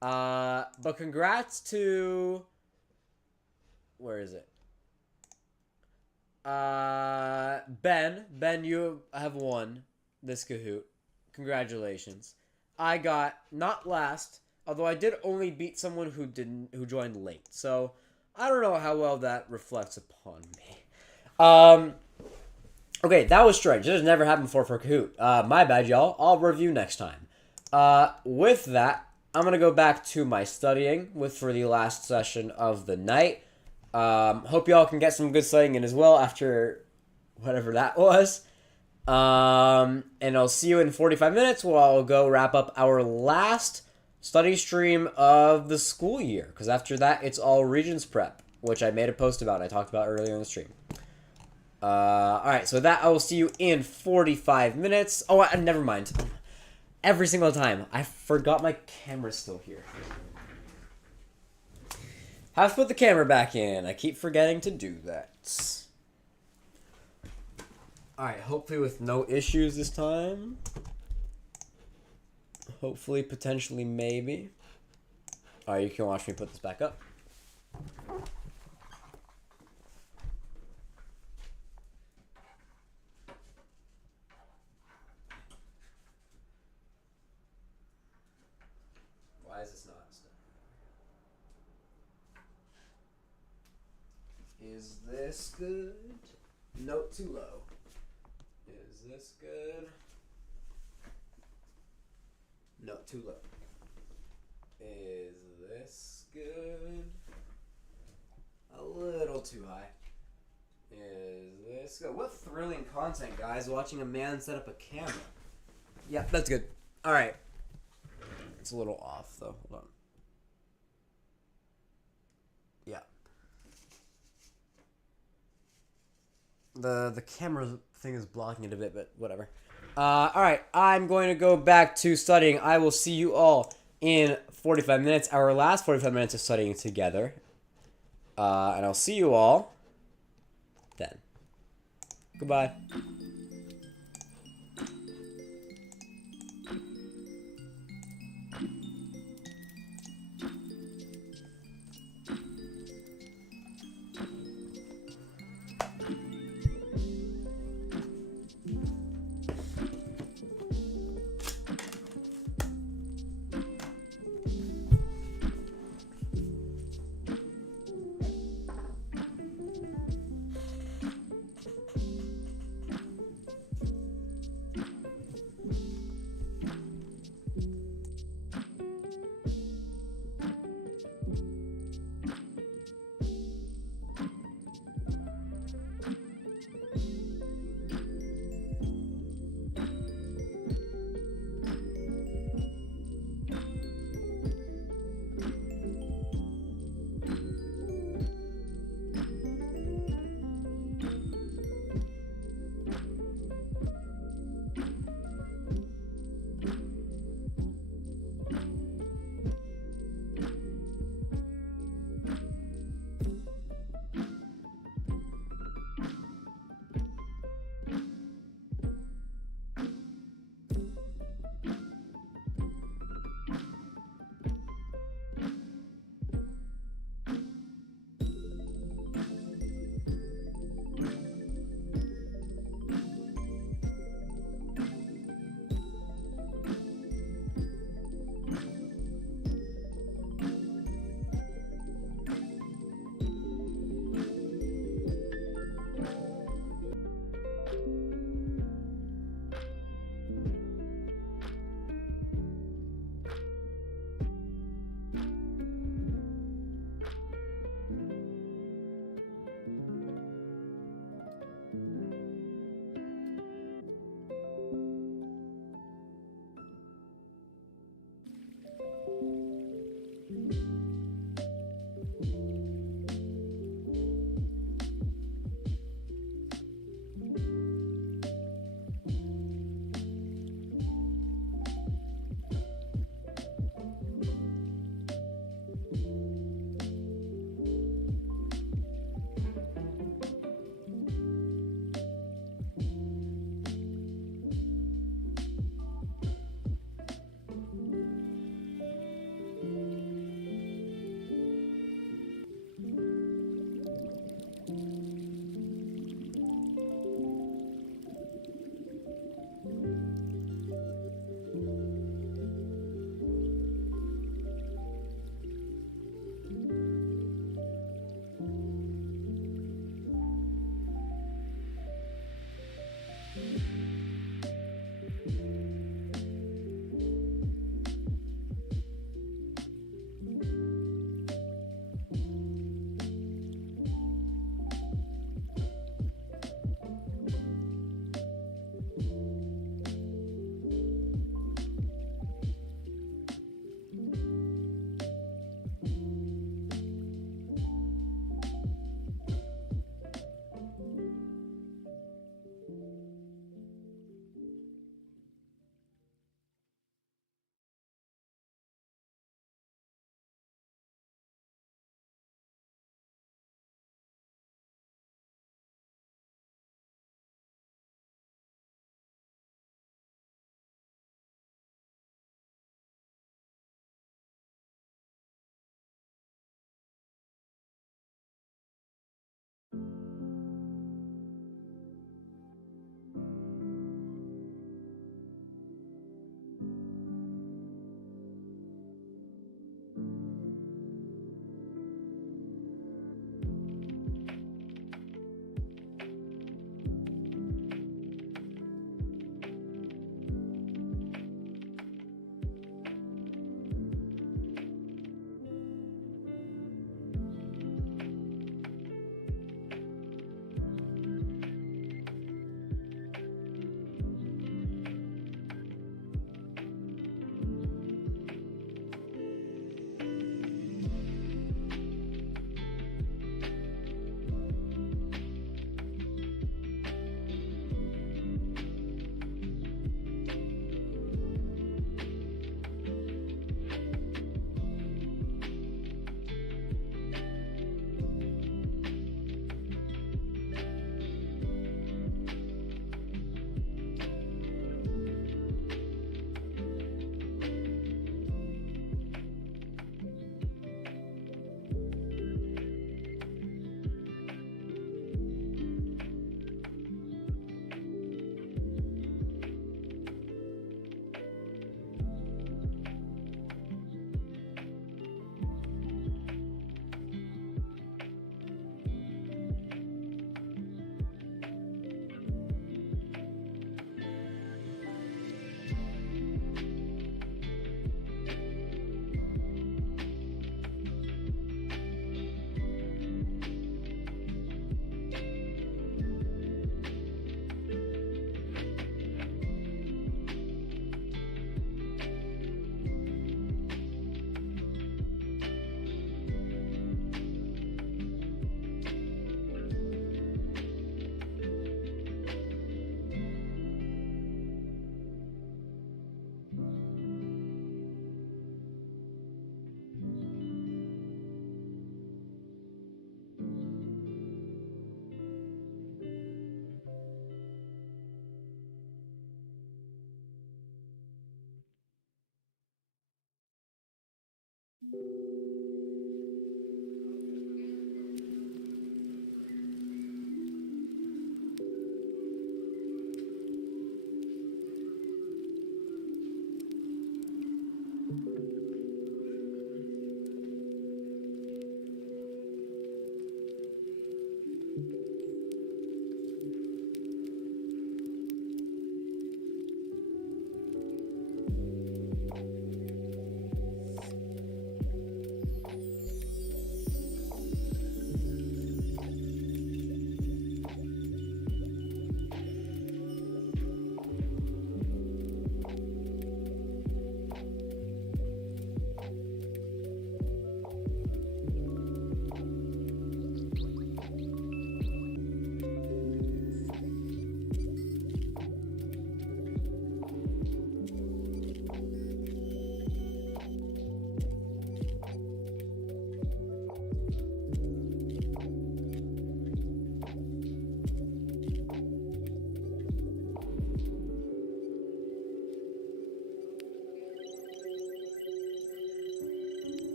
But congrats to, where is it? Ben, you have won this Kahoot. Congratulations. I got not last, although I did only beat someone who joined late. So I don't know how well that reflects upon me. Okay, that was strange. This has never happened before for Kahoot. My bad, y'all. I'll review next time. With that, I'm gonna go back to my studying for the last session of the night. Hope y'all can get some good studying in as well after whatever that was. And I'll see you in 45 minutes where I'll go wrap up our last study stream of the school year, because after that it's all Regents prep, which I made a post about. I talked about earlier in the stream. Alright, so that I will see you in 45 minutes. Oh, never mind. Every single time. I forgot my camera's still here. Have to put the camera back in. I keep forgetting to do that. Alright, hopefully with no issues this time. Hopefully, potentially, maybe. Alright, you can watch me put this back up. Why is this not? Is this good? Note too low. Is this good? No, too low. Is this good? A little too high. Is this good? What thrilling content, guys, watching a man set up a camera. Yeah, that's good. Alright. It's a little off, though. Hold on. Yeah. The camera thing is blocking it a bit, but whatever. Alright, I'm going to go back to studying. I will see you all in 45 minutes. Our last 45 minutes of studying together. And I'll see you all then. Goodbye.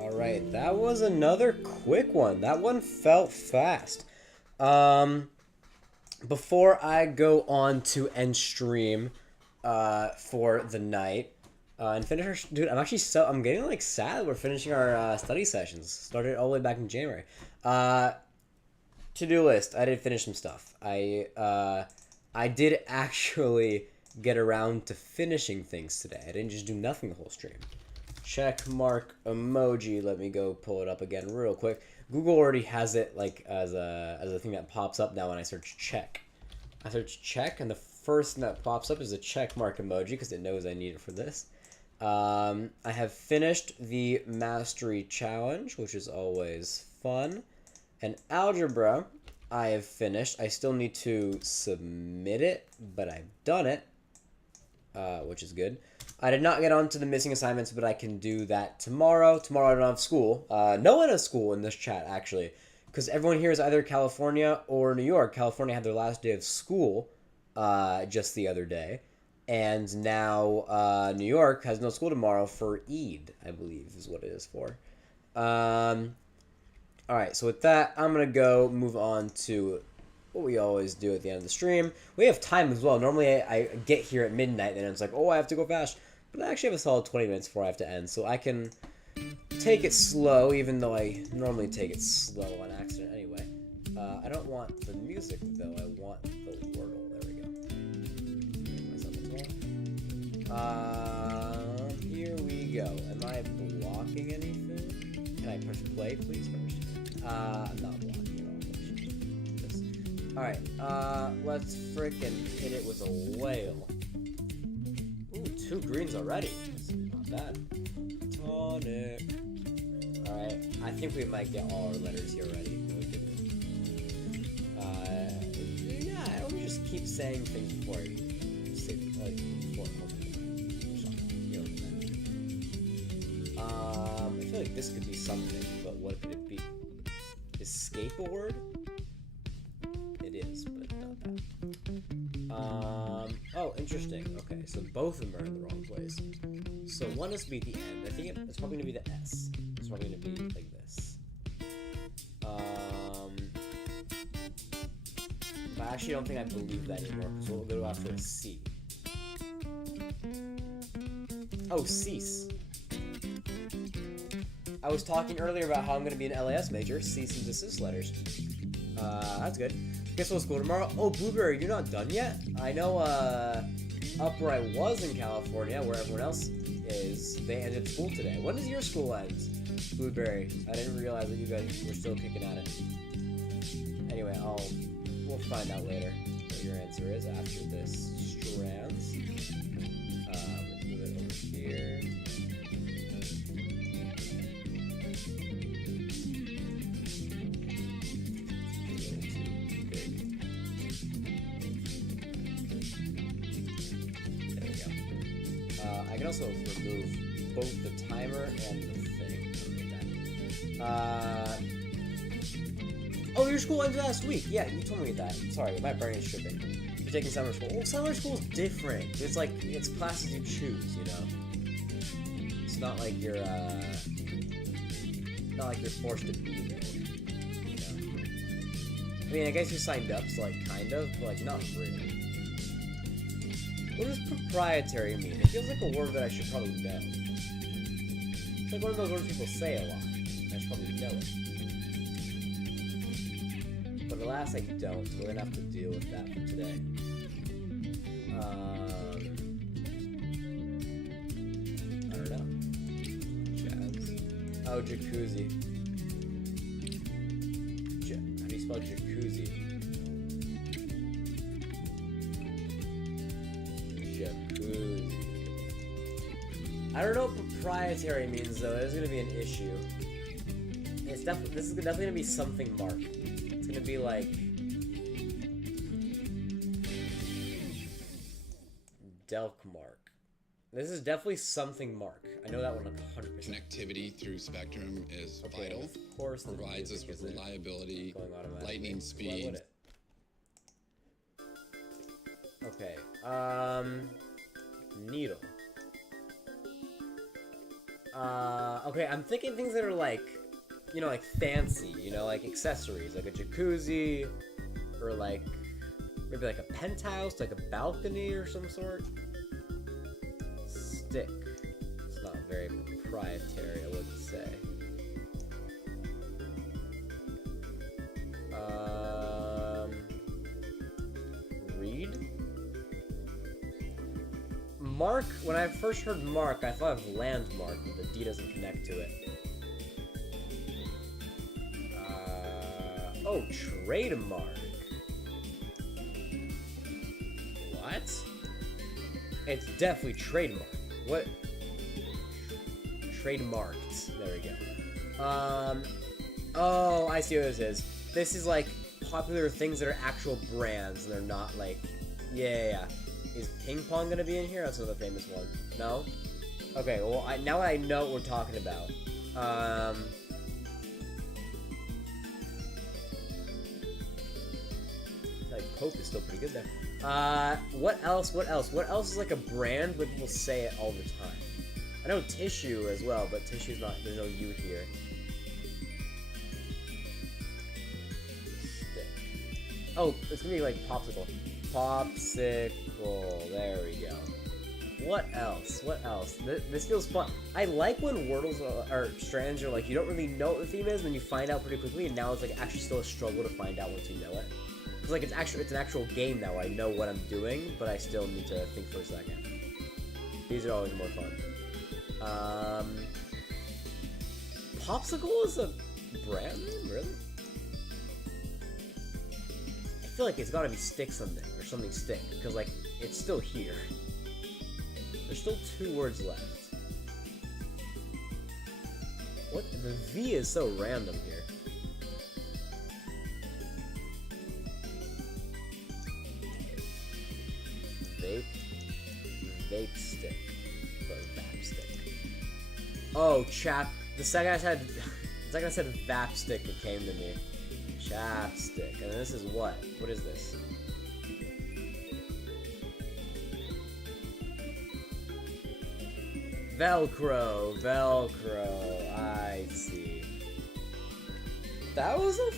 Alright, that was another quick one. That one felt fast. Before I go on to end stream for the night and finish our... Dude, I'm getting like sad we're finishing our study sessions. Started all the way back in January. To-do list. I did finish some stuff. I did actually get around to finishing things today. I didn't just do nothing the whole stream. Check mark emoji. Let me go pull it up again real quick. Google already has it like as a thing that pops up now when I search check. I search check, and the first thing that pops up is a check mark emoji because it knows I need it for this. I have finished the mastery challenge, which is always fun. And algebra, I have finished. I still need to submit it, but I've done it, which is good. I did not get on to the missing assignments, but I can do that tomorrow. Tomorrow I don't have school. No one has school in this chat, actually, because everyone here is either California or New York. California had their last day of school just the other day, and now New York has no school tomorrow for Eid, I believe is what it is for. Alright, so with that, I'm going to go move on to what we always do at the end of the stream. We have time as well. Normally I get here at midnight and it's like, oh, I have to go fast. But I actually have a solid 20 minutes before I have to end, so I can take it slow, even though I normally take it slow on accident anyway. I don't want the music, though. I want the Wordle. There we go. Make myself a wall. Here we go. Am I blocking anything? Can I press play, please, first? I'm not blocking at all. Alright, let's frickin' hit it with a whale. Ooh, 2 greens already. That's not bad. Tonic. Alright, I think we might get all our letters here already. Yeah, I don't just keep saying things before I say, like, before I feel like this could be something, but what could it be? Escape a word? It is, but not that. Oh, interesting. Okay, so both of them are in the wrong place. So one has to be at the end. I think it's probably going to be the S. It's probably going to be like this. But I actually don't think I believe that anymore, so we'll go after a C. Oh, cease. I was talking earlier about how I'm going to be an LAS major. Cease and desist letters. That's good. Guess we'll school tomorrow. Oh, Blueberry, you're not done yet? I know, up where I was in California, where everyone else is, they ended school today. When does your school end, Blueberry? I didn't realize that you guys were still kicking at it. Anyway, we'll find out later what your answer is after this strands. Move it over here. I can also remove both the timer and the thing. Oh, your school ended last week. Yeah, you told me that. Sorry, my brain is tripping. You're taking summer school. Well, summer school's different. It's like, it's classes you choose, you know? It's not like you're forced to be there, you know? I mean, I guess you signed up, so like, kind of, but like, not really. What does proprietary mean? It feels like a word that I should probably know. It's like one of those words people say a lot. I should probably know it. But alas, I don't, so we're gonna have to deal with that for today. I don't know. Jazz. Oh, jacuzzi. How do you spell jacuzzi? I don't know what proprietary means, though. It is going to be an issue. It's definitely, this is definitely gonna be something mark. It's gonna be like Delkmark. This is definitely something mark. I know that one 100%. Connectivity through Spectrum is vital. Of course, the provides us music with isn't reliability, going automatically. lightning Why speed. would it? Okay. Needle. Okay, I'm thinking things that are like, you know, like fancy, you know, like accessories, like a jacuzzi, or like, maybe like a penthouse, like a balcony or some sort. Stick. It's not very proprietary, I wouldn't say. Reed? Mark, when I first heard Mark, I thought of landmark, but the D doesn't connect to it. Oh, trademark. What? It's definitely trademark. What? Trademarked. There we go. Oh, I see what this is. This is like popular things that are actual brands, and they're not like, yeah. Is ping pong gonna be in here? That's another famous one. No? Okay, well, now I know what we're talking about. Like Pope is still pretty good there. What else? What else is like a brand where people say it all the time? I know tissue as well, but tissue's not, there's no U here. Stick. Oh, it's gonna be like popsicle. Popsicle. There we go. What else? This feels fun. I like when Wordles or strands are like, you don't really know what the theme is, and then you find out pretty quickly, and now it's like actually still a struggle to find out once you know it. Because like it's an actual game now. I know what I'm doing, but I still need to think for a second. These are always more fun. Popsicle is a brand name, really? I feel like it's gotta be stick something, or something stick, because like, it's still here. There's still 2 words left. What? The V is so random here. Vape stick. Or vap stick. Oh, the second I said vap stick, it came to me. Chapstick. And this is what? What is this? Velcro. I see. That was a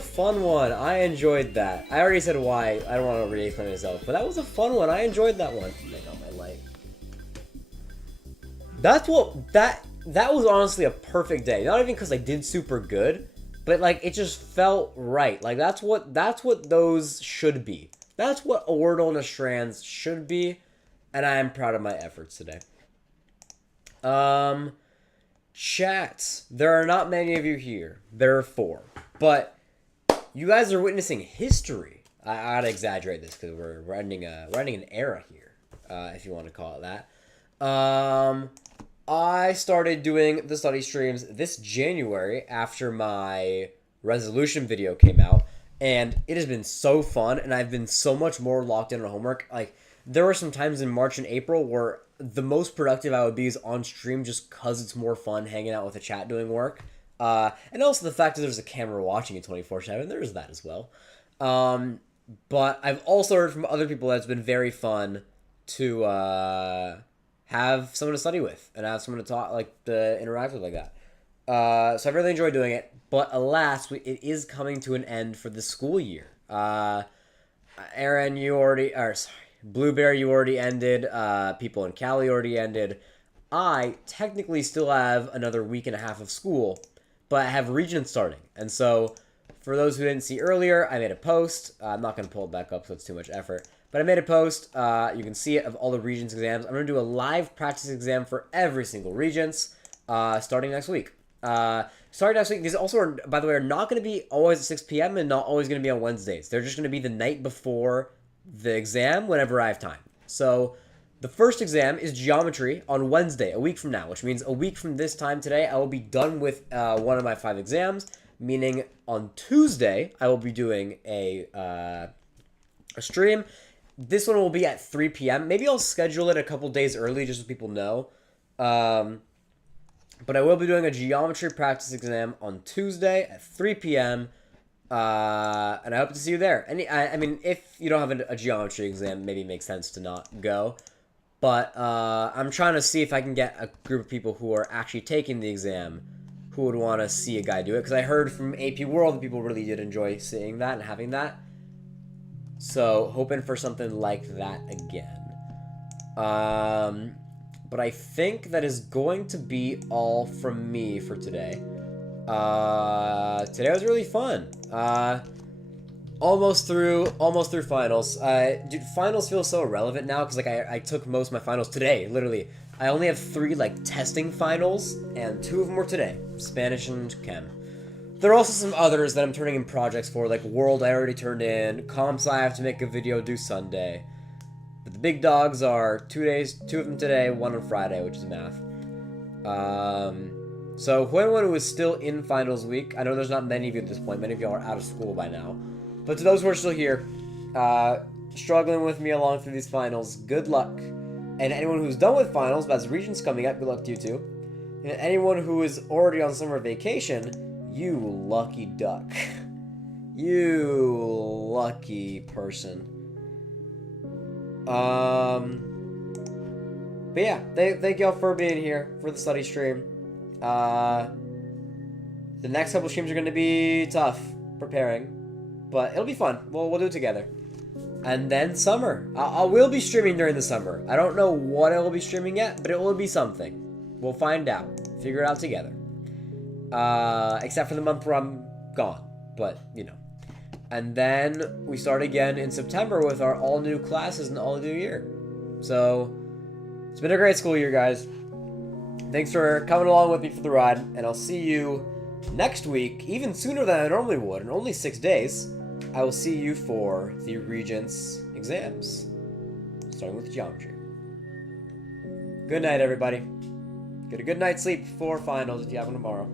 fun one. I enjoyed that. I already said why. I don't want to re-explain myself, but that was a fun one. I enjoyed that one. I got my light. That was honestly a perfect day. Not even because I did super good, but like it just felt right. Like that's what those should be. That's what a Wordle and a Strands should be, and I am proud of my efforts today. Chat. There are not many of you here. There are 4, but you guys are witnessing history. I gotta exaggerate this because we're ending an era here, if you want to call it that. I started doing the study streams this January after my resolution video came out, and it has been so fun, and I've been so much more locked in on homework. Like, there were some times in March and April where the most productive I would be is on stream just because it's more fun hanging out with the chat doing work. And also the fact that there's a camera watching it 24/7, there's that as well. But I've also heard from other people that it's been very fun to have someone to study with and have someone to talk, like, to interact with like that. So I've really enjoyed doing it, but alas, it is coming to an end for the school year. Aaron, Blueberry, you already ended. People in Cali already ended. I technically still have another week and a half of school, but I have Regents starting. And so, for those who didn't see earlier, I made a post. I'm not going to pull it back up, so it's too much effort. But I made a post. You can see it of all the Regents exams. I'm going to do a live practice exam for every single Regents starting next week. These also are, by the way, are not going to be always at 6 p.m. and not always going to be on Wednesdays. They're just going to be the night before the exam whenever I have time. So The first exam is geometry on Wednesday, a week from now, which means a week from this time today, I will be done with one of my 5 exams, meaning on Tuesday, I will be doing a stream. This one will be at 3 p.m. Maybe I'll schedule it a couple days early just so people know. But I will be doing a geometry practice exam on Tuesday at 3 p.m. And I hope to see you there. And I mean, if you don't have a geometry exam, maybe it makes sense to not go. But I'm trying to see if I can get a group of people who are actually taking the exam who would want to see a guy do it. Because I heard from AP World that people really did enjoy seeing that and having that. So, hoping for something like that again. But I think that is going to be all from me for today. Today was really fun. Almost through finals. Dude, finals feel so irrelevant now because like I took most of my finals today, literally. I only have 3 like testing finals, and 2 of them were today, Spanish and Chem. There are also some others that I'm turning in projects for, like World I already turned in, Comps I have to make a video due Sunday. But the big dogs are 2 days, 2 of them today, 1 on Friday, which is math. So whoever who is still in finals week, I know there's not many of you at this point, many of y'all are out of school by now. But to those who are still here, struggling with me along through these finals, good luck. And anyone who's done with finals, but has regions coming up, good luck to you too. And anyone who is already on summer vacation, you lucky duck. You lucky person. But yeah, thank y'all for being here for the study stream. The next couple streams are going to be tough preparing, but it'll be fun. We'll do it together. And then summer. I will be streaming during the summer. I don't know what I will be streaming yet, but it will be something. We'll find out. Figure it out together. Except for the month where I'm gone, but you know. And then we start again in September with our all new classes and all new year. So it's been a great school year, guys. Thanks for coming along with me for the ride, and I'll see you next week, even sooner than I normally would, in only 6 days. I will see you for the Regents exams, starting with geometry. Good night, everybody. Get a good night's sleep before finals if you have them tomorrow.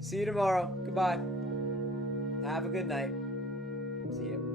See you tomorrow. Goodbye. Have a good night. See you.